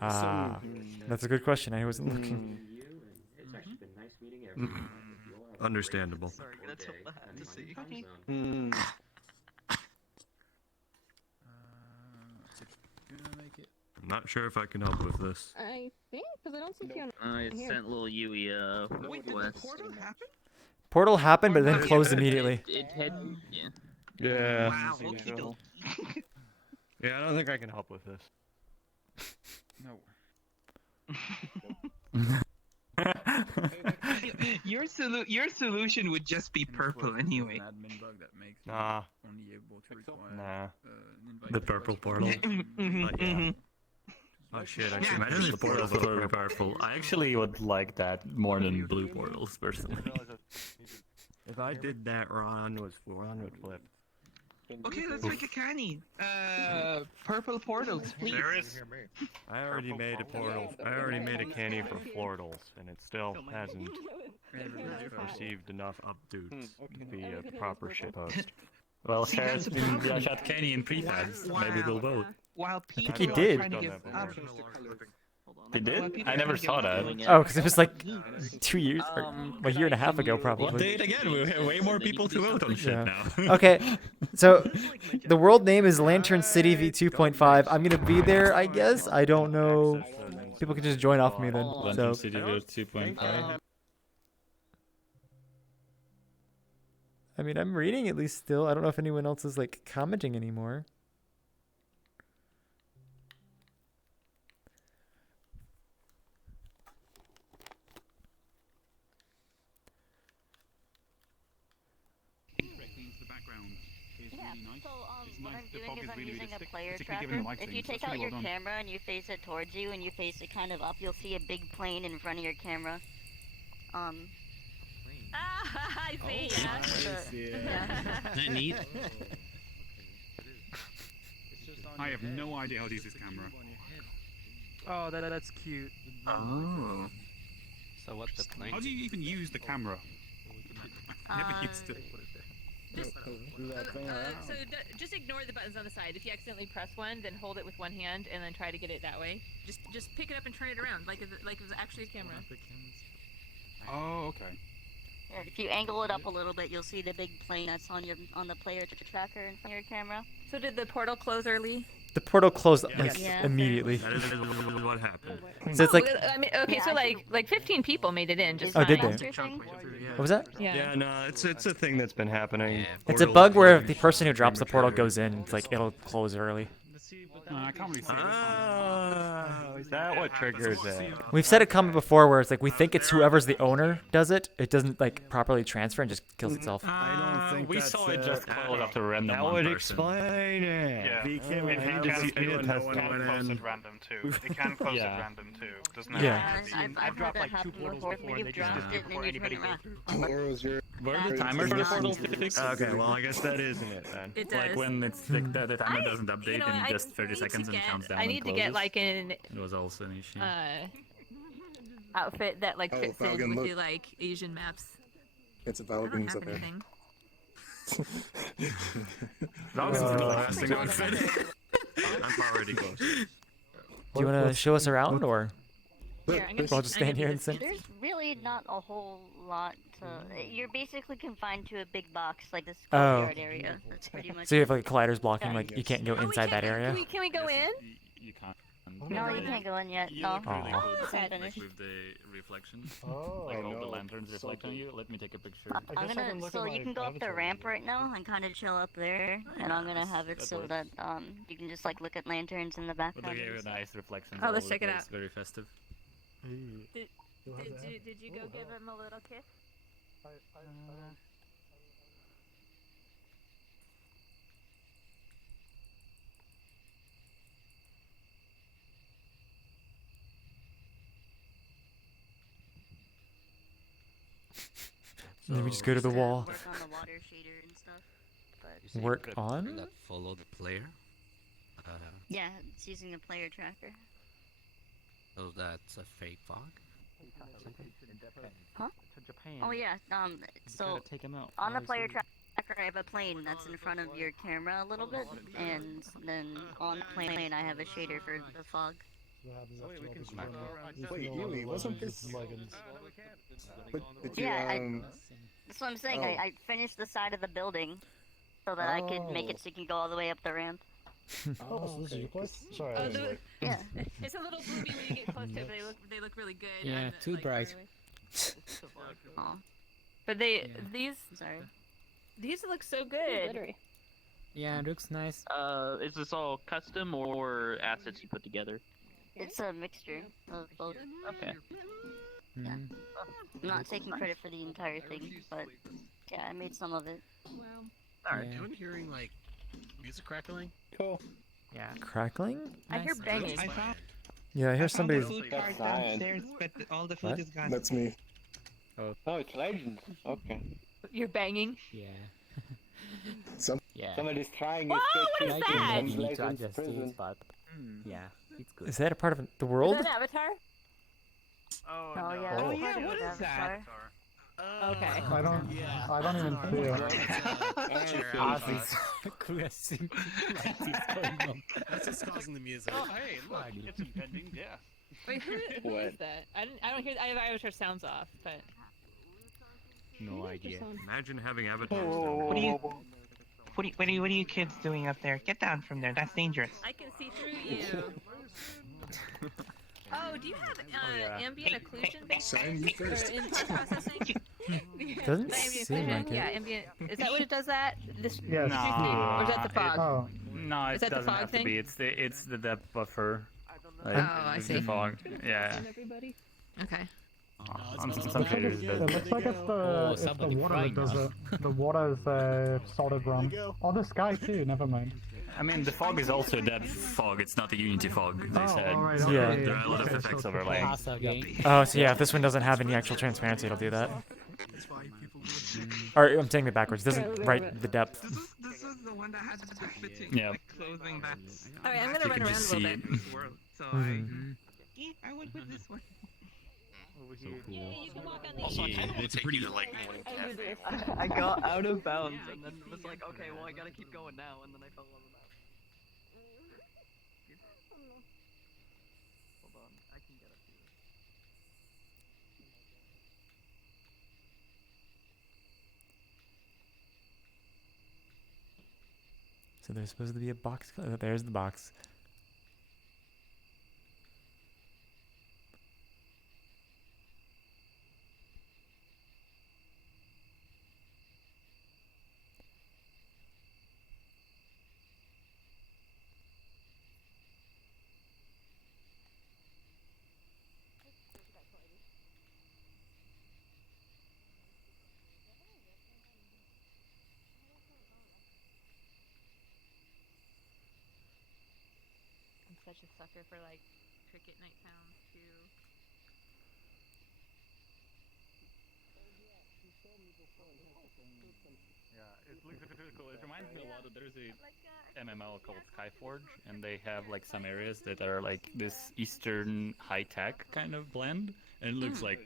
Ah, that's a good question. I wasn't looking. Understandable. Sorry, that's all I had to see. Gonna make it. I'm not sure if I can help with this. I think, because I don't see you I here. sent little Yui Wait, did the request. portal happen? Portal happened, but then closed immediately. It had, yeah. Yeah. Wow, okie dokie. Yeah, I don't think I can help with this. No. Your solution would just be purple anyway. An admin bug that makes me Nah. only able to require Nah. an invite The to purple approach portal. me. But yeah. Oh shit, I should imagine the portals are very powerful. I actually would like that more than blue portals, personally. If I did that, Ron would flip. Okay, let's make a canny. Purple portals, please. There is. I already made a portal. I already made a canny for Flortals, and it still hasn't received enough updates to be a proper shitpost. Well, See, Sarah's that's the been problem. shot Kenny in prefabs. Maybe they'll vote. While think people he are did. trying to give up. They did? people I never trying to saw give that. Oh, because it was like 2 years or a year and a half ago, probably. Update again. We have way more people to vote on shit Yeah. now. Okay, so the world name is Lantern City V2.5. I'm gonna be there, I guess. I don't know. People can just join off me then. So City 2.5. I mean, I'm reading at least still. I don't know if anyone else is like commenting anymore. So, what I'm The doing fog is is I'm really using a realistic. player Particularly tracker. given the light If you things, take that's out really your well done. camera and you face it towards you and you face it kind of up, you'll see a big plane in front of your camera. Ah, I see. Isn't that neat? I have no idea how to use this camera. Oh, that's cute. Oh. So what's the plan? How do you even use the camera? Never used it. So just ignore the buttons on the side. If you accidentally press one, then hold it with one hand and then try to get it that way. Just pick it up and turn it around like it was actually a camera. Oh, okay. Yeah, if you angle it up a little bit, you'll see the big plane that's on the player tracker in front of your camera. So did the portal close early? The portal closed Yeah. like Yeah. immediately. That is what happened. So it's like, I mean, okay, so like 15 people made it in. Just oh, did fine. they? What was that? Yeah. No, it's a thing that's been happening. It's a bug where the person who drops the portal goes in. It's like it'll close early. I can't really see it. Oh, is that what triggers it? We've said it comment before where it's like we think it's whoever's the owner does it. It doesn't like properly transfer and just kills itself. We saw it just close up to random That one would person. explain it. Yeah. We It can can close at random too. It can close Yeah. at random too. Doesn't have Yeah. to be. I've had dropped that like 2 happen portals before. before and they You've just dropped did it and then before you turn anybody it goes around. through. Where was your? Where are the Yeah. timers for the portals fixed? Okay, well I guess that isn't it then. It Like does. when it's like the timer doesn't update You know, in I just 30 need to seconds and it get- counts down I and need to closes. get like an It was also an issue. outfit that like Oh, fits in Falcon, with look. the like Asian maps. It's a I don't Falcon's have up there. anything. That was a lasting outfit. I'm already close. Do you want to show us around or? Here, I'm gonna I'll just stand here and sing. There's really not a whole lot to. You're basically confined to a big box like this Oh. courtyard area. That's pretty much. So you have like colliders blocking, Yeah. like you can't go Oh, we inside can't- that area. Can we go in? You can't. No, you can't go in yet. You No. look really Aw. good, It's like finished. with the reflection. Oh, Like all the no. lanterns So reflect on good. you. Let me take a picture. I'm gonna, so you can go up the ramp right now and kind of chill up there, and I'm gonna have it That so works. that you can just like look at lanterns in the But background. they and have stuff. nice reflections Oh, all let's over the check it place. out. Very festive. Did you go give him a little kiss? Then we just go to the wall. Work on the water shader and stuff. But Work on? That follow the player. yeah, it's using a player tracker. So that's a fake fog. Huh? To Japan. Oh yeah. So take him out. on the player tracker, I have a plane that's in front of your camera a little bit, and then on the plane I have a shader for the fog. Wait, Yui, wasn't this? But did you Yeah, that's what I'm saying. Oh. I finished the side of the building so that I could make it so you can go all the way up the ramp. Oh, so this is your place? Sorry, I Oh, was late. Yeah. It's a little gloomy when you get close to it, but they look really good. Yeah, on the, too like, bright. Aw. But they Yeah. these look so good. Yeah, it looks nice. Is this all custom or assets you put together? It's a mixture of both. Okay. Yeah. I'm not taking credit for the entire thing, but yeah, I made some of it. Alright. I'm hearing like music crackling. Cool. Yeah. Crackling? I hear banging. I found Yeah, I hear the somebody's. food cart That's science. downstairs, but all the food What? is gone. That's me. Oh, it's legend. Okay. You're banging. Yeah. Some. Yeah. Somebody's trying Whoa, to what is escape that? from You need to Legend's adjust prison. this, but yeah, it's good. Is that a part of the Is world? that an avatar? Oh, Oh no. yeah. Oh that's yeah, part of what it, is that? Avatar. Okay. I don't even see it. Ozzy's aggressive. What is going on? That's what's causing the music. Oh, hey, look, it's impending death. Wait, who What? is that? I don't hear. I have avatar sounds off, but. No idea. Imagine having avatars. What are you kids doing up there? Get down from there. That's dangerous. I can see through you. Oh, do you have ambient occlusion based Sign you first. in processing? Doesn't Ambient seem occlusion? like Yeah, it. ambient. Is that what it does? That this Yes. or is that the fog? Oh, No, Is it that the doesn't fog have thing? to be. It's the depth buffer. Like, Oh, I it's see. The fog. Yeah. Okay. On some shaders it it does. looks like it's Oh, the somebody water crying that does now. it. The water is solid run. Oh, the sky too. Never mind. I mean, the fog is also a depth fog. It's not a Unity fog. They Oh, said. alright, So okay, there are a lot of okay, effects so it's overlaying. Awesome game. Oh, so yeah, if this one doesn't have any actual transparency, it'll do that. Or I'm saying it backwards. It doesn't write the depth. This was the one that had the fitting, Yeah. like clothing that's. All right, I'm gonna You run can around just a little see bit. it. World, so I went with this one. Yeah, you can walk on the. Also, I kind of want to take you to like I got out of bounds and then was like, okay, well I gotta keep going now, and then I fell out of bounds. Hold on, I can get up to this. So there's supposed to be a box. Oh, there's the box. I'm such a sucker for like cricket night sounds too. Yeah, it looks really cool. It reminds me a lot of there's a MMO called Skyforge, and they have like some areas that are like this Eastern high tech kind of blend, and it looks like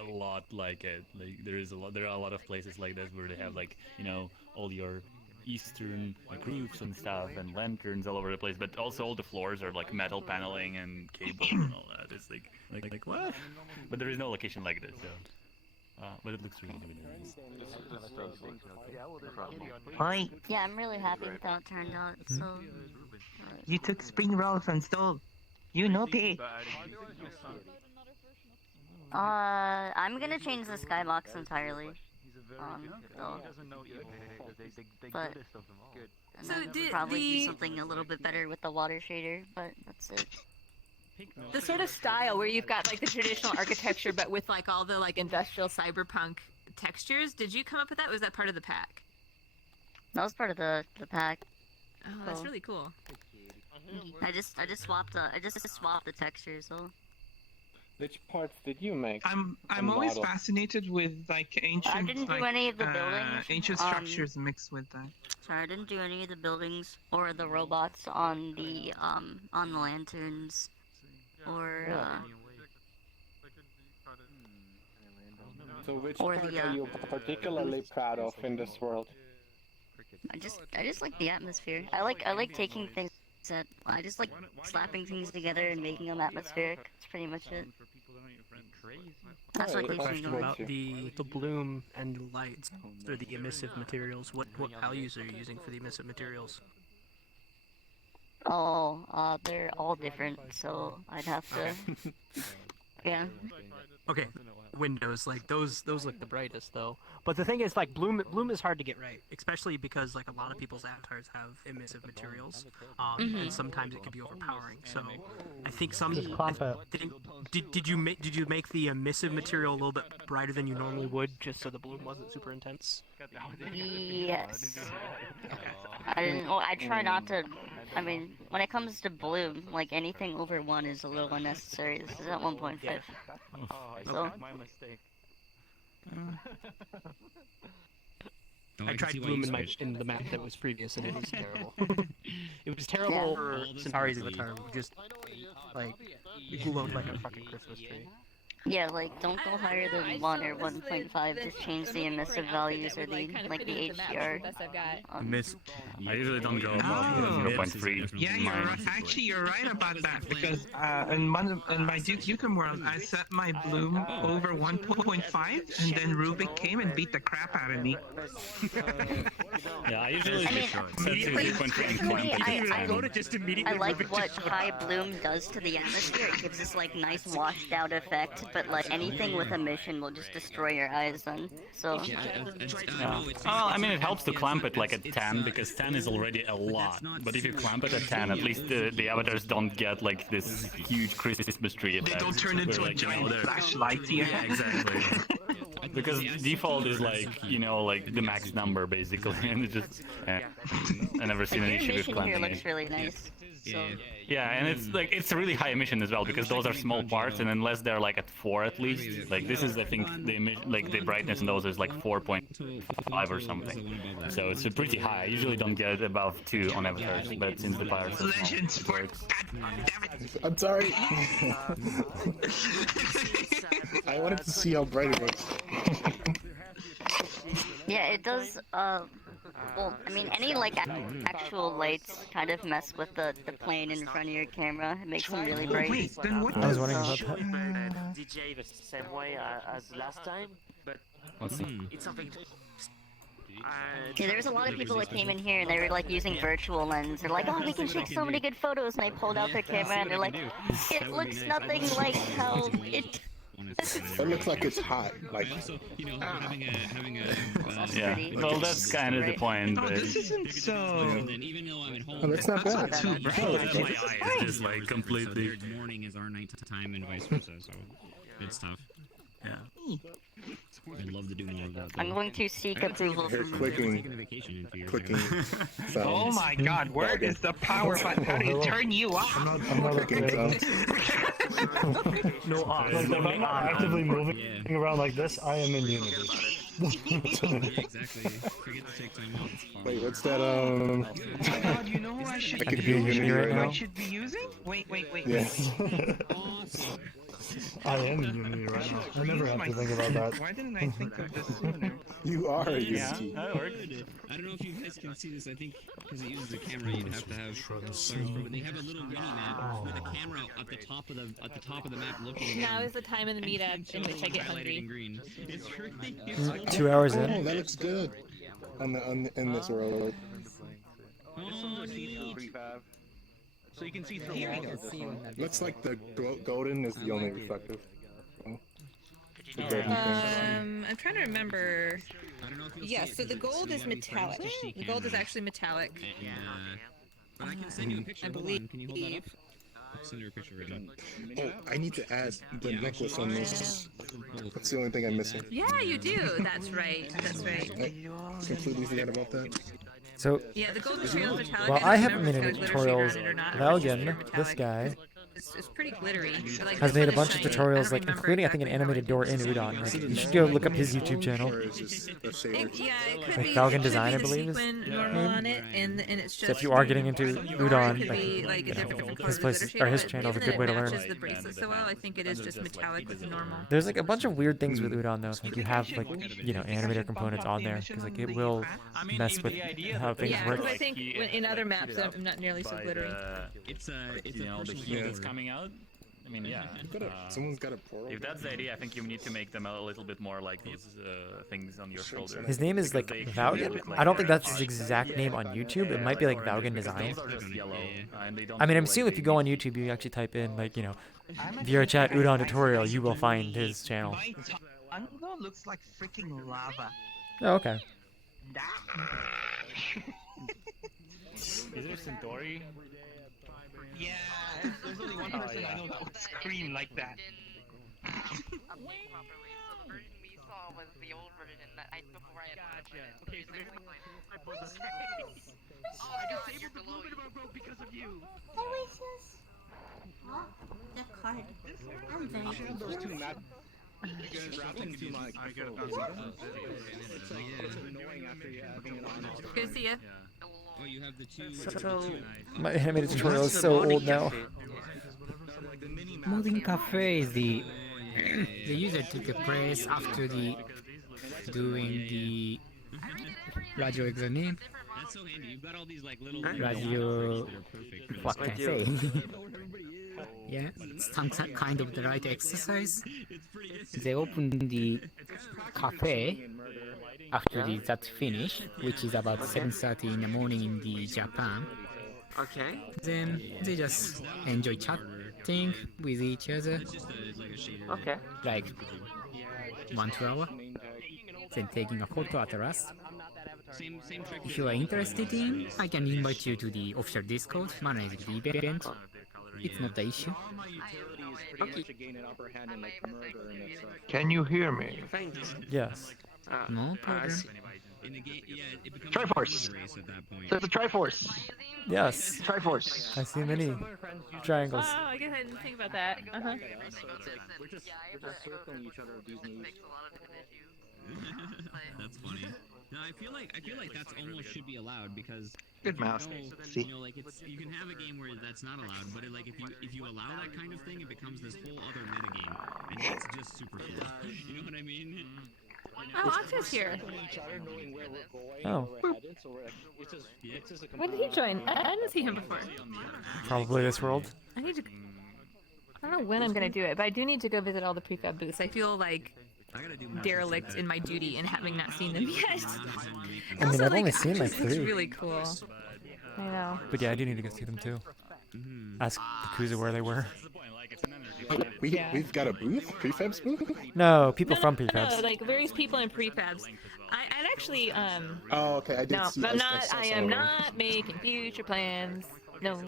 a lot like it. Like there are a lot of places like this where they have like all your Eastern roofs and stuff and lanterns all over the place, but also all the floors are like metal paneling and cables and all that. It's like what? But there is no location like this, so. But it looks really nice. Hi. Yeah, I'm really happy with how it turned out. So. You took spring rolls and stole. You know pay. I'm gonna change the skybox entirely. So, but and So then probably do something a little bit better with the water shader, but that's it. The sort of style where you've got like the traditional architecture, but with like all the like industrial cyberpunk textures. Did you come up with that? Or was that part of the pack? That was part of the pack. Oh, that's really cool. I just swapped the textures. So. Which parts did you make? I'm on always model? fascinated with like ancient I didn't do like, any of the buildings. ancient structures mixed with that. Sorry, I didn't do any of the buildings or the robots on the lanterns or So which or part the, are you particularly proud of in this world? I just like the atmosphere. I like taking things that I just like slapping things together and making them atmospheric. That's pretty much it. That's what keeps me Question going. about the bloom and the lights, or the emissive materials. What values are you using for the emissive materials? Oh, they're all different, so I'd have to. Yeah. Okay, windows, like those look the brightest though. But the thing is, like bloom is hard to get right, especially because like a lot of people's avatars have emissive materials, and sometimes it can be overpowering. So I think did you make the emissive material a little bit brighter than you normally would, just so the bloom wasn't super intense? Yes. I didn't. Well, I try not to. I mean, when it comes to bloom, like anything over 1 is a little unnecessary. This is at 1.5. So. My mistake. I tried bloom in the map that was previous, and it was terrible. It was terrible for Centauri's avatar. Just like it glowed like a fucking Christmas tree. Yeah, like don't go higher than 1 or 1.5. Just change the emissive values or the like the HDR. I usually don't go above 0.3. Yeah, you're right. Actually, you're right about that because in my Duke Nukem world, I set my bloom over 1.5, and then Rubik came and beat the crap out of me. Yeah, I usually I like what high bloom does to the atmosphere. It gives this like nice washed out effect, but like anything with emission will just destroy your eyes then. So. Well, I mean, it helps to clamp it like at 10 because 10 is already a lot. But if you clamp it at 10, at least the avatars don't get like this huge Christmas tree effect. They don't turn into a giant flashlight. Yeah, exactly. Because default is like, you know, like the max number basically, and it just, I never seen an issue with clamping here looks it. really nice. So. Yeah, and it's like, it's a really high emission as well, because those are small parts, and unless they're like at 4 at least, like this is, I think, the brightness in those is like 4.5 or something. So it's pretty high. I usually don't get above 2 on avatars, but since the pirates are small, it works. I'm sorry. I wanted to see how bright it was. Yeah, it does. Well, I mean, any like actual lights kind of mess with the plane in front of your camera. It makes them really bright. Wait, then what? I was wondering about that. DJ the same way as last time, but it's something. Yeah, there was a lot of people that came in here and they were like using virtual lens. They're like, oh, we can take so many good photos, and I pulled out their camera and they're like, it looks nothing like how it. It looks like it's hot. Like. Yeah, well, that's kind of the point. Oh, But this isn't so. Oh, that's not bad. Too bright. my eye is just like completely. Morning is our night time and vice versa, so it's tough. Yeah. I'd love to do more of that. I'm going to seek approval Here, from clicking. Oh my God! Where is the power button? How do you turn you off? I'm not clicking sounds. No, like, if I'm not actively moving around like this, I am in Unity. Exactly. Forget to take time out. Wait, what's that? God, you know who I should I could be be in using? Unity right now. I should be using? Wait. Yes. I am in Unity right now. I never have to think about that. Why didn't I think of this sooner? You are a Yeah, Unity. that works. I don't know if you guys can see this. I think because it uses a camera, you'd have to have stars but they have a little mini map with a camera at the top of the map looking. Now is the time in the meetup in which I get hungry. Green. It's really useful. 2 hours Oh, in. that looks good. In this world. Oh, neat. So you can see through walls. Looks like the golden is the only reflective. So, the golden thing. I'm trying to remember. Yeah, so the gold is metallic. The gold is actually metallic. But I can send you a picture. I Hold believe. on, can you hold that up? I'll send you a picture right now. Oh, I need to add the necklace on this. That's the only thing I'm missing. Yeah, you do. That's right. That's right. I completely forgot about that. So, Yeah, the gold material is metallic. well, I I don't haven't made remember any if there's glitter tutorials. shade on it or not, or if it's just Valgan, pure this metallic. guy, It's pretty glittery. But, like, has this made a one bunch is of shiny. I tutorials, don't like remember including I think an exactly animated door in how it Udon. is. Like, you should go look up his YouTube channel. Or is this the shader? Yeah, it could Like be. Valgan It could Design, I be the believe is sequin the normal name. on it, and it's just. So if you are getting into or it Udon, could like, be like a you know, different his color place glitter or shade, his but channel is a given good way that to it learn. matches the bracelet so well, I think it is just metallic with normal. There's like a bunch of weird things with Udon though. Like you have like, you know, animator components on there because like it will mess with how things Yeah, work. because I think in other maps I'm not nearly so glittery. It's you know, the heat is coming out. I mean, yeah. Someone's got a portal. If that's the idea, I think you need to make them a little bit more like these things on your shoulder. His name is like Valgan. I don't think that's his exact name on YouTube. It might be like Valgan Design. I mean, I'm assuming if you go on YouTube, you actually type in like, you know, VRChat Udon tutorial, you will find his channel. My tongue looks like freaking lava. Oh, okay. Is there Centauri? Yeah, there's only one person I know that would scream like that. Was the old version that I before I had Okay, so I disabled the movement about broke because of you. That card. I'm very those two map. Good to see you. Oh, you have the two. So, My animated tutorial is so old now. Modding Cafe is the user took a place after the doing the radio exam. That's so handy. You've got all these like little Radio. that are perfect for What this. can I say? Yeah, some kind of the right exercise. They opened the cafe after that's finished, which is about 7:30 in the morning in the Japan. Okay. Then they just enjoy chatting with each other. Okay. Like 1-2 hours. Then taking a photo at the last. If you are interested in, I can invite you to the official Discord, manage the event. It's not the issue. Okay. Can you hear me? Thanks. Yes. No problem. Triforce. There's a Triforce. Yes. Triforce. I see many triangles. Oh, I guess I didn't think about that. Uh-huh. We're just circling each other with these moves. That's funny. No, I feel like that's almost should be allowed because Good mouse. See? you know, like it's you can have a game where that's not allowed, but like if you allow that kind of thing, it becomes this whole other meta game, and that's just super cool. You know what I mean? Oh, Octa's here. Oh. When did he join? I didn't see him before. Probably this world. I need to. I don't know when I'm gonna do it, but I do need to go visit all the prefab booths. I feel like derelict in my duty in having not seen them yet. I mean, I've only seen like It looks 3. really cool. I know. But yeah, I do need to go see them too. Ask Yakuza where they were. We've got a booth? Prefabs booth? No, people from No, prefabs. like various people in prefabs. I'd actually Oh, okay. I did no, see. I'm I not. saw I some am of them. not making future plans. No.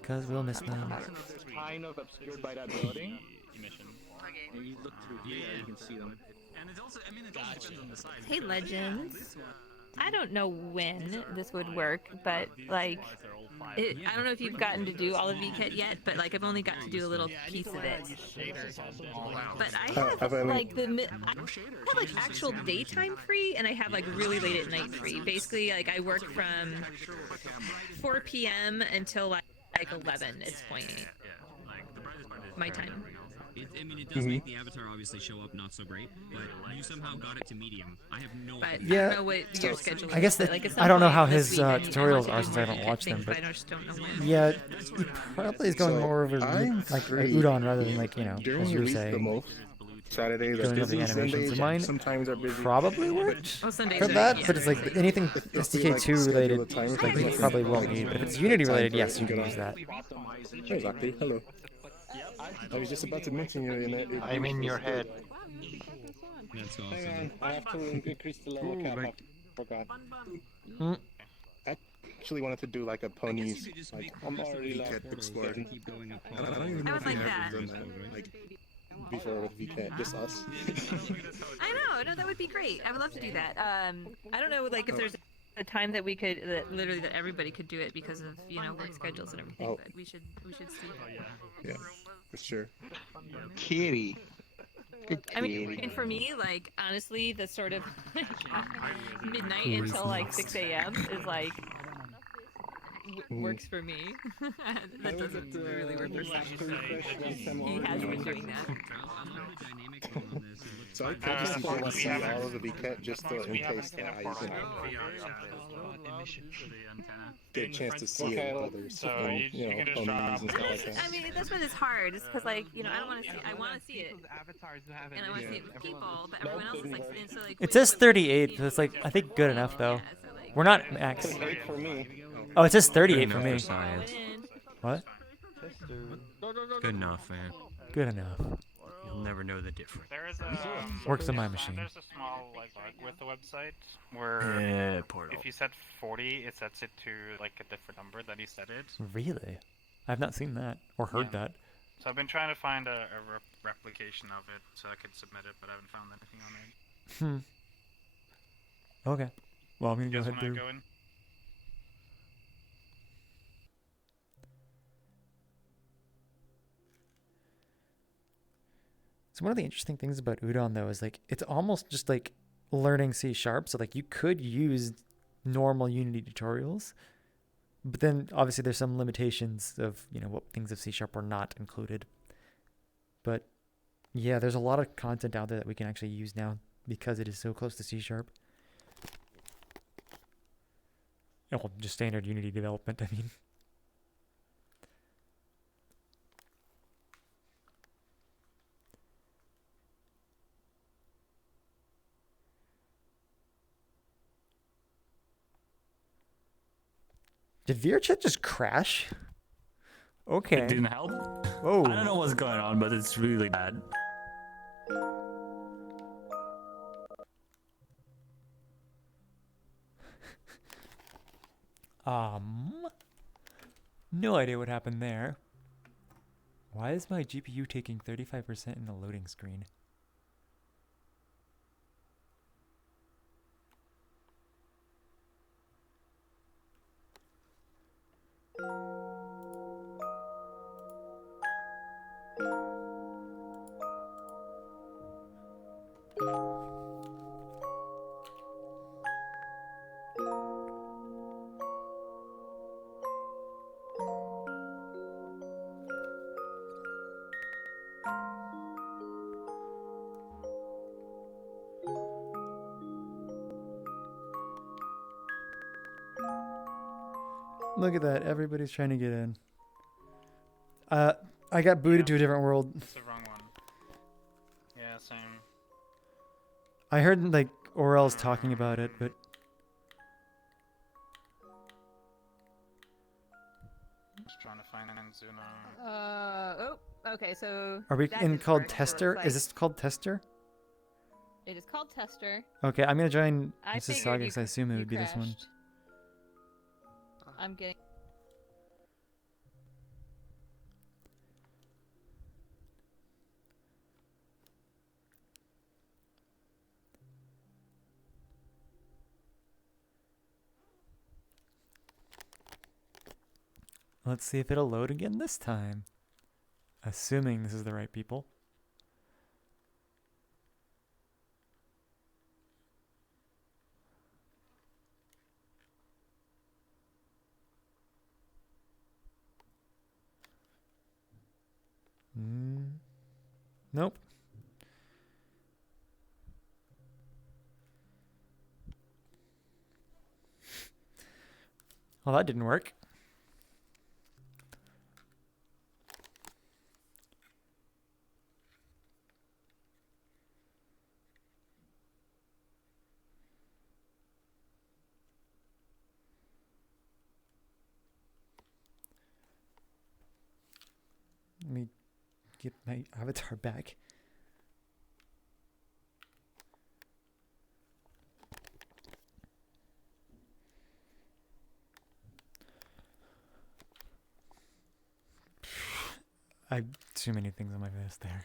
Because we'll miss them. Kind of obscured by that building. And you look through here, you can see them. And it's also, I mean, it also depends on the size. Hey, Legends. I don't know when this would work, but like, I don't know if you've gotten to do all of VKit yet, but like I've only got to do a little piece of it. But I have like I have like actual daytime free, and I have like really late at night free. Basically, like I work from 4 p.m. until like 11 at this point. My time. I mean, it does make the avatar obviously show up not so great, but you somehow got it to medium. I have no idea. I don't know what your schedule is. I guess that like, I don't know how this his week, I tutorials want are to since do I more haven't watched them, things, but I just don't know when. yeah, he probably is going more over I'm like free Udon rather than like, you know, during as the you were week the saying. most. Saturdays are going over the busy. animations. So Sundays mine sometimes are busy. probably worked Oh, Sundays for are- that, yeah, but it's like Sundays. anything If we, SDK2 schedule related, a time, like you like, probably won't like, need. But if it's like, Unity time related, for yes, it, you we can gotta- use that. Hey, Zachary, hello. I was just about to mention you in it. I'm in your head. That's Hang awesome. on, I have to increase the level cap. I forgot. Hmm. I actually wanted to do like a ponies. Like, I'm already VCat explored. I don't even know I if would we like have that. done that. Like before with VCat, just us. I know, no, that would be great. I would love to do that. I don't know, like if there's a time that we could, that everybody could do it because of work schedules and everything. Oh. But we should see. Yeah, for sure. Kitty. Good I kitty. mean, for me, like honestly, the sort of midnight until like 6 a.m. is like works for me. That doesn't really work for Simon. He has been doing that. So I purposely didn't see all of the VCat just in case that I get a chance to see it with others. So And, you can just ponies and stuff like that. I mean, that's what is hard. It's because like I don't want to see. I want to see it, and I want to see it with people, but everyone else is like, and so like. It says 38, so it's like I think good enough though. We're not max. Oh, it says 38 for me. What? Good enough, man. Good enough. You'll never know the difference. There is Works on my machine. There's a small like bug with the website where if you set 40, it sets it to like a different number than you set it. Really? I've not seen that or heard that. So I've been trying to find a replication of it so I could submit it, but I haven't found anything on it. Okay. Well, I'm gonna go You guys ahead wanna through. go in? So one of the interesting things about Udon though is like it's almost just like learning C#. So like you could use normal Unity tutorials, but then obviously there's some limitations of what things of C# are not included. But yeah, there's a lot of content out there that we can actually use now because it is so close to C#. Well, just standard Unity development, I mean. Did VRChat just crash? Okay. It didn't help. Whoa. I don't know what's going on, but it's really bad. No idea what happened there. Why is my GPU taking 35% in the loading screen? Look at that. Everybody's trying to get in. I got booted to a different world. It's the wrong one. Yeah, same. I heard like Orel's talking about it, but Just trying to find Anzuna. Okay, so. are we that in is called hard, so tester? it's Is like- this called tester? It is called Tester. Okay, I'm gonna join I Mrs. figured Saga you because I assume it would be this one. crashed. I'm getting. Let's see if it'll load again this time. Assuming this is the right people. Nope. Well, that didn't work. get my avatar back. I have too many things on my list there.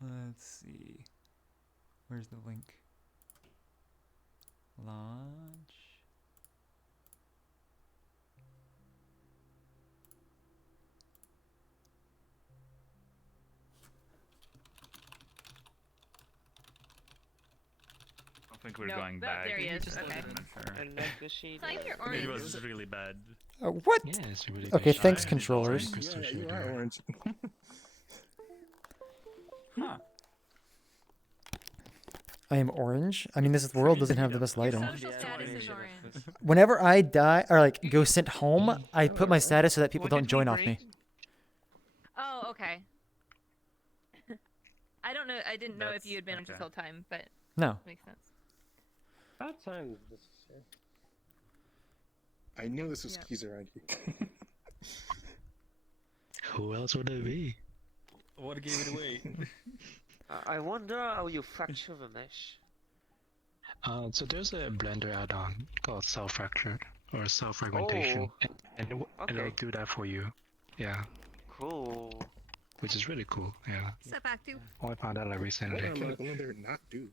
Let's see. Where's the link? Launch. I think we're No, going that- back. there he is, Just okay. I'm not sure. It's like you're It orange. was really bad. What? Yeah, it's really Okay, good. thanks, I controllers. designed Crystal Yeah, you Shader. are orange. Huh. I am orange. I mean, this world doesn't have the best lighting. Social status is orange. Whenever I die or like go sent home, I put my status so that people don't join off me. Oh, okay. I don't know. I didn't know if you had been on this whole time, but No. makes sense. About time. I knew this was Skeezer ID. Who else would it be? What gave it away? I wonder how you fracture the mesh. So there's a Blender add-on called Self-Fractured or Self-Fragmentation, and it'll do that for you. Yeah. Cool. Which is really cool. Yeah. Step back to. Oh, I found out like recently. What can Blender not do?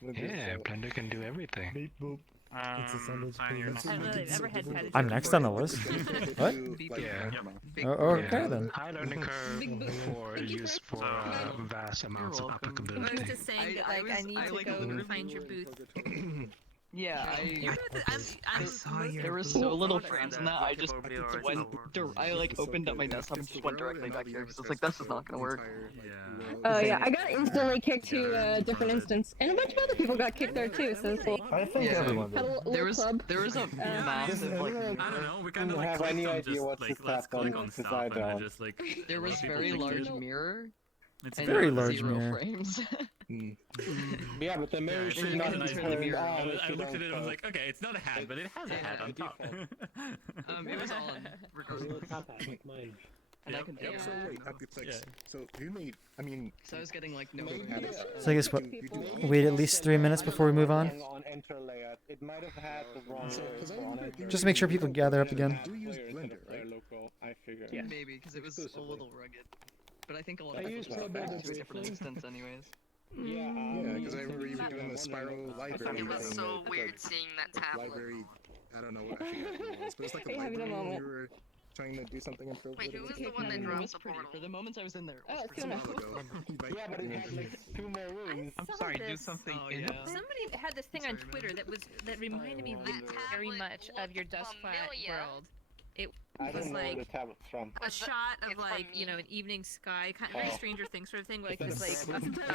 Yeah, Blender can do everything. Beep boop. It's a sandwich. I don't know. They've ever had padded I'm next on the list. What? Yeah. Oh, okay then. High learning curve for use for vast amounts of I was applicability. just saying that, like, I need to go find your booth. Yeah, There were so little frames in that. I just went. I like opened up my desktop and just went directly back here because it's like this is not gonna work. Oh yeah, I got instantly kicked to a different instance, and a bunch of other people got kicked there too. So it's cool. I think everyone Had a did. little club. There was a massive like. I don't know. We kind of don't like have clicked any on idea just what to like let's tap on click on because stuff I and I don't. just like. There was people very clicked large it. mirror. It's and very zero large mirror. frames. Yeah, but the mirror Yeah, should it's not really be nice. turned on. I if you looked at don't it and I was post. like, okay, it's not a hat, but it has a hat on top. It was all regardless. And I could do So wait, happy clicks. So you made, I mean, So I was getting like no. So I guess what? Wait at least 3 minutes before we move on. On enter layout, it might have had the wrong. Just make sure people gather up again. do use Blender, right? Local, I figured. Yeah, maybe because it was a little rugged. But I think a lot I of use people Pro went back Builder to a different briefly. instance, anyways. Yeah, because I remember you were doing the spiral library. It was thing, so the weird seeing that tablet. Library, I don't know what I forget what it was, but it's like a Hey, having a library moment. and you were trying to do something in Pro Wait, who Builder. was the one that It dropped was the pretty. portal? For the moments I was in there, it Oh, was it's pretty. good enough. Yeah, but it had like 2 more rooms. I'm Some sorry, of do this- something Oh, in yeah. Somebody had this thing on Twitter that reminded me very much of your Dust Flat world. It I was don't know where like the tablet's from. a shot of It's like from you know me. an evening sky, kind of like Oh. Stranger Things sort of thing, like Is this that like a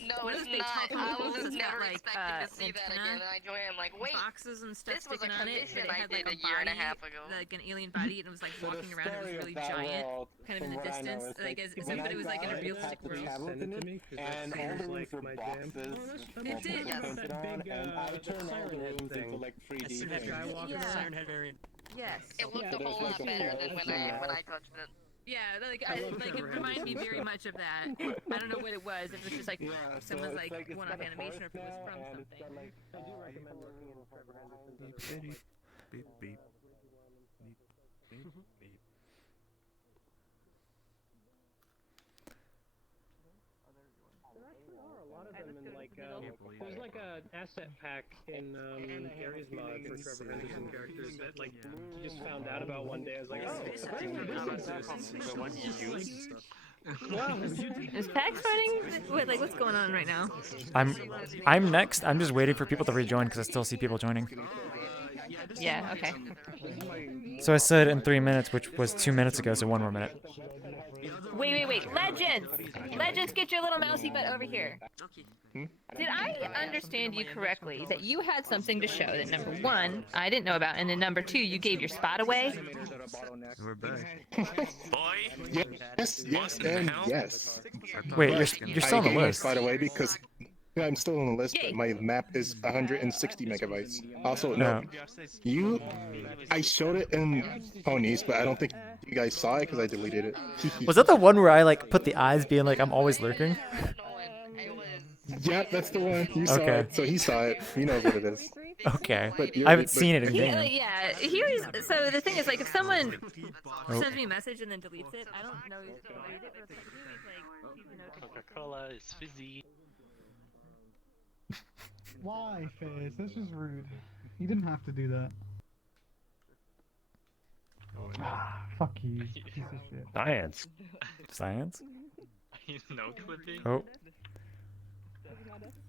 No, one of it's those big not. tall I poles was that's got never like expecting to see that again, antenna and I joined. I'm like, wait, boxes and stuff this was a sticking on it, but commission it I had like did a a year and a body, half ago. like an alien body, and it was like So the walking around. It was story really of that giant, world, kind of in from the what I know, distance, is like as when if I it was like in a died, it realistic had the world. tablet in it, and all the rooms were boxes. It did, yes. Painted on, and I turned all the rooms into like 3D things. Yes. It looked So a there's whole like lot a better than forest when I now. touched it. Yeah, like it reminded me very much of that. I don't know what it was. If it was just like someone's like one-off animation, or if it was from something. I do recommend looking into Trevor Henderson's. Beep, beep. Beep, beep. There's like a asset pack in Gary's mod for Trevor Henderson characters that like you just found out about one day. I was like, oh, The one you use? Is Pax fighting? What's going on right now? I'm next. I'm just waiting for people to rejoin because I still see people joining. Yeah. Okay. So I said in 3 minutes, which was 2 minutes ago, so 1 more minute. Wait. Legends! Legends, get your little mousy butt over here. Did I understand you correctly that you had something to show that number one, I didn't know about, and then number two, you gave your spot away? We're back. Yes, and yes. Wait, But you're still on the I gave my list. spot away because I'm still on the list, but my map is 160 megabytes. Also, no, I showed it in Ponies, but I don't think you guys saw it because I deleted it. Was that the one where I like put the eyes being like I'm always lurking? Yeah, that's the one. You saw Okay. it, so he saw it. He knows what it is. Okay. But I haven't seen it in game. Yeah, here's so the thing is like if someone Oh. sends me a message and then deletes it, I don't know who's gonna read it. But if you like, Coca-Cola is fizzy. Why, Fizz? That's just rude. You didn't have to do that. Fuck you, piece of shit. Science. Science? No clipping. Oh.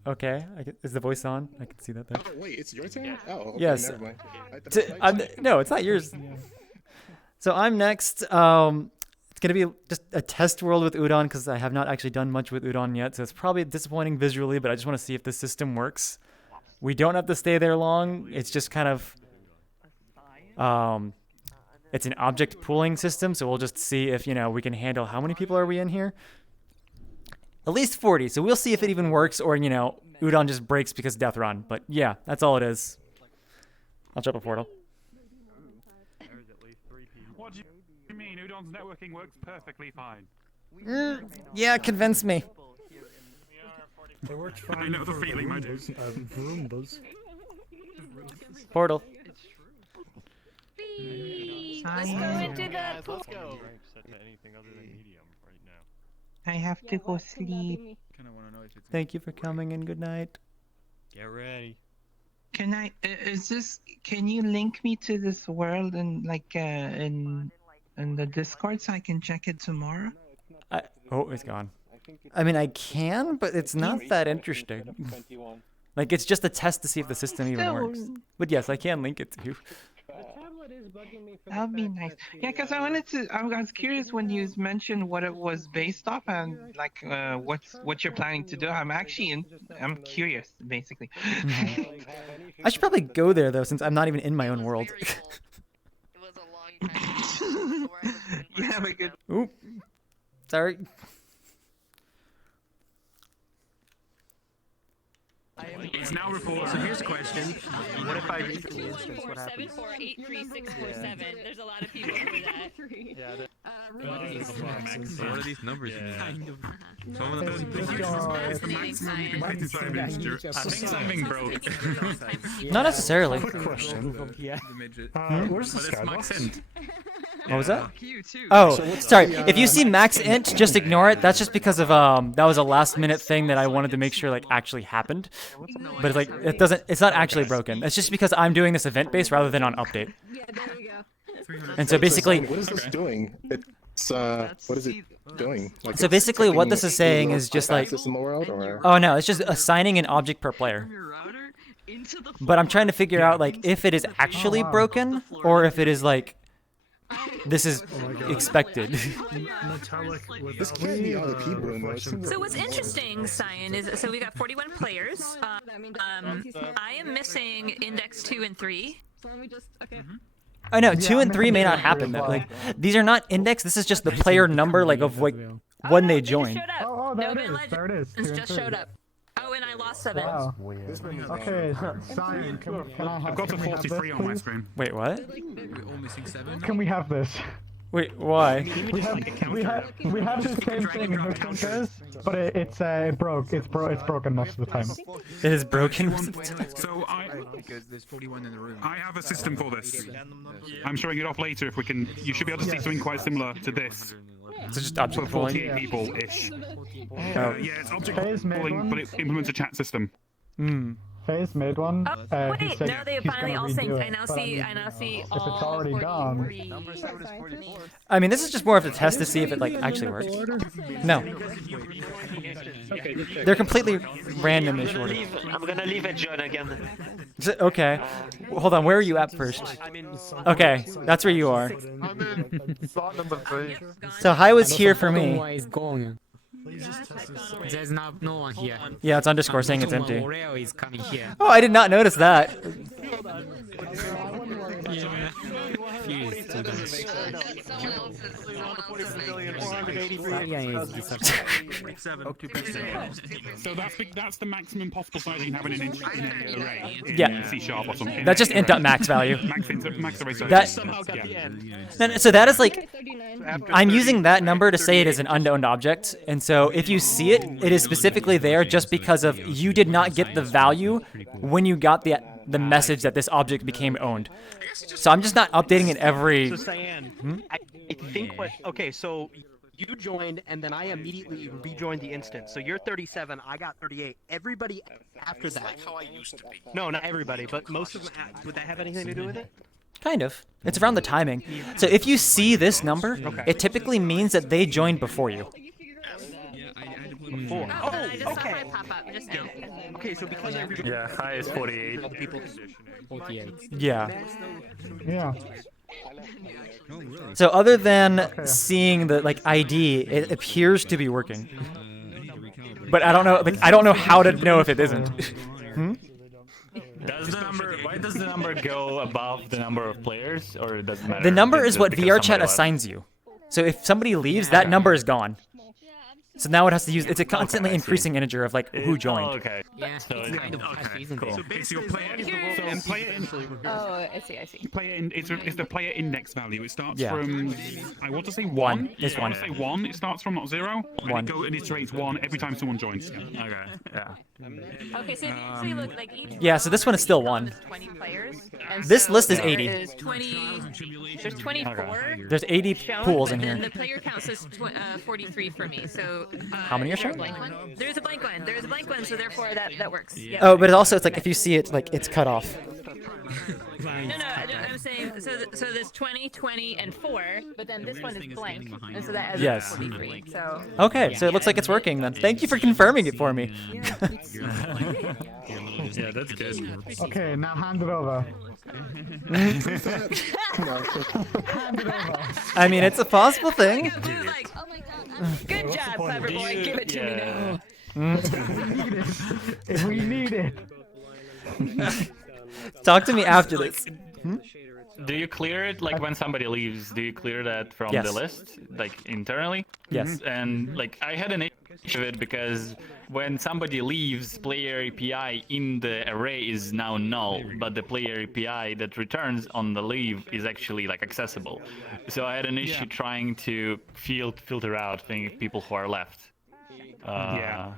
Okay, is the voice on? I can see that there. Oh wait, it's your turn. Oh, okay, Yes. Never mind. No, it's not yours. So I'm next. It's gonna be just a test world with Udon because I have not actually done much with Udon yet, so it's probably disappointing visually. But I just want to see if the system works. We don't have to stay there long. It's just kind of it's an object pooling system, so we'll just see if we can handle how many people are we in here. At least 40, so we'll see if it even works or, Udon just breaks because death run. But yeah, that's all it is. I'll drop a portal. What do you mean? Udon's networking works perfectly fine. Yeah, convince me. It worked I fine know the for feeling, I do. Roombas. Portal. let's go into the pool. Let's go. Set to anything other than medium right now. I have to go sleep. Thank you for coming and good night. Get ready. Can you link me to this world and in the Discord so I can check it tomorrow? Oh, it's gone. I mean, I can, but it's not that interesting. Like, it's just a test to see if the system even works. But yes, I can link it to you. That would be nice. Yeah, because I was curious when you mentioned what it was based off and what you're planning to do. I'm curious, basically. I should probably go there though, since I'm not even in my own world. You have a good. Oop. Sorry. It's now reported. So here's a question. What if I read the instance? What happens? 7483647. There's a lot of people for that. What are these numbers? Some of them it's the maximum you can fit inside an integer. I think something broke. Not necessarily. Quick question. Where's the skyblock? What was that? Oh, sorry. If you see max int, just ignore it. That's just because of that was a last minute thing that I wanted to make sure actually happened. But it's not actually broken. It's just because I'm doing this event based rather than on update. And so basically, what is this doing? It's what is it doing? So basically, what this is saying is just like, in the world, or? Oh no, it's just assigning an object per player. But I'm trying to figure out if it is actually broken or if it is this is expected. This can't be other people in this. So what's interesting, Cyan, is we got 41 players. I am missing index 2 and 3. So let me just Oh no, 2 and 3 may not happen though. These are not indexed. This is just the player number of when they join. Oh, there it is. There it is. Just showed up. Oh, and I lost 7. Wow. Okay, Cyan, can I have? I've got a 43 on my screen. Wait, what? We're all missing 7. Can we have this? Wait, why? We have the same thing in the thinkers, but it broke. It's broken most of the time. It is broken. So Because there's 41 in the room. I have a system for this. I'm showing it off later if we can. You should be able to see something quite similar to this. So just object For pooling. 48 people-ish. Oh. Yeah, it's object pooling, but it implements a chat system. FaZe made one. Oh, He wait, said no, they he's finally gonna all redo synced. it, I now but see. mean, I now see if all it's already gone. 43. I mean, this is just more of a test to see if it like actually works. No, they're completely random-ish order. I'm gonna leave it John again. Okay, hold on. Where are you at first? Okay, that's where you are. I'm in slot number 3. So Hai was here for me. Is going. There's no one here. Yeah, it's underscore saying it's empty. Oreo is coming here. Oh, I did not notice that. So that's the maximum possible size you can have in an array. In Yeah. C# or something. That's just int max value. Max array size. That- Yeah. So that is like, I'm using that number to say it is an unknown object, and so if you see it, it is specifically there just because of you did not get the value when you got the message that this object became owned. So I'm just not updating it every. So Cyan, I think what? Okay, so you joined, and then I immediately rejoined the instance. So you're 37, I got 38. Everybody after that. Like how I used to be. No, not everybody, but most of them. Would that have anything to do with it? Kind of. It's around the timing. So if you see this number, it typically means that they joined before you. Before. Oh, I just saw it pop up just now. Okay, so because everybody. Yeah, high is 48. 48. Yeah. Yeah. So other than seeing the like ID, it appears to be working. But I don't know. Like I don't know how to know if it isn't. Why does the number go above the number of players, or it doesn't matter? The number is what because VRChat somebody left? assigns you. So if somebody leaves, that number is gone. So now it has to use. It's a constantly increasing integer of like who joined. Oh, okay. Yeah, So it's kind of flashy, isn't cool. it? So basically, player Oh, I see. I see. it's the player index value. It starts Yeah. from, I want to say One. one. It's I want to one. say 1. It starts from not 0. One. And it iterates 1 every time someone joins. Okay. Yeah. Okay, so if you see, look, like each. Yeah, so this one is still 1. 20 players. And This so list is there 80. is 20. There's 24. There's 80 shown, pools in but here. then the player count says 43 for me. So. How many are is there a shown? blank one? There's a blank one. There's a blank one, so therefore that works. Yeah. Oh, but also it's like if you see it, like it's cut off. No, I'm saying so there's 20, 20, and 4, but then this one is blank, and so that adds up Yes. to 43. So. Okay, so it looks like it's working then. Thank you for confirming it for me. Yeah, that's good. Okay, now hand it over. Hand it over. I mean, it's a possible thing. Good job, clever boy. Give it to me now. If we need it. Talk to me after this. Do you clear it like when somebody leaves? Do you clear that from Yes. the list, like internally? Yes. And like I had an issue with it because when somebody leaves, player API in the array is now null, but the player API that returns on the leave is actually like accessible. So I had an issue trying to filter out people who are left. You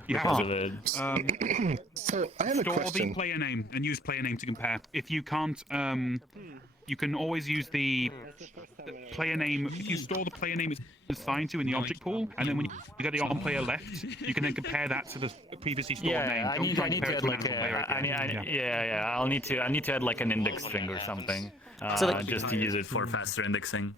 because have of it. So I have a Store question. the player name and use player name to compare. If you can't, you can always use the player name. If you store the player name it's assigned to in the object pool, and then when you get the on player left, you can then compare that to the previously stored name. I Don't need try to compare it add to an like actual player API. I'll need to add like an index string or something, So, like- just to use it for faster indexing.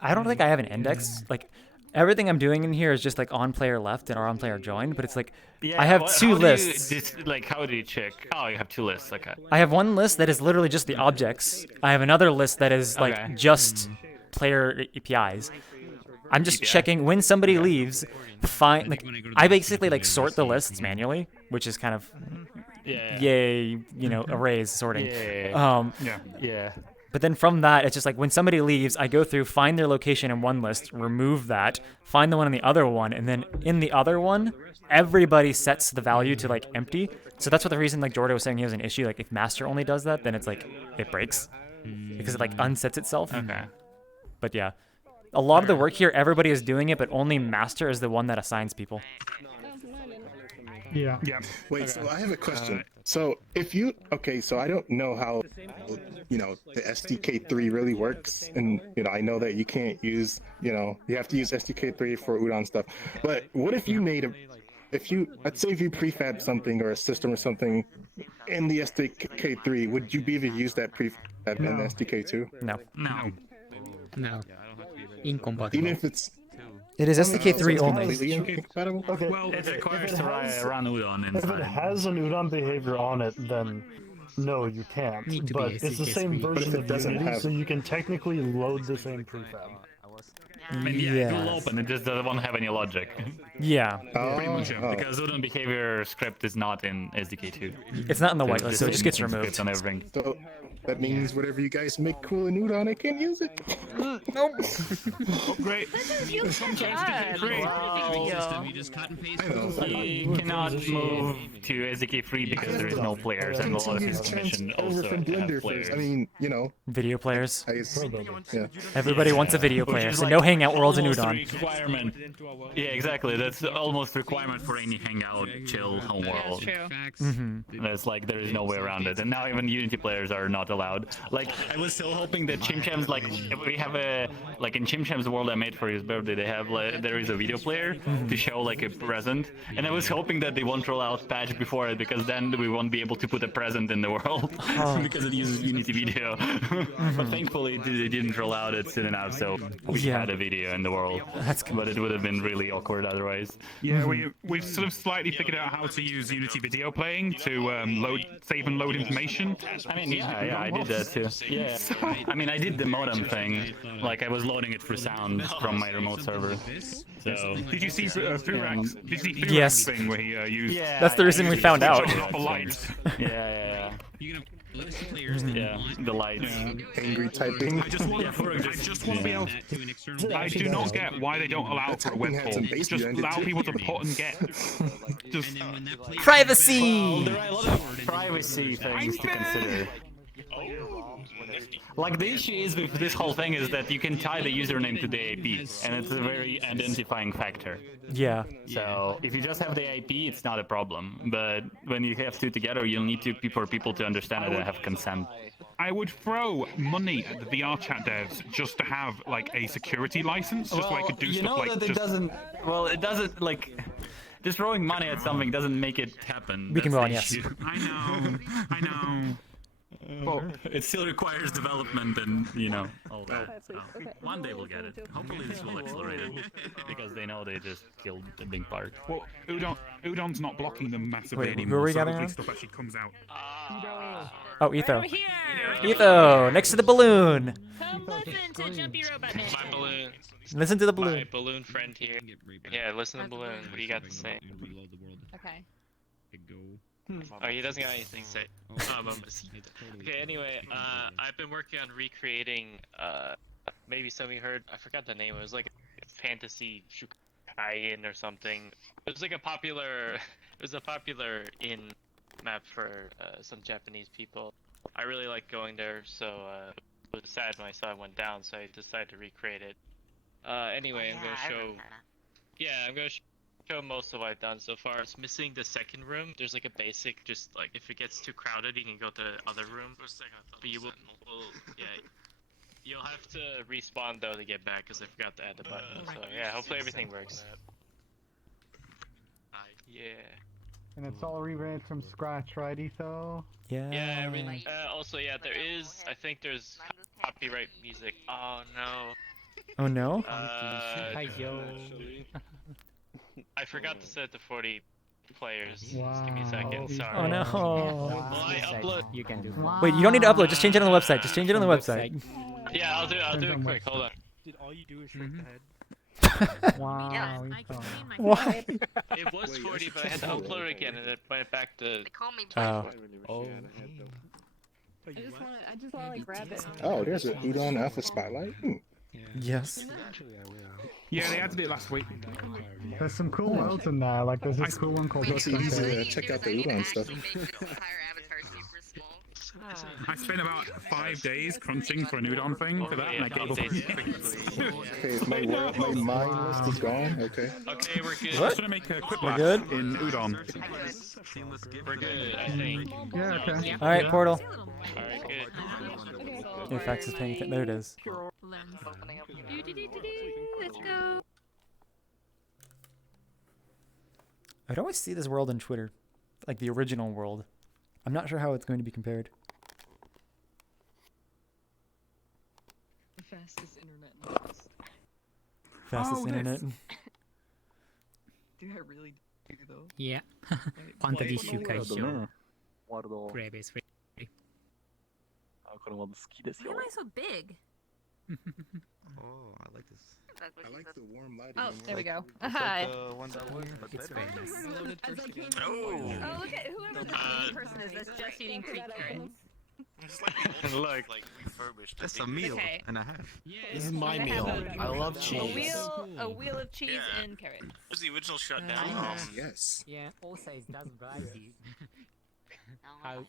I don't think I have an index. Like everything I'm doing in here is just like on player left and on player joined, but it's like I have two lists. How do you check? Oh, you have two lists. Okay. I have one list that is literally just the objects. I have another list that is like Okay. just player APIs. I'm just checking when somebody leaves. I basically like sort the lists manually, which is kind of yay, arrays sorting. Yeah. But then from that, it's just like when somebody leaves, I go through, find their location in one list, remove that, find the one in the other one, and then in the other one, everybody sets the value to like empty. So that's what the reason like Jordan was saying he has an issue. Like if master only does that, then it's like it breaks because it like unsets itself. Okay. But yeah, a lot of the work here, everybody is doing it, but only master is the one that assigns people. Yeah. Wait, so I have a question. So if you so I don't know how the SDK3 really works, and I know that you can't use you have to use SDK3 for Udon stuff. But what if you made let's say if you prefab something or a system or something in the SDK3, would you be able to use that prefab in the SDK2? No. No. No. Incompatible. Even if it's... It is SDK3 only. Incompatible? Okay. Well, if it requires it to has- run Udon If it inside. has an Udon behavior on it, then no, you can't. Need to be But it's the same SDK3. But version if it of doesn't Unity, have- so you can technically load the same prefab. I mean, yeah, it will open, it just doesn't have any logic. Yeah. Pretty much, Because Udon behavior script is not in SDK2. It's not in the whitelist, so it just gets removed. On everything. So that means whatever you guys make cool in Udon, I can't use it. Nope. Great. You just cut and paste. You cannot move to SDK3 because there is no players, and a lot of his mission also have players. I mean, you know. Video players. Yeah. Everybody wants a video Which player, is so like no hangout worlds in almost a Udon. requirement. Yeah, exactly. That's almost a requirement for any hangout, chill, home world. That's like there is no way around it. And now even Unity players are not allowed. Like I was still hoping that Chimcham's we have a in Chimcham's world I made for his birthday, they have there is a video player to show like a present, and I was hoping that they won't roll out patch before it because then we won't be able to put a present in the world because it uses Unity video. But thankfully they didn't roll out it soon enough, so we had a video in the world. But it would have been really awkward otherwise. Yeah, we've sort of slightly figured out how to use Unity video playing to save and load information. I mean, yeah, I did that too. Yeah, I mean, I did the modem thing. Like I was loading it for sound from my remote server. So did you see Furax? Did you see Furax's Yes. thing where he used? Yeah, That's the reason we found out. Switch off a light. Yeah. Yeah, the lights. Angry typing. I just want to be able. I do not get why they don't allow for a web call. Just allow people to put and get. Just Privacy. There are a lot of privacy things to consider. Like the issue is with this whole thing is that you can tie the username to the IP, and it's a very identifying factor. Yeah. So if you just have the IP, it's not a problem. But when you have two together, you'll need for people to understand it and have consent. I would throw money at the VRChat devs just to have like a security license, just so I could do you stuff know like that it doesn't. Well, it doesn't like. Just throwing money at something doesn't make it happen. We can That's go on, the yes. issue. I know. Well, it still requires development and, all that. So, one day we'll get it. Hopefully this will accelerate it, because they know they just killed a big part. Well, Udon's not blocking them massively Wait, who anymore, are we so gathering hopefully on? stuff actually comes out. Oh, Etho. Etho, next to the balloon. Come listen to Jumpy Robot Man. My balloon. Listen to the My balloon. balloon friend here. Yeah, listen to balloon. What do you got to say? Okay. Oh, he doesn't got anything to say. Okay, anyway, I've been working on recreating, maybe some of you heard, I forgot the name, it was like a fantasy Shukai-in or something. It was like a popular in map for some Japanese people. I really like going there, so it was sad when I saw it went down, so I decided to recreate it. Anyway, I'm gonna show. Yeah, I'm gonna show most of what I've done so far. It's missing the second room. There's like a basic, just like if it gets too crowded, you can go to the other room. But you will yeah. You'll have to respawn though to get back because I forgot to add the button. So yeah, hopefully everything works. Yeah. And it's all rewritten from scratch, right, Etho? Yeah. Yeah, everything. Also, yeah, I think there's copyright music. Oh no. Oh no? I forgot to set it to 40 players. Just give me a second. Sorry. Oh no. Well, I upload. You can do. Wait, you don't need to upload. Just change it on the website. Just change it on the website. Yeah, I'll do it quick. Hold on. Did all you do is shake the head? Wow. What? It was 40, but I had to upload it again, and it went back to. They call me Oh. I just want to like grab it. Oh, there's an Udon Alpha Spotlight. Yes. Yeah, they added it last week. There's some cool worlds in there. Like there's this cool one called. It's easy to check out the Udon stuff. I spent about 5 days crunching for an Udon thing for that, and I gave up. Okay, my mine list is gone. Okay. Okay, we're good. I was trying to make a quick We're laugh good? in Udon. We're good, I think. Yeah. Okay. All right, Portal. Alright, good. Your fax is paying. There it is. Let's go. I'd always see this world on Twitter, like the original world. I'm not sure how it's going to be compared. The fastest internet in the West. Fastest internet. Do I really do though? Yeah. ファンタジー集会所。プレイベースフリー。これも好きですよ。 Why am I so big? Oh, I like this. I like the warm lighting. Oh, there we go. It's Hi. like the one that was, but It's better. famous. Oh, look at whoever the person is that's just eating tree carrots. Look, that's a meal Okay. and a half. This is my I meal. have I love A cheese. wheel of cheese and carrots. Was the original shutdown? Yes. Yeah, also it doesn't vary how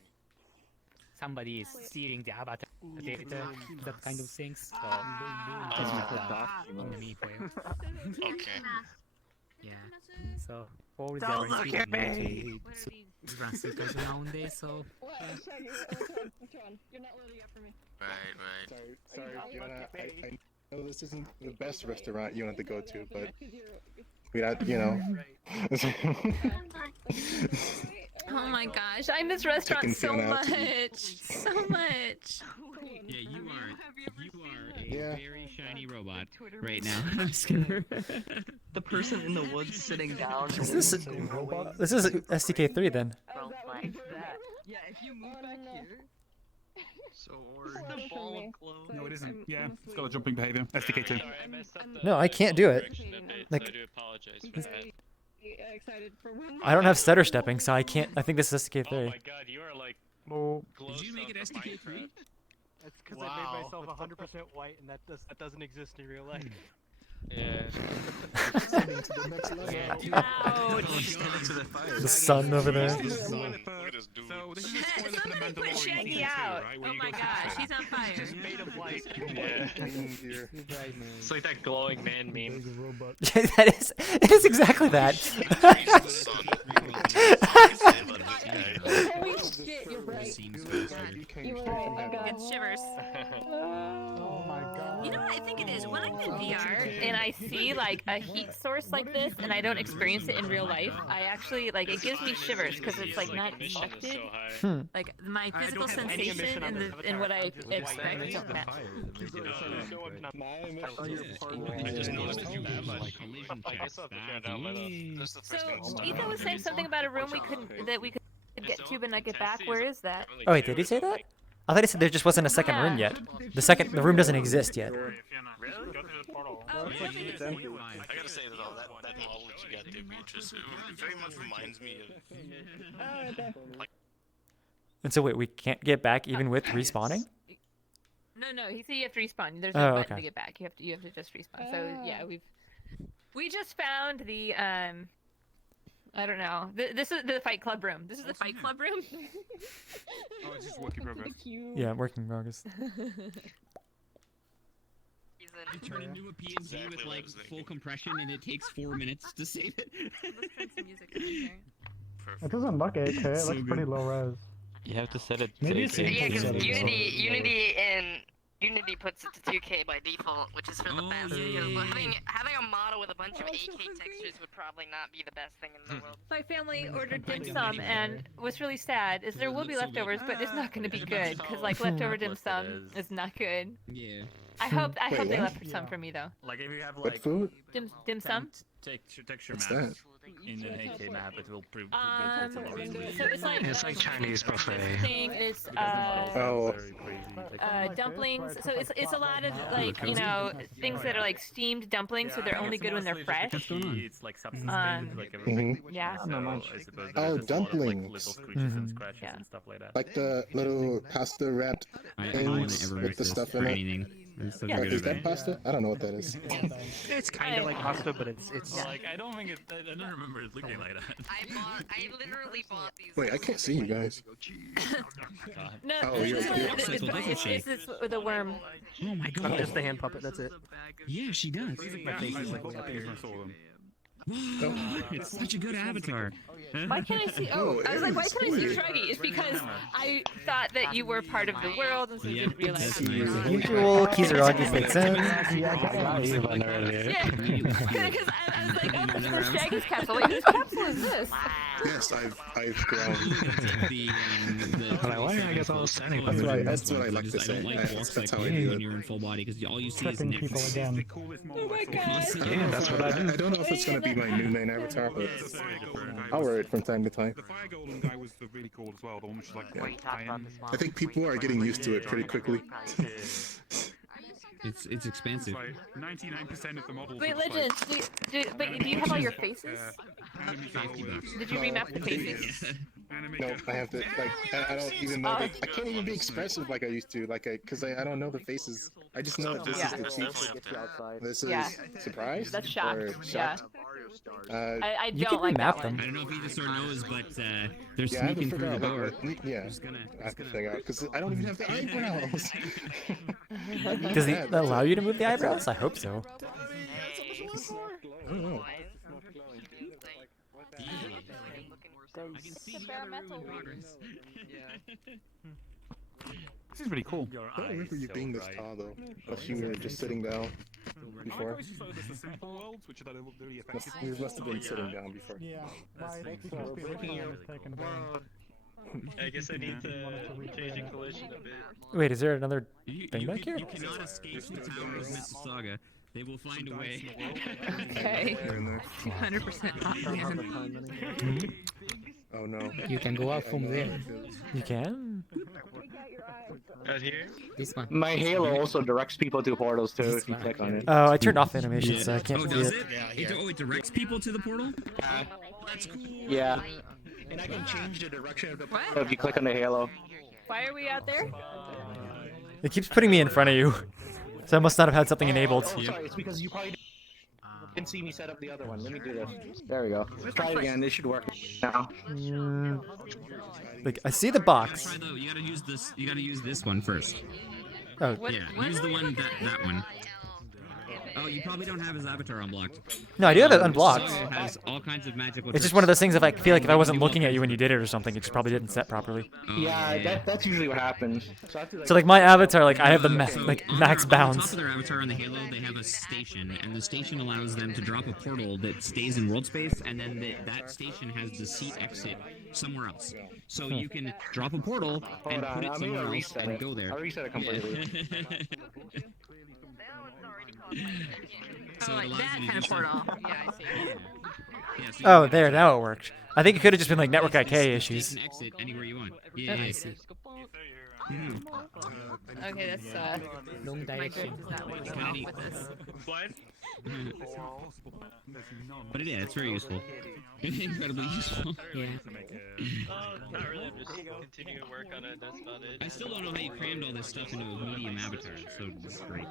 somebody is stealing the avatar data, that kind of things. So that's not in the meanwhile. Okay. Yeah. So all the Don't look at me! run circles around there, so You're not loading up for me. Right. Sorry, Yona. I know this isn't the best restaurant you want to go to, but we got, you know. Oh my gosh, I miss restaurants so Chicken much. Fiona. So much. Yeah, you are a Yeah. very shiny robot right now. I'm just kidding. The person in the woods sitting down. Is this STK3 then? Yeah, if you move back here. So The ball of glow. No, it isn't. Yeah, it's got a jumping behavior. SDK2. No, I can't do it. Like, I do apologize for that. Excited for one. I don't have stutter stepping, so I can't. I think this is STK3. Oh my god, you are like Did you make it STK3? That's because I made myself 100% white, and that doesn't exist in real life. Yeah. The sun over there. So this is spoiler for the Put Shaggy out. Oh my gosh, he's on fire. He's made of light. Yeah. It's like that glowing man meme. It is exactly that. Holy shit, you're right. You were right, my god. Get shivers. Oh my god. You know what I think it is? When I'm in VR and I see like a heat source like this and I don't experience it in real life, I actually like it gives me shivers because it's like not expected. Like my physical sensation and what I expect don't match. I just noticed that you have like collision checks So Ethan was saying something about a room we could get to but not get back. Where is that? Oh wait, did he say that? I thought he said there just wasn't a second room yet. The room doesn't exist yet. Really? Go to the portal. Oh, I gotta say that that model that you got there, Beatrice, it very much reminds me of. And so wait, we can't get back even with respawning? No, he said you have to respawn. There's no button okay. to get back. You have to just respawn. So yeah, we just found the I don't know. This is the Fight Club room. This is the Fight Club room. Oh, it's just work in progress. Yeah, working progress. You turn into a PNG with like full compression and it takes 4 minutes to save it. It doesn't look 8K, it So looks pretty good. low res. You have to set it to Maybe it's 8K. Yeah, because 8K. Unity puts it to 2K by default, which is for the best. Because having a model with a bunch of 8K textures would probably not be the best thing in the world. My family ordered dim sum, and what's really sad is there will be leftovers, but it's not going to be good because like leftover dim sum is not good. Yeah. I hope Wait, they what? left some for me though. Like if you have What like food? Dim sum. texture What's maps that? in an 8K map, it will prove So it's like Chinese buffet. thing is Oh. dumplings. So it's a lot of like things that are like steamed dumplings, so they're only good when they're fresh. It's like substance like Mhm. Yeah. So I suppose Oh, there's just a lot of, like, dumplings. little screeches and scratches and stuff like that. Like the little pasta wrapped I don't want things to ever with risk the this stuff for in it. anything. It's so Like, good is about that it. pasta? I don't know what that is. It's kind of like pasta, but it's Like I don't think I don't remember it looking like that. I literally bought these. Wait, I can't see you guys. No, Oh, this you're- is you're- it's with a worm. Oh my god. just the hand puppet. That's it. Yeah, she does. My face is like way up here. It's such a good avatar. Why can't I see? Oh, I was like, why can't I see Shruggy? It's because I thought that you were part of the world, and so you didn't realize. Usual Kizaragi fits in. Yeah, because I was like, oh, that's the Shaggy's capsule. Wait, whose capsule is this? Yes, I've grown. Why did I get all standing? That's what I like to I say. don't like That's how I when do it. you're in full body because all you see is Tricking people nips. again. Oh my god. Yeah, that's what I do. I don't know if it's gonna be my new main avatar, but I'll wear it from time to time. The Fire Golem guy was really cool as well. The one which is like I think people are getting used to it pretty quickly. It's expensive. 99% of the models. Wait, Legends, but do you have all your faces? Did you remap the faces? No, I have to I don't even know. I can't even be expressive like I used to. Because I don't know the faces. I just know that this is the cheat. This is surprise. That's shocked. Or Yeah. shocked. I You don't can like that remap one. them. I don't know if Venusaur knows, but they're Yeah, I have to sneaking through figure the out. door. Yeah, I have to figure out because I don't even have the eyebrows. Does it allow you to move the eyebrows? I hope so. I don't know. This is really cool. I don't remember you being this tall though. Unless you were just sitting down before. I always thought it was the simple worlds, which are really effective. You must have been sitting down before. Yeah, my taken down. I guess I need to change the collision a bit. Wait, is there another You thing back here? cannot escape the Tower of Mississauga. They will find a way. Okay. 200% not man. Oh no. You can go out from there. You can? Out here? This one. My Halo also directs people to portals too if you click on it. Oh, I turned off animation, so I can't Oh, see does it. it directs people to the portal? That's cool. Yeah. And I can change the direction of the So if you click on the Halo. Why are we out there? It keeps putting me in front of you. So I must not have had something enabled. Oh, sorry, it's because you probably didn't see me set up the other one. Let me do this. There we go. Try it again. This should work now. Like, I see the box. Try though. You gotta use this. You gotta use this one first. Oh. Yeah. Use the one that one. Oh, you probably don't have his avatar unblocked. No, I do have it unblocked. It has all kinds of magical It's just one of those things if I feel like if I wasn't looking at you when you did it or something, it just probably didn't set properly. Yeah, that's usually what happens. So like my avatar, like I have the max On bounds. top of their avatar on the Halo, they have a station, and the station allows them to drop a portal that stays in world space, and then that station has the seat exit somewhere else. So you can drop a portal and put it somewhere else and go there. I'll reset it completely. So Oh, like that kind of portal. Yeah, I see. Yeah, so Oh, there, now it worked. I think it could have just been like network IK issues. You can exit anywhere you want. Yeah, I see. Okay, that's Long my direction. drift is not working out with this. Slide? But yeah, it's very useful. Incredibly useful. Yeah. Not really, I'm just continuing to work on it, that's about it. I still don't know how you crammed all this stuff into a medium avatar, so it's great.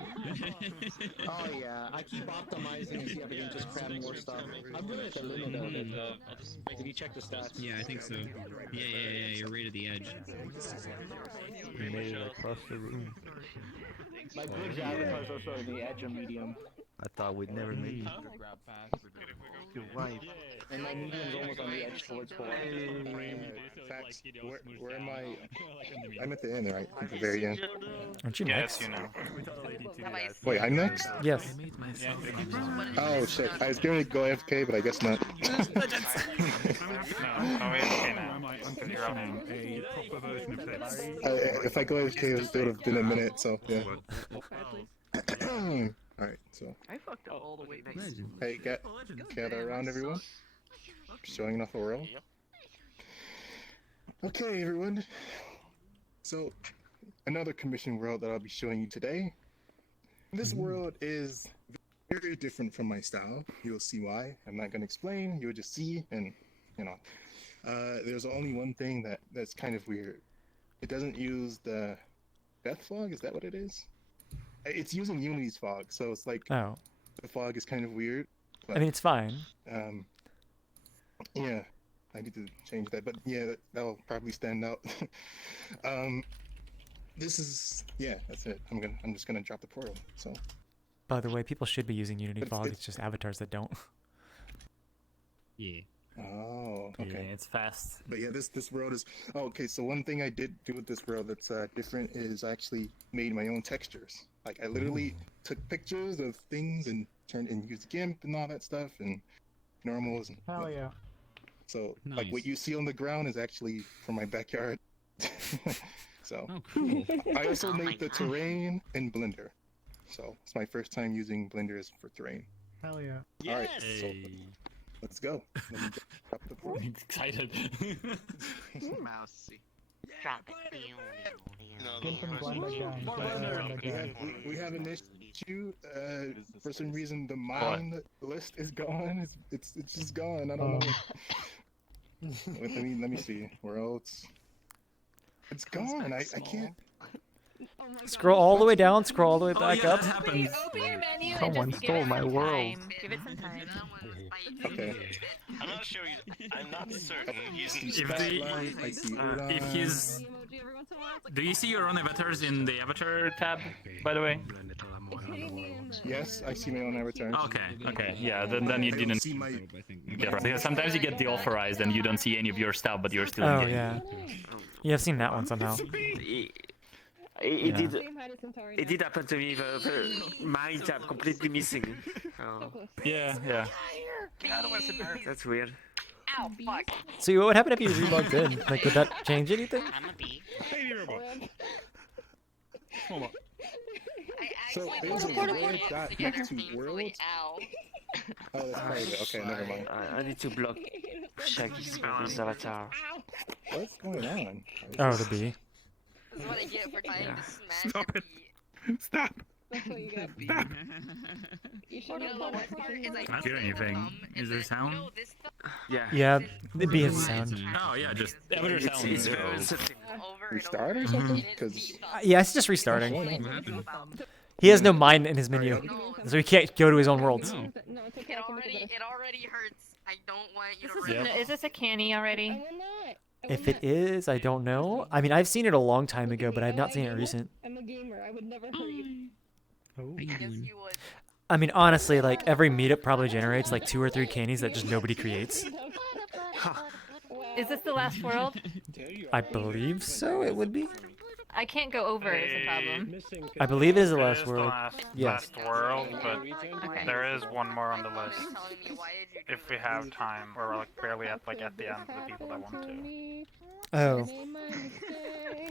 Oh yeah, I keep optimizing and see if I can just cram more stuff. I'm really at the limit of it though. Did you check the stats? Yeah, I think so. Yeah, you're right at the edge. You made it across the room. My bridge avatar's also in the edge of medium. I thought we'd never make it. Your wife. And my medium's almost on the edge towards 4. Facts. Where am I? I'm at the end, right? At the very end. Aren't you next? Yes, you know. Wait, I'm next? Yes. Oh shit, I was going to go AFK, but I guess not. If I go AFK, it would have been a minute, so yeah. Alright, so. I fucked up all the way back. Hey, gather around, everyone. Showing off the world. Okay, everyone. So, another commission world that I'll be showing you today. This world is very different from my style. You'll see why. I'm not going to explain. You'll just see, and you know. There's only one thing that's kind of weird. It doesn't use the death fog. Is that what it is? It's using Unity's fog, so it's like Oh. the fog is kind of weird. I mean, it's fine. Yeah, I need to change that, but yeah, that'll probably stand out. This is that's it. I'm just gonna drop the portal. So. By the way, people should be using Unity But Fog. it's- It's just avatars that don't. Yeah. Oh, okay. Yeah, it's fast. But yeah, this world is okay. So one thing I did do with this world that's different is I actually made my own textures. Like I literally took pictures of things and turned and used GIMP and all that stuff and normals. And, Hell yeah. So like what Nice. you see on the ground is actually from my backyard. So Oh, cool. I also made the terrain in Blender. So it's my first time using Blender for terrain. Hell yeah. All right, so let's go. Let me drop the board. I'm excited. Mousy. Drop it. We have an issue. For some reason, the mine list is gone. It's just gone. I don't know. Wait, let me see. Worlds. It's gone. I can't. Scroll all the way down, scroll all the way back up. Open your menu and Someone just give stole it my some world. time. Give it some time. Okay. I'm not sure. I'm not certain. If he's do you see your own avatars in the avatar tab, by the way? Yes, I see my own avatar. Okay, yeah, then you didn't get right. Because sometimes you get deauthorized and you don't see any of your stuff, but you're still in Oh game. yeah. Yeah, I've seen that one somehow. It did happen to me. The mine tab completely missing. Oh. Yeah. That's weird. Ow, fuck. So what would happen if you relogged in? Like, would that change anything? I'm a bee. Baby robot. Small So there's a world dot next to world. Ow. Oh, that's part of it. Okay, never mind. I need to block Shaggy's avatar. What's going on? Oh, the bee. This is what I get for trying to smash Stop a it. bee. Stop. That's what you got. Stop. You know, the worst part is I Not hear anything. Is there sound? Yeah, the bee has a sound. Oh yeah, just avatar sound. It's very sensitive. Restart or something? Because Yeah, it's just restarting. He has no mind in his menu, so he can't go to his own worlds. It already hurts. I don't want you to Yep. Is this a canny already? If it is, I don't know. I mean, I've seen it a long time ago, but I've not seen it recent. I'm a gamer. I would never hurt you. I mean, honestly, like every meetup probably generates like 2 or 3 candies that just nobody creates. Is this the last world? I believe so. It would be. I can't go over is the problem. I believe it is the It last is the world. last, Yes. last world, but there is one more on the list. If we have time, we're like barely at the end of the people that want to. Oh. I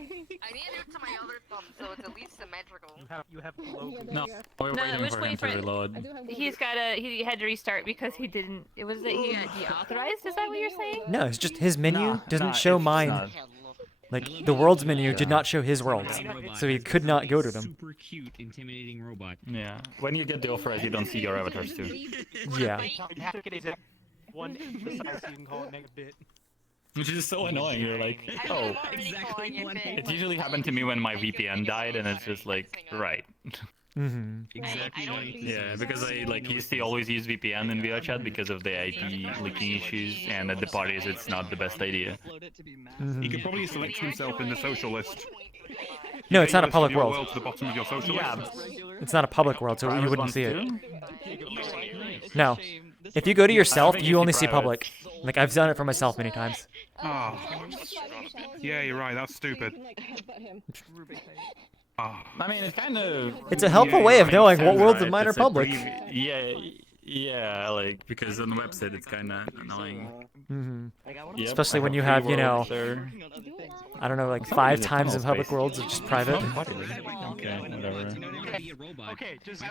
need to do it to my other thumb so it's at least symmetrical. You have the logo. No, we're waiting for him to reload. He had to restart because he didn't. It was that he deauthorized. Is that what you're saying? No, it's just his menu doesn't nah, show it's mine. not. Like the world's menu did not show his worlds, so he could not go to them. Super cute, intimidating robot. Yeah, when you get deauthorized, you don't see your avatars too. Yeah. One size you can call it megabit. Which is so annoying. You're like, oh. It usually happened to me when my VPN died, and it's just like, right. Mm-hmm. Exactly. Yeah, because I used to always use VPN in VRChat because of the IP leaking issues, and at the parties it's not the best idea. He could probably select himself in the social list. No, it's not a public Your world. to the bottom of your social list. It's not a public world, so you Private wouldn't ones see it. too? No. If you go to yourself, think you you only see see private. public. Like I've done it for myself many times. Oh. Yeah, you're right. That's stupid. Oh. I mean, it's kind of. It's a helpful way of knowing what worlds of mine are It's a public. Yeah, like because on the website it's kind of annoying. Mm-hmm. Yep, Especially I when you three have, you know, worlds there. I don't know, like 5 times of public worlds are just private. Okay, whatever. Okay, just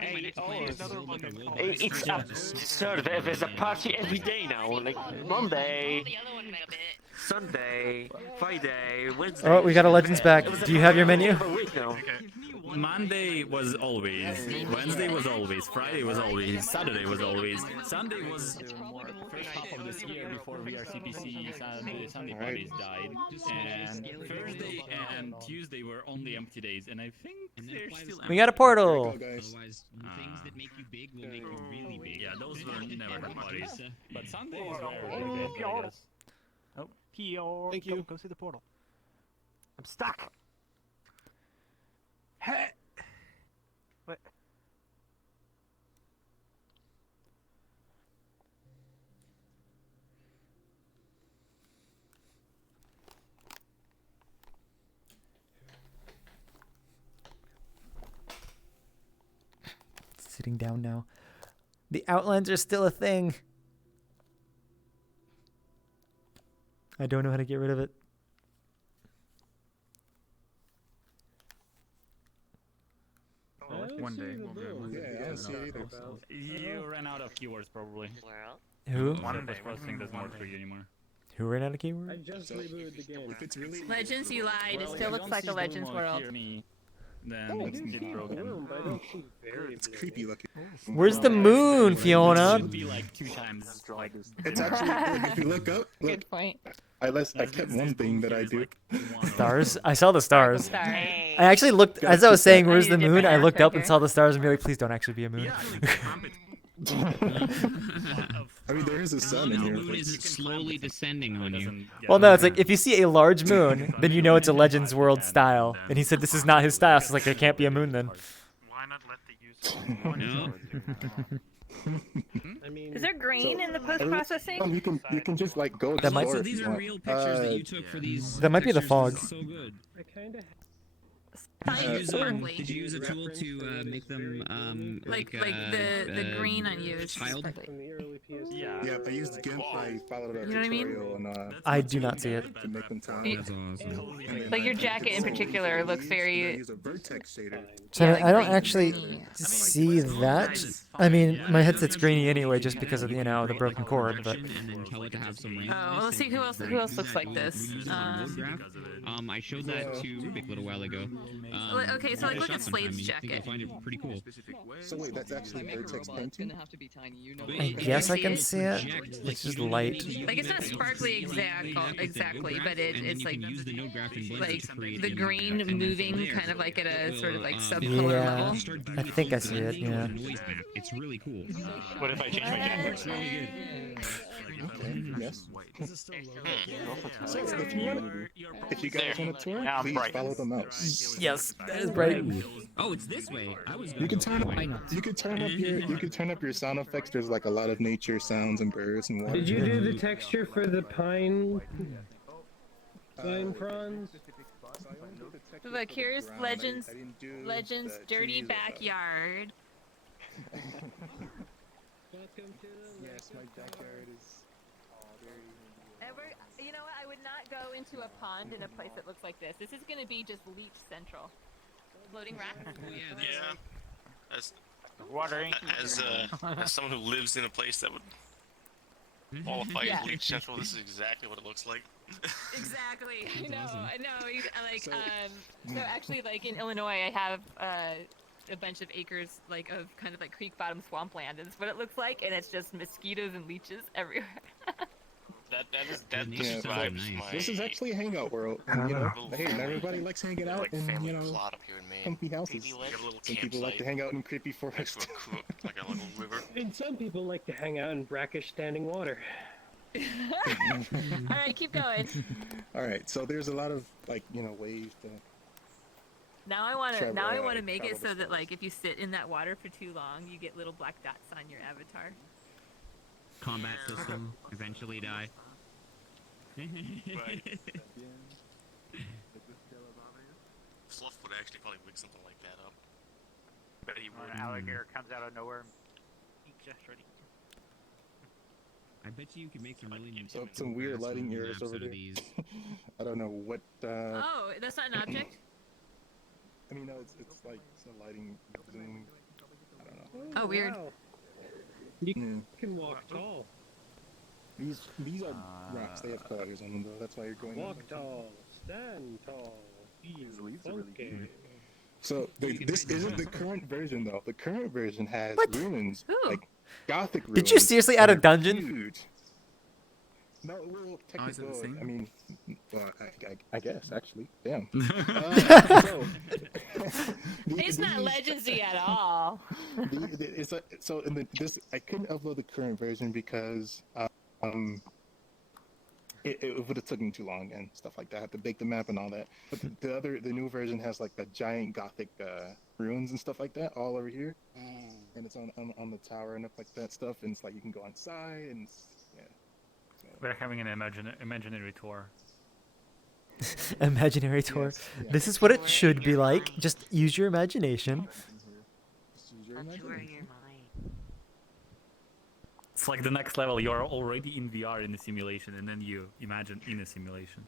It's absurd. There's a party every day now. Like Monday, Sunday, Friday, Wednesday. Oh, we got a Legends back. Do you have your menu? Monday was always, Wednesday was always, Friday was always, Saturday was always, Sunday was the first half of this year before VRCPC Sunday parties died, and Thursday and Tuesday were only empty days, and I think they're still empty. We got a portal. Otherwise, things that make you big will make you really big. Yeah, those were never the parties, but Sunday was Oh, P.O. Thank you. Go see the portal. I'm stuck. Hey. What? sitting down now. The outlines are still a thing. I don't know how to get rid of it. One day. Yeah, I don't see it either. You ran out of keywords probably. Who? One day processing does more for you anymore. Who ran out of keywords? I just rebooted the game. If it's really Legends, you lied. It still looks like a Legends world. Then it's broken. It's creepy looking. Where's the moon, Fiona? It should be like 2 times. Like, it's actually, if you look up, look. Good point. I kept one thing that I do. Stars? I saw the stars. Stars. I actually looked, as I was saying, where's the moon? I looked up and saw the stars and be like, please don't actually be a moon. I mean, there is a sun in The here. moon is slowly descending on you. Well, no, it's like, if you see a large moon, then you know it's a Legends World style. And he said this is not his style, so it's like, there can't be a moon then. Why not let the user? I mean, Is there green in the post-processing? You can just like go. That might- explore So if these you are want. real pictures that you took for these. That might be the pictures. fog. This is so good. I kind of. Did you use a tool to make them like the green on you is tiled? From the early PS2. Yeah, I used GIMP. I followed a You know what I mean? tutorial on. I do not see it. To make them tiled. That's awesome. Like your jacket in particular looks very. Use a vertex shader. So Yeah, like I don't green. actually see that. I mean, my headset's grainy anyway, just because of the broken cord. But And then tell it to have some Oh, well, let's see who else looks like this. I showed that to Rubik a little while ago. Okay, so like look shot at sometime, Slade's and I think jacket. you'll find it pretty cool. So wait, that's actually vertex painting. I guess I can see it. Project, It's just you don't light. need to Like it's not sparkly exactly, but it's like the green moving kind of like at a sort of like subcolor Yeah, level. I think I see it. Yeah. It's really cool. What if I change my jacket? It's really good. Yes. So if you guys want to tour, Yeah, I'm please bright. follow the mouse. Yes, that is bright. Oh, it's this way. I was. You can turn up. You can turn up your sound effects. There's like a lot of nature sounds and birds and water. Did you do the texture for the pine prawns? Look, here's Legends Dirty Backyard. Yes, my backyard is. You know what? I would not go into a pond in a place that looks like this. This is going to be just leech central. Floating rack. Yeah, as Watering. as someone who lives in a place that would qualify Yeah. as leech central, this is exactly what it looks like. Exactly. I know. I know. So actually, like in Illinois, I have a bunch of acres like of kind of like creek bottom swampland, and it's what it looks like, and it's just mosquitoes and leeches everywhere. That describes my. This is actually a hangout world. And, hey, everybody likes hanging out in plot up here in Maine. comfy houses. Some people like to hang out in creepy forests. Like a little river. And some people like to hang out in brackish standing water. All right, keep going. All right, so there's a lot of ways to. Now I want to. Now I want to make it travel so that like if you sit in that water for too long, you get little black dots on your avatar. Combat system eventually die. Fluff would actually probably wig something like that up. But he would. An alligator comes out of nowhere and eats you straight. I bet you could make some really Some weird lighting errors over there. I don't know what. Oh, that's not an object. I mean, no, it's like it's a lighting zoom. I don't know. Oh, weird. Wow. You can walk tall. These are rocks. They have colors on them, though. That's why you're going. Walk tall. Stand tall. Funky. So this isn't the current version, though. The current version has ruins, like Gothic ruins. Did you seriously add a dungeon? Huge. No, well, technically, I mean, well, I guess actually, damn. It's not legendsy at all. So in this, I couldn't upload the current version because it would have taken too long and stuff like that. I had to bake the map and all that. But the new version has like the giant Gothic ruins and stuff like that all over here, and it's on the tower and up like that stuff. And it's like you can go inside and yeah. We're having an imaginary tour. Imaginary tour. This is what it should be like. Just use your imagination. Use your imagination. It's like the next level. You are already in VR in the simulation, and then you imagine in a simulation.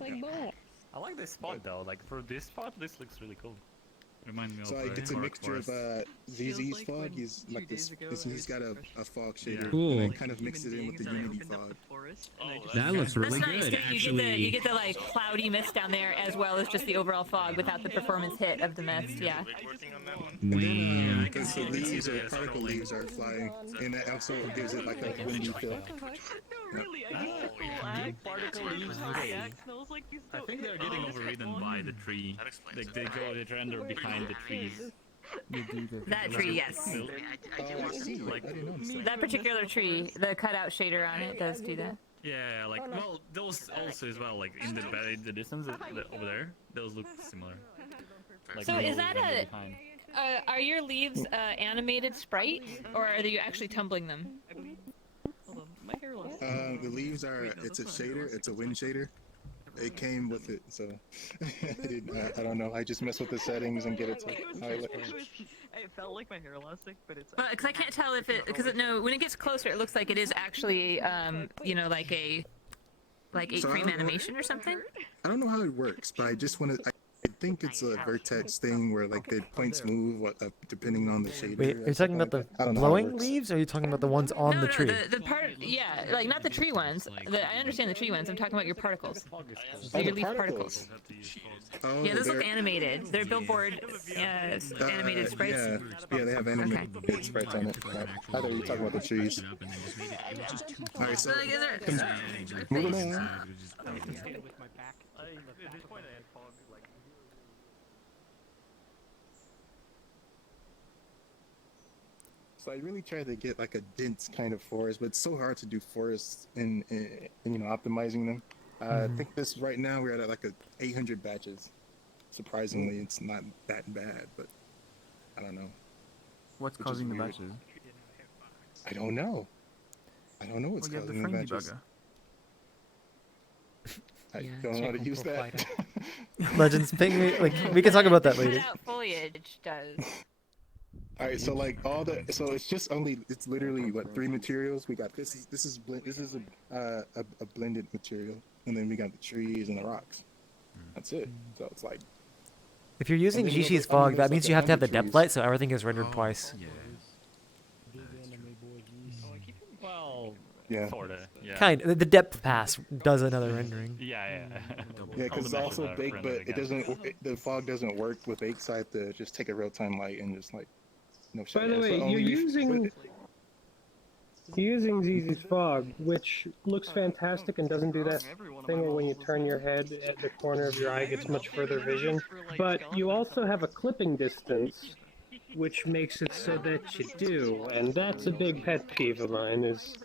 Like what? I like this spot though. Like for this spot, this looks really cool. Reminds me So of. like, it's a Dark mixture of Forest. ZZ's fog. He's like this. He's got a fog shader, Cool. and I kind of mixed it in with the Unity fog. That looks really That's nice. good, You actually. you get the like cloudy mist down there as well as just the overall fog without the performance hit of the mist. Yeah. Because the leaves or particle leaves are flying, and that also gives it like a windy feel. I think they're getting overridden by the tree. Like they render behind the trees. That tree, yes. Like, That particular tree, the cutout shader on it does do that. yeah, like well, those also as well. Like in the distance over there, those look similar. Like, So is that render a? behind. Are your leaves animated sprite, or are you actually tumbling them? The leaves are. It's a shader. It's a wind shader. It came with it, so I don't know. I just mess with the settings and get it to how I look. It felt like my hair elastic, but it's. Because I can't tell if it, because no, when it gets closer, it looks like it is actually, you know, like a, like So I 8-frame don't know- animation or something. I don't know how it works, but I just want to. I think it's a vertex thing where like the points move depending on the shader. Wait, are you talking about the I don't know how it blowing works. leaves, or are you talking about the ones on the tree? The part, yeah, like not the tree ones. I understand the tree ones. I'm talking about your particles. Oh, Your the leaf particles. Oh, Yeah, those look they're- animated. They're billboard animated sprites. Yeah, they have animated sprites on it. I thought you were talking about the trees. Alright, so moving on. So I really tried to get like a dense kind of forest, but it's so hard to do forests in you know, optimizing them. I think this right now we're at like 800 batches. Surprisingly, it's not that bad, but I don't know. What's Which is causing the weird. batches? I don't know. I don't know what's Well, you have the causing the frame batches. debugger. I don't know how to use that. Legends, ping me. Like we can talk about that later. Cutout foliage does. All right, so like so it's just only, it's literally what, 3 materials. We got this is a blended material, and then we got the trees and the rocks. That's it. So it's like, If you're using And then Gishi's I mean, fog, there's that like means a you have to have the hundred depth trees. light, so everything is rendered twice. Well, yeah. sorta. Yeah. Kind. The depth pass does another rendering. Yeah. yeah, because it's also baked, but it doesn't. The fog doesn't work with baked, so I have to just take a real-time light and just like, no. By the way, you're using ZZ's fog, which looks fantastic and doesn't do that thing where when you turn your head at the corner of your eye gets much further vision. But you also have a clipping distance, which makes it so that you do, and that's a big pet peeve of mine, is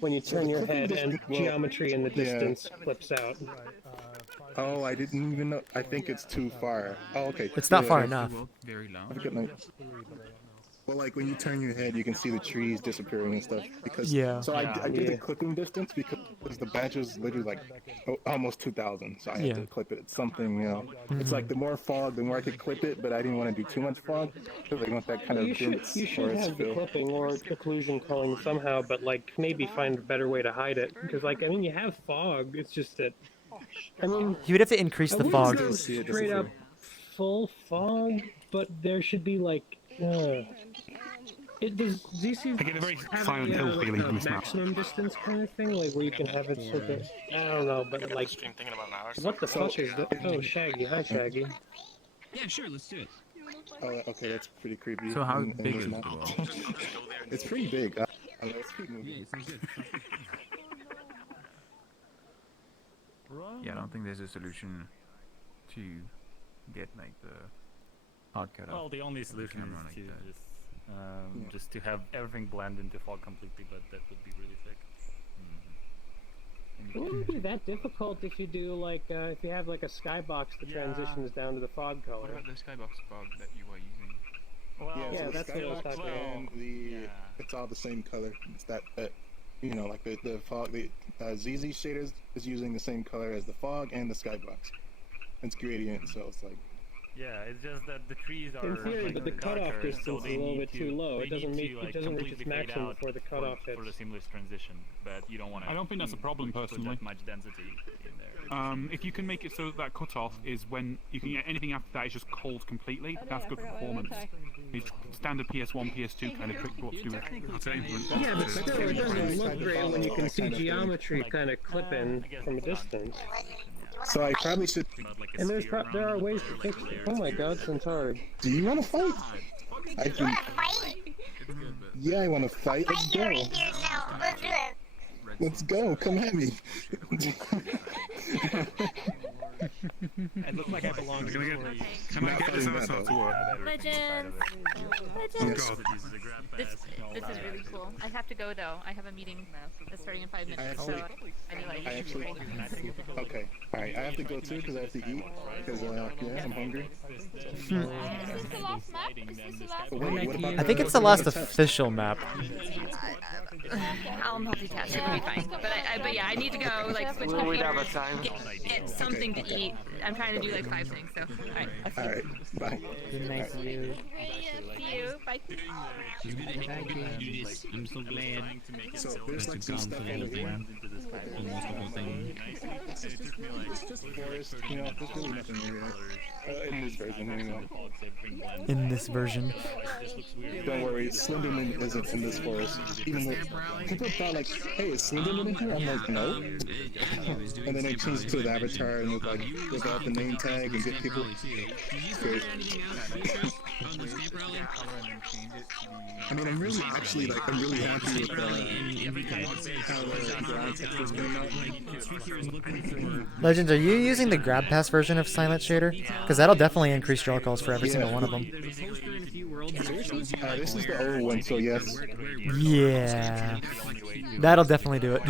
when you turn your head and geometry in the distance clips out. Oh, I didn't even know. I think it's too far. Oh, okay. It's not far yeah. enough. Very long. Have a good night. Well, like when you turn your head, you can see the trees disappearing and stuff. Because Yeah. So I did the clipping distance because the badge was literally like almost 2,000. So I had to clip it at something, you know. It's like the more fog, the more I could clip it, but I didn't want to do too much fog because I want that kind of You should forest have the feel. clipping or occlusion culling somehow, but like maybe find a better way to hide it. Because like I mean, you have fog. It's just that. I mean, You would have to increase I the wouldn't fog. go straight up full fog, but there should be like. It does ZC I get a very have Silent Hill like feeling a from this map. maximum distance kind of thing, like where you can have it so that I don't know, but like what the fuck is that? Oh, Shaggy, hi Shaggy. Yeah, sure, let's do it. Oh, okay, that's pretty creepy. So how in big this is map. the wall? It's pretty big. Let's keep moving. Yeah, I don't think there's a solution to get like the hard cut Well, off. the only solution camera is like to that. just to have everything blend into fog completely, but that would be really thick. It wouldn't be that difficult if you do like if you have like a skybox that transitions down to the fog color. What about the skybox fog that you are using? Well, Yeah, so that's the what I was skybox talking about. and it's all the same color. It's that you know, like the fog, the ZZ shaders is using the same color as the fog and the skybox. It's gradient, so it's like Yeah, it's just that the trees are In theory, like, but the cutoff darker, distance so is a they little need bit to, too low. they It doesn't need to, like, it doesn't reach its completely fade maximum out before the cutoff hits. for the seamless transition, but you don't want to. I don't think that's a problem put personally. that much density in there. If you can make it so that cutoff is when you can get anything after that is just cold completely, that's good performance. It's standard PS1, PS2 kind of trick flops do it. Yeah, but still, it doesn't look great when you can see geometry kind of clipping from a distance. So I probably should. And there are ways to fix it. Oh my God, Centauri. Do you want to fight? I can. Yeah, I want to fight. Let's go. Let's go. Come at me. It looks like I belong to Not fighting that, though. Legends. Yes. This is really cool. I have to go though. I have a meeting that's starting in 5 minutes, so I need like. I actually. Okay. All right. I have to go too because I have to eat. Because yeah, I'm hungry. Is this the last map? Is this the last Wait, what about I think it's the last official map. I'll multitask. It'll be fine. But yeah, I need to go like switch computers, get something to eat. I'm trying to do like 5 things. So All right. Bye. Good night to you. See you. Bye. I'm so glad. So there's like some stuff over here. Almost the whole thing. It's just forest. You know, there's really nothing here. In this version, anyway. In this version. Don't worry, Slenderman isn't in this forest. Even though people thought like, hey, is Slenderman in here? I'm like, no. And then they changed to the avatar and was like, develop the name tag and get people. Great. I mean, I'm really happy with how the ground textures came out. Legends, are you using the grab pass version of Silent Shader? Because that'll definitely increase draw calls for every single one of them. This is the old one, so yes. Yeah. That'll definitely do it.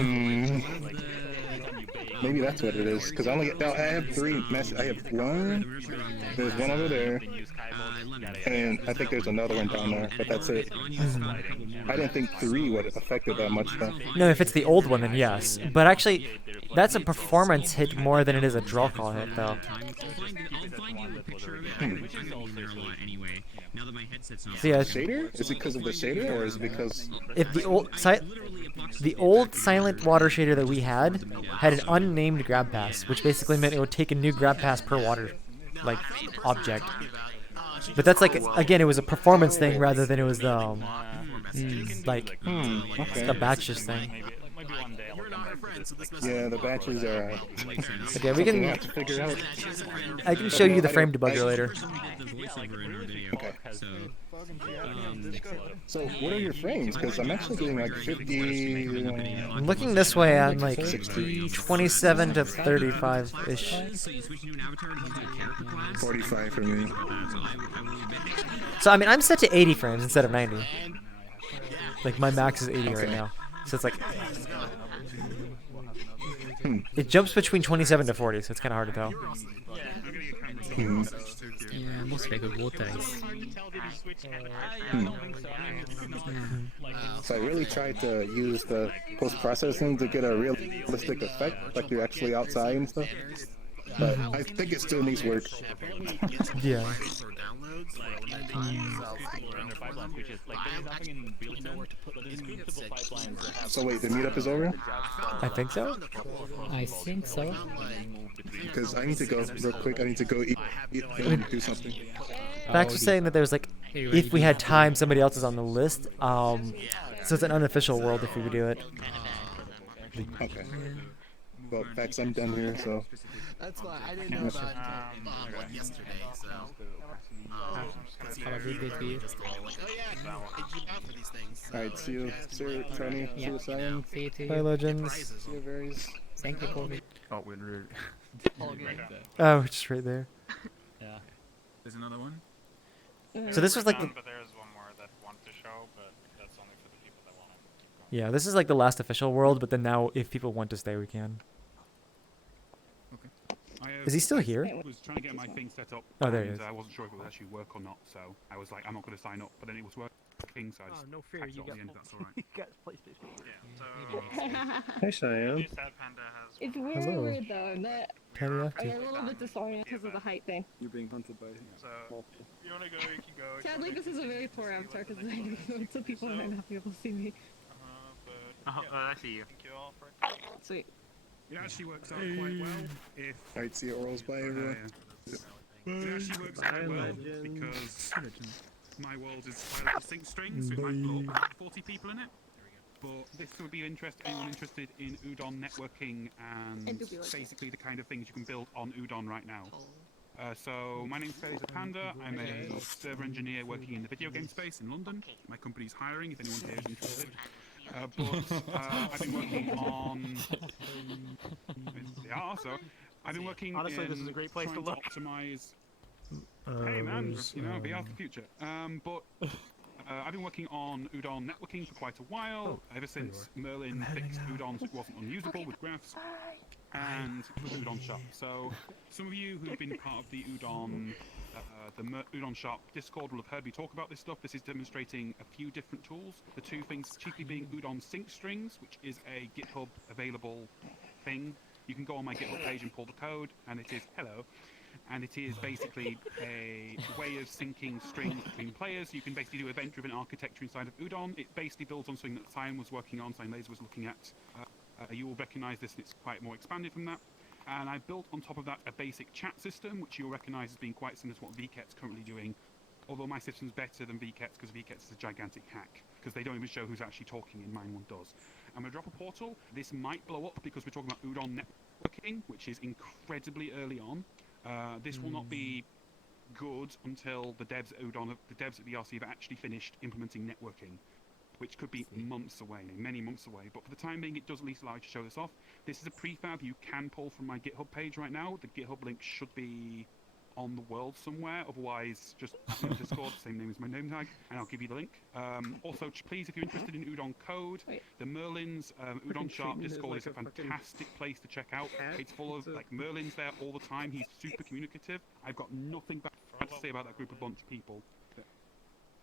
Maybe that's what it is. Because I only get. I have 3 messages. I have 1. There's one over there. And I think there's another one down there, but that's it. I didn't think 3 would affect it that much, though. No, if it's the old one, then yes. But actually, that's a performance hit more than it is a draw call hit, though. So yeah, Shader? Is it because of the shader, or is it because... If the old Silent Water shader that we had an unnamed grab pass, which basically meant it would take a new grab pass per water, like, object. But that's like, again, it was a performance thing rather than it was the, a batches thing. Yeah, the batches are... Okay, we can... have to figure out. I can show you the frame debugger later. Okay. So, what are your frames? Because I'm actually getting like 50... I'm looking this way, I'm like 27 to 35-ish. 45 for me. So, I mean, I'm set to 80 frames instead of 90. Like, my max is 80 right now. So it's like... It jumps between 27 to 40, so it's kind of hard to tell. Yeah, most like water is. So I really tried to use the post-processing to get a realistic effect, like you're actually outside and stuff. But I think it still needs work. Yeah. So wait, the meetup is over? I think so. I think so. Because I need to go real quick. I need to go eat and do something. Max was saying that there's like, if we had time, somebody else is on the list. So it's an unofficial world if we would do it. Okay. Well, Max, I'm done here, so. That's why I didn't know about one yesterday, so. Have a good day to you. Alright, see you, Sir Tony. See you, Cyan. See you too. Bye, Legends. See you, Berries. Thank you, Kobe. Oh, we're Oh, just right there. Yeah. There's another one? So this was like the... But there's one more that want to show, but that's only for the people that want to. Yeah, this is like the last official world, but then now if people want to stay, we can. Is he still here? I was trying to get my thing set up. Oh, there he is. I wasn't sure if it would actually work or not, so I was like, I'm not going to sign up, but then it was working. king side. Oh, no fear, you got the end. That's all right. you got PlayStation. Hey, Cyan. It's weird, Hello. weird though. I'm not. Tell you I'm a little bit disoriented because of the height thing. You're being hunted by. So, if you wanna go, you can go. Sadly, this is a very poor avatar because I do so people might not be able to see me. I see you. Thank you all for Sweet. It actually works out quite well if. Alright, see orals by everyone. It actually works out well because my world is highly distinct strings, so it might blow up 40 people in it. But this would be of interest to anyone interested in Udon networking and basically the kind of things you can build on Udon right now. So my name's CyanLaser Panda. I'm a server engineer working in the video game space in London. My company's hiring if anyone here is interested. I've been working on. They are so. I've been working. Honestly, this is a great place to look. Optimize. Hey man, you know, VR's the future. I've been working on Udon networking for quite a while, ever since Merlin fixed Udon so it wasn't unusable with graphs, and with Udon Shop. So, some of you who have been part of the Udon Shop Discord will have heard me talk about this stuff. This is demonstrating a few different tools. The two things chiefly being Udon sync strings, which is a GitHub available thing. You can go on my GitHub page and pull the code, and it is hello. And it is basically a way of syncing strings between players. You can basically do event-driven architecture inside of Udon. It basically builds on something that Cyan was working on, CyanLaser was looking at. You will recognize this, and it's quite more expanded from that. And I built on top of that a basic chat system, which you'll recognize as being quite similar to what VRChat's currently doing. Although my system's better than VRChat's, because VRChat's is a gigantic hack, because they don't even show who's actually talking, and mine one does. I'm going to drop a portal. This might blow up because we're talking about Udon networking, which is incredibly early on. This will not be good until the devs at Udon, the devs at VRC have actually finished implementing networking, which could be months away, many months away. But for the time being, it does at least allow you to show this off. This is a prefab you can pull from my GitHub page right now. The GitHub link should be on the world somewhere. Otherwise, just Discord, same name as my name tag, and I'll give you the link. Also, please, if you're interested in Udon code, the Merlin's Udon Shop Discord is a fantastic place to check out. It's full of like Merlin's there all the time. He's super communicative. I've got nothing bad to say about that group of bunch of people.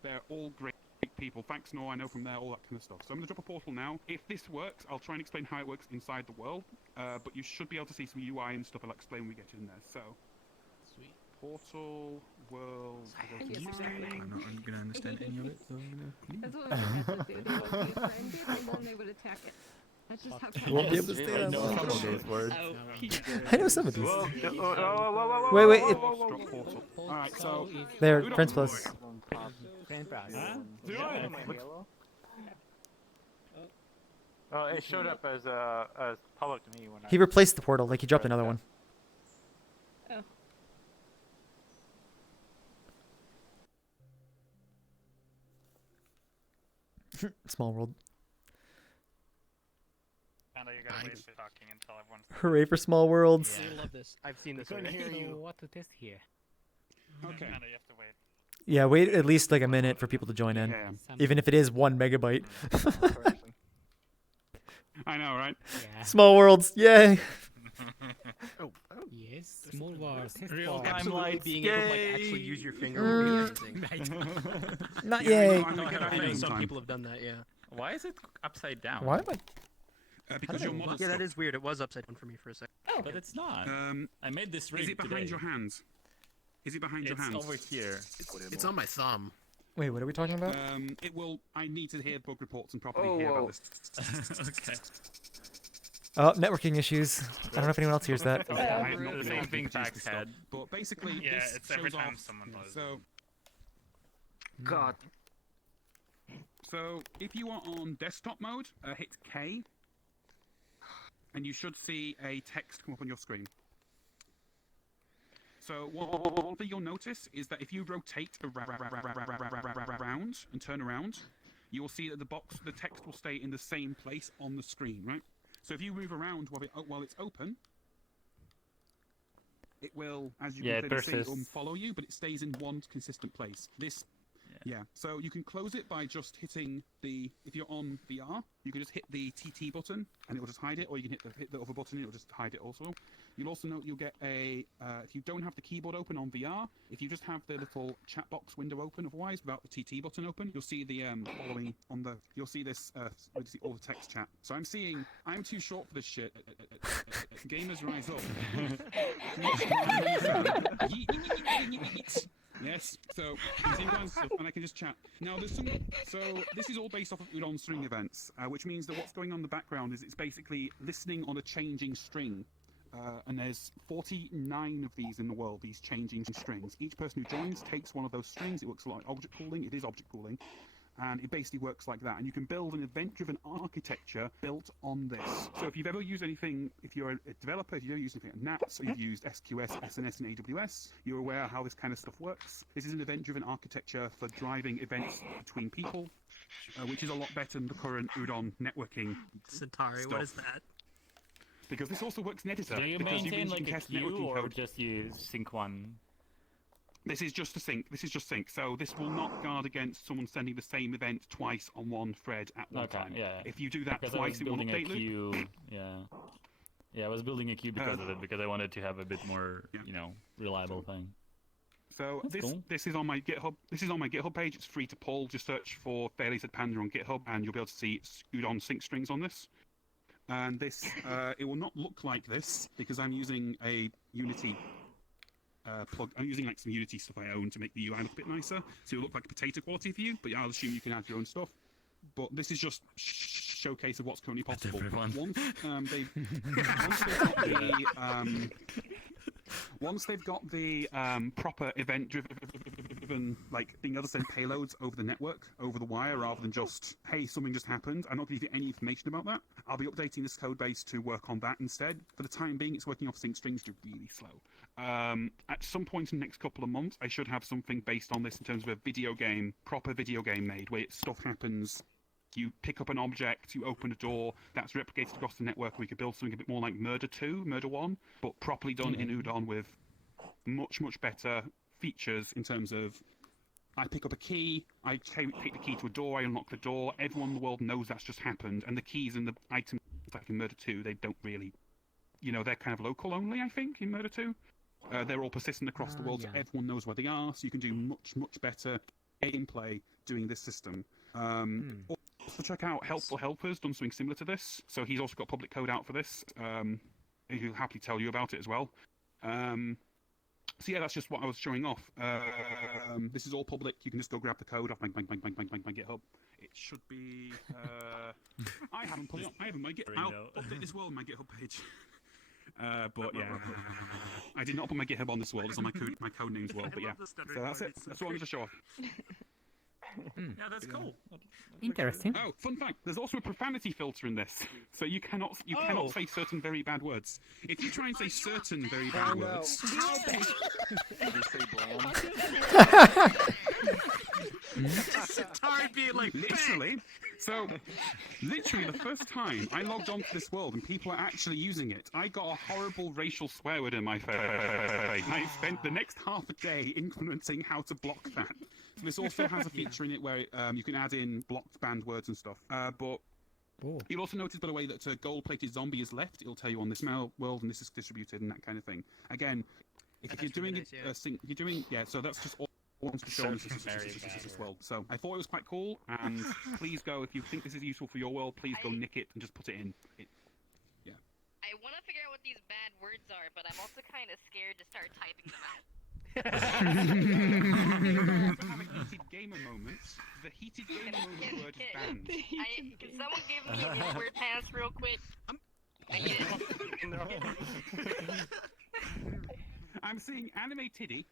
They're all great people. Thanks, no, I know from there, all that kind of stuff. So I'm going to drop a portal now. If this works, I'll try and explain how it works inside the world. But you should be able to see some UI and stuff I'll explain when we get in there. So. Portal, world, I'm not going to understand any of it, so I'm That's what we would do. They would be friended and then they would attack it. That's just how You won't be able to stay that long. those words. I know some of these. Wait, Wait, Alright, so. There, Prince Plus. Oh, it showed up as public to me when He replaced the portal, like he dropped another one. Oh. Small world. Panda, you gotta wait for talking until everyone's. Hooray for small worlds. I love this. I've seen this. I already. couldn't hear you. What to test here? Okay. Panda, you have to wait. Yeah, wait at least like a minute for people to join in. Yeah. Even if it is 1 megabyte. I know, right? Yeah. Small worlds, yay! Yes, small worlds. Real-time live being able to like actually use your finger would be amazing. Not Yeah, yay! I know Some time. people have done that, yeah. Why is it upside down? Why am I... Because your model Yeah, that is weird. It was upside down for me for a second. Oh, but it's not. I made this rig Is it behind today. your hands? Is it behind your hands? It's over here. It's on my thumb. Wait, what are we talking about? It will. I need to hear bug reports and properly hear about this. Okay. Oh, networking issues. I don't know if anyone else hears that. I have not The been same able to thing produce Pax this stuff. had. But basically, Yeah, this it's every shows time off. someone does. So, God. so if you are on desktop mode, hit K, and you should see a text come up on your screen. So what you'll notice is that if you rotate around and turn around, you will see that the text will stay in the same place on the screen, right? So if you move around while it's open, it will, as you can clearly see, follow you, but it stays in one consistent place. This Yeah, so you can close it by just hitting the, if you're on VR, you can just hit the TT button and it will just hide it, or you can hit the other button and it will just hide it also. You'll also note you'll get a, if you don't have the keyboard open on VR, if you just have the little chat box window open otherwise, without the TT button open, you'll see the following on the, you'll see this, you'll see all the text chat. So I'm seeing, I'm too short for this shit. Gamers rise up. Yes, so and I can just chat. Now there's some, so this is all based off of Udon string events, which means that what's going on in the background is it's basically listening on a changing string. And there's 49 of these in the world, these changing strings. Each person who joins takes one of those strings. It works like object pooling. It is object pooling. And it basically works like that. And you can build an event-driven architecture built on this. So if you've ever used anything, if you're a developer, if you've ever used anything like NATS, or you've used SQS, SNS, and AWS, you're aware how this kind of stuff works. This is an event-driven architecture for driving events between people, which is a lot better than the current Udon networking Centauri, stuff. what is that? Because this also works in editor. Do you because maintain you like can a test queue networking or code. just use sync one? This is just a sync. This is just sync. So this will not guard against someone sending the same event twice on one thread at one time. Yeah. If you do that Because twice, it will building a update loop. queue. Yeah. Yeah, I was building a queue because of it, because I wanted to have a bit more, you know, reliable thing. So That's cool. this is on my GitHub. This is on my GitHub page. It's free to pull. Just search for CyanLaser Panda on GitHub, and you'll be able to see Udon sync strings on this. And this, it will not look like this because I'm using a Unity plug. I'm using like some Unity stuff I own to make the UI look a bit nicer, so it'll look like potato quality for you. But yeah, I'll assume you can add your own stuff. But this is just showcase of what's currently possible. Once they've got the proper event-driven, like being able to send payloads over the network, over the wire, rather than just, hey, something just happened. I'm not going to give you any information about that. I'll be updating this code base to work on that instead. For the time being, it's working off sync strings, which are really slow. At some point in the next couple of months, I should have something based on this in terms of a video game, proper video game made, where stuff happens. You pick up an object, you open a door, that's replicated across the network. We could build something a bit more like Murder 2, Murder 1, but properly done in Udon with much, much better features in terms of I pick up a key, I take the key to a door, I unlock the door, everyone in the world knows that's just happened, and the keys and the items, like in Murder 2, they don't really, you know, they're kind of local only, I think, in Murder 2. They're all persistent across the world, so everyone knows where they are, so you can do much, much better gameplay doing this system. Also check out Helpful Helper's done something similar to this, so he's also got public code out for this. He'll happily tell you about it as well. So yeah, that's just what I was showing off. This is all public. You can just go grab the code off my GitHub. It should be. I haven't put it up. I haven't my GitHub. I'll update this well on my GitHub page. But yeah, I did not put my GitHub on this world. It's on my code names world. But yeah, so that's it. That's what I wanted to show off. Yeah, that's cool. Interesting. Oh, fun fact: there's also a profanity filter in this, so you cannot say certain very bad words. If you try and say certain very bad words, literally. So, literally, the first time I logged onto this world and people are actually using it, I got a horrible racial swear word in my face. I spent the next half a day implementing how to block that. So this also has a feature in it where you can add in blocked banned words and stuff. But you'll also notice, by the way, that a gold-plated zombie is left. It'll tell you on this world and this is distributed and that kind of thing. Again, if you're doing so that's just all I wanted to show on this world. So I thought it was quite cool, and please go, if you think this is useful for your world, please go nick it and just put it in. I want to figure out what these bad words are, but I'm also kind of scared to start typing them out. Have a heated gamer moment. The heated gamer moment word is banned. Can someone give me a hit word pass real quick? I'm seeing anime titty,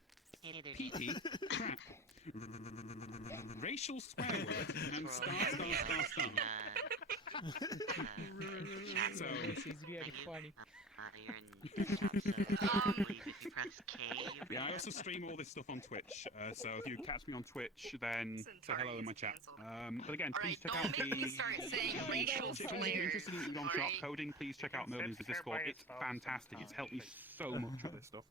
PT, crap, racial swear word, and star. So this is really funny. Yeah, I also stream all this stuff on Twitch, so if you catch me on Twitch, then say hello in my chat. But again, please check out the... If you're interested in Udon drop coding, please check out Merlin's Discord. It's fantastic. It's helped me so much with this stuff.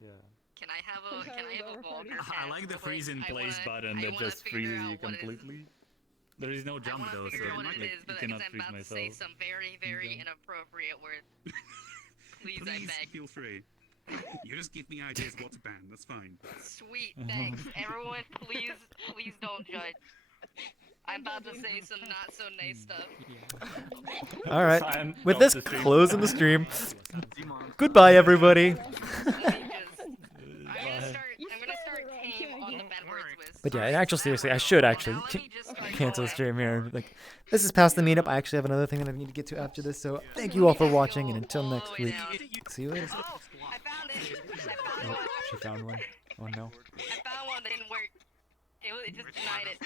Yeah. Can I have a vulgar I task like the real freeze quick? in I place wanna- button I that wanna just figure freezes out you what it is. completely. There is no jump though, so Figure out what like, it is, you but cannot I'm freeze about to say myself. some very, very inappropriate words. Please, I Please beg. feel free. You just give me ideas what to ban. That's fine. Sweet, thanks. Everyone, please don't judge. I'm about to say some not so nice stuff. All right. With this closing the stream. Goodbye, everybody. I'm gonna start tame on the bad words with. But yeah, in actual seriously, I should actually cancel the stream here. Like, this is past the meetup. I actually have another thing that I need to get to after this. So thank you all for watching, and until next week, see you later. Oh, I found it. Oh, she found one. Oh no. I found one that didn't work. It just denied it.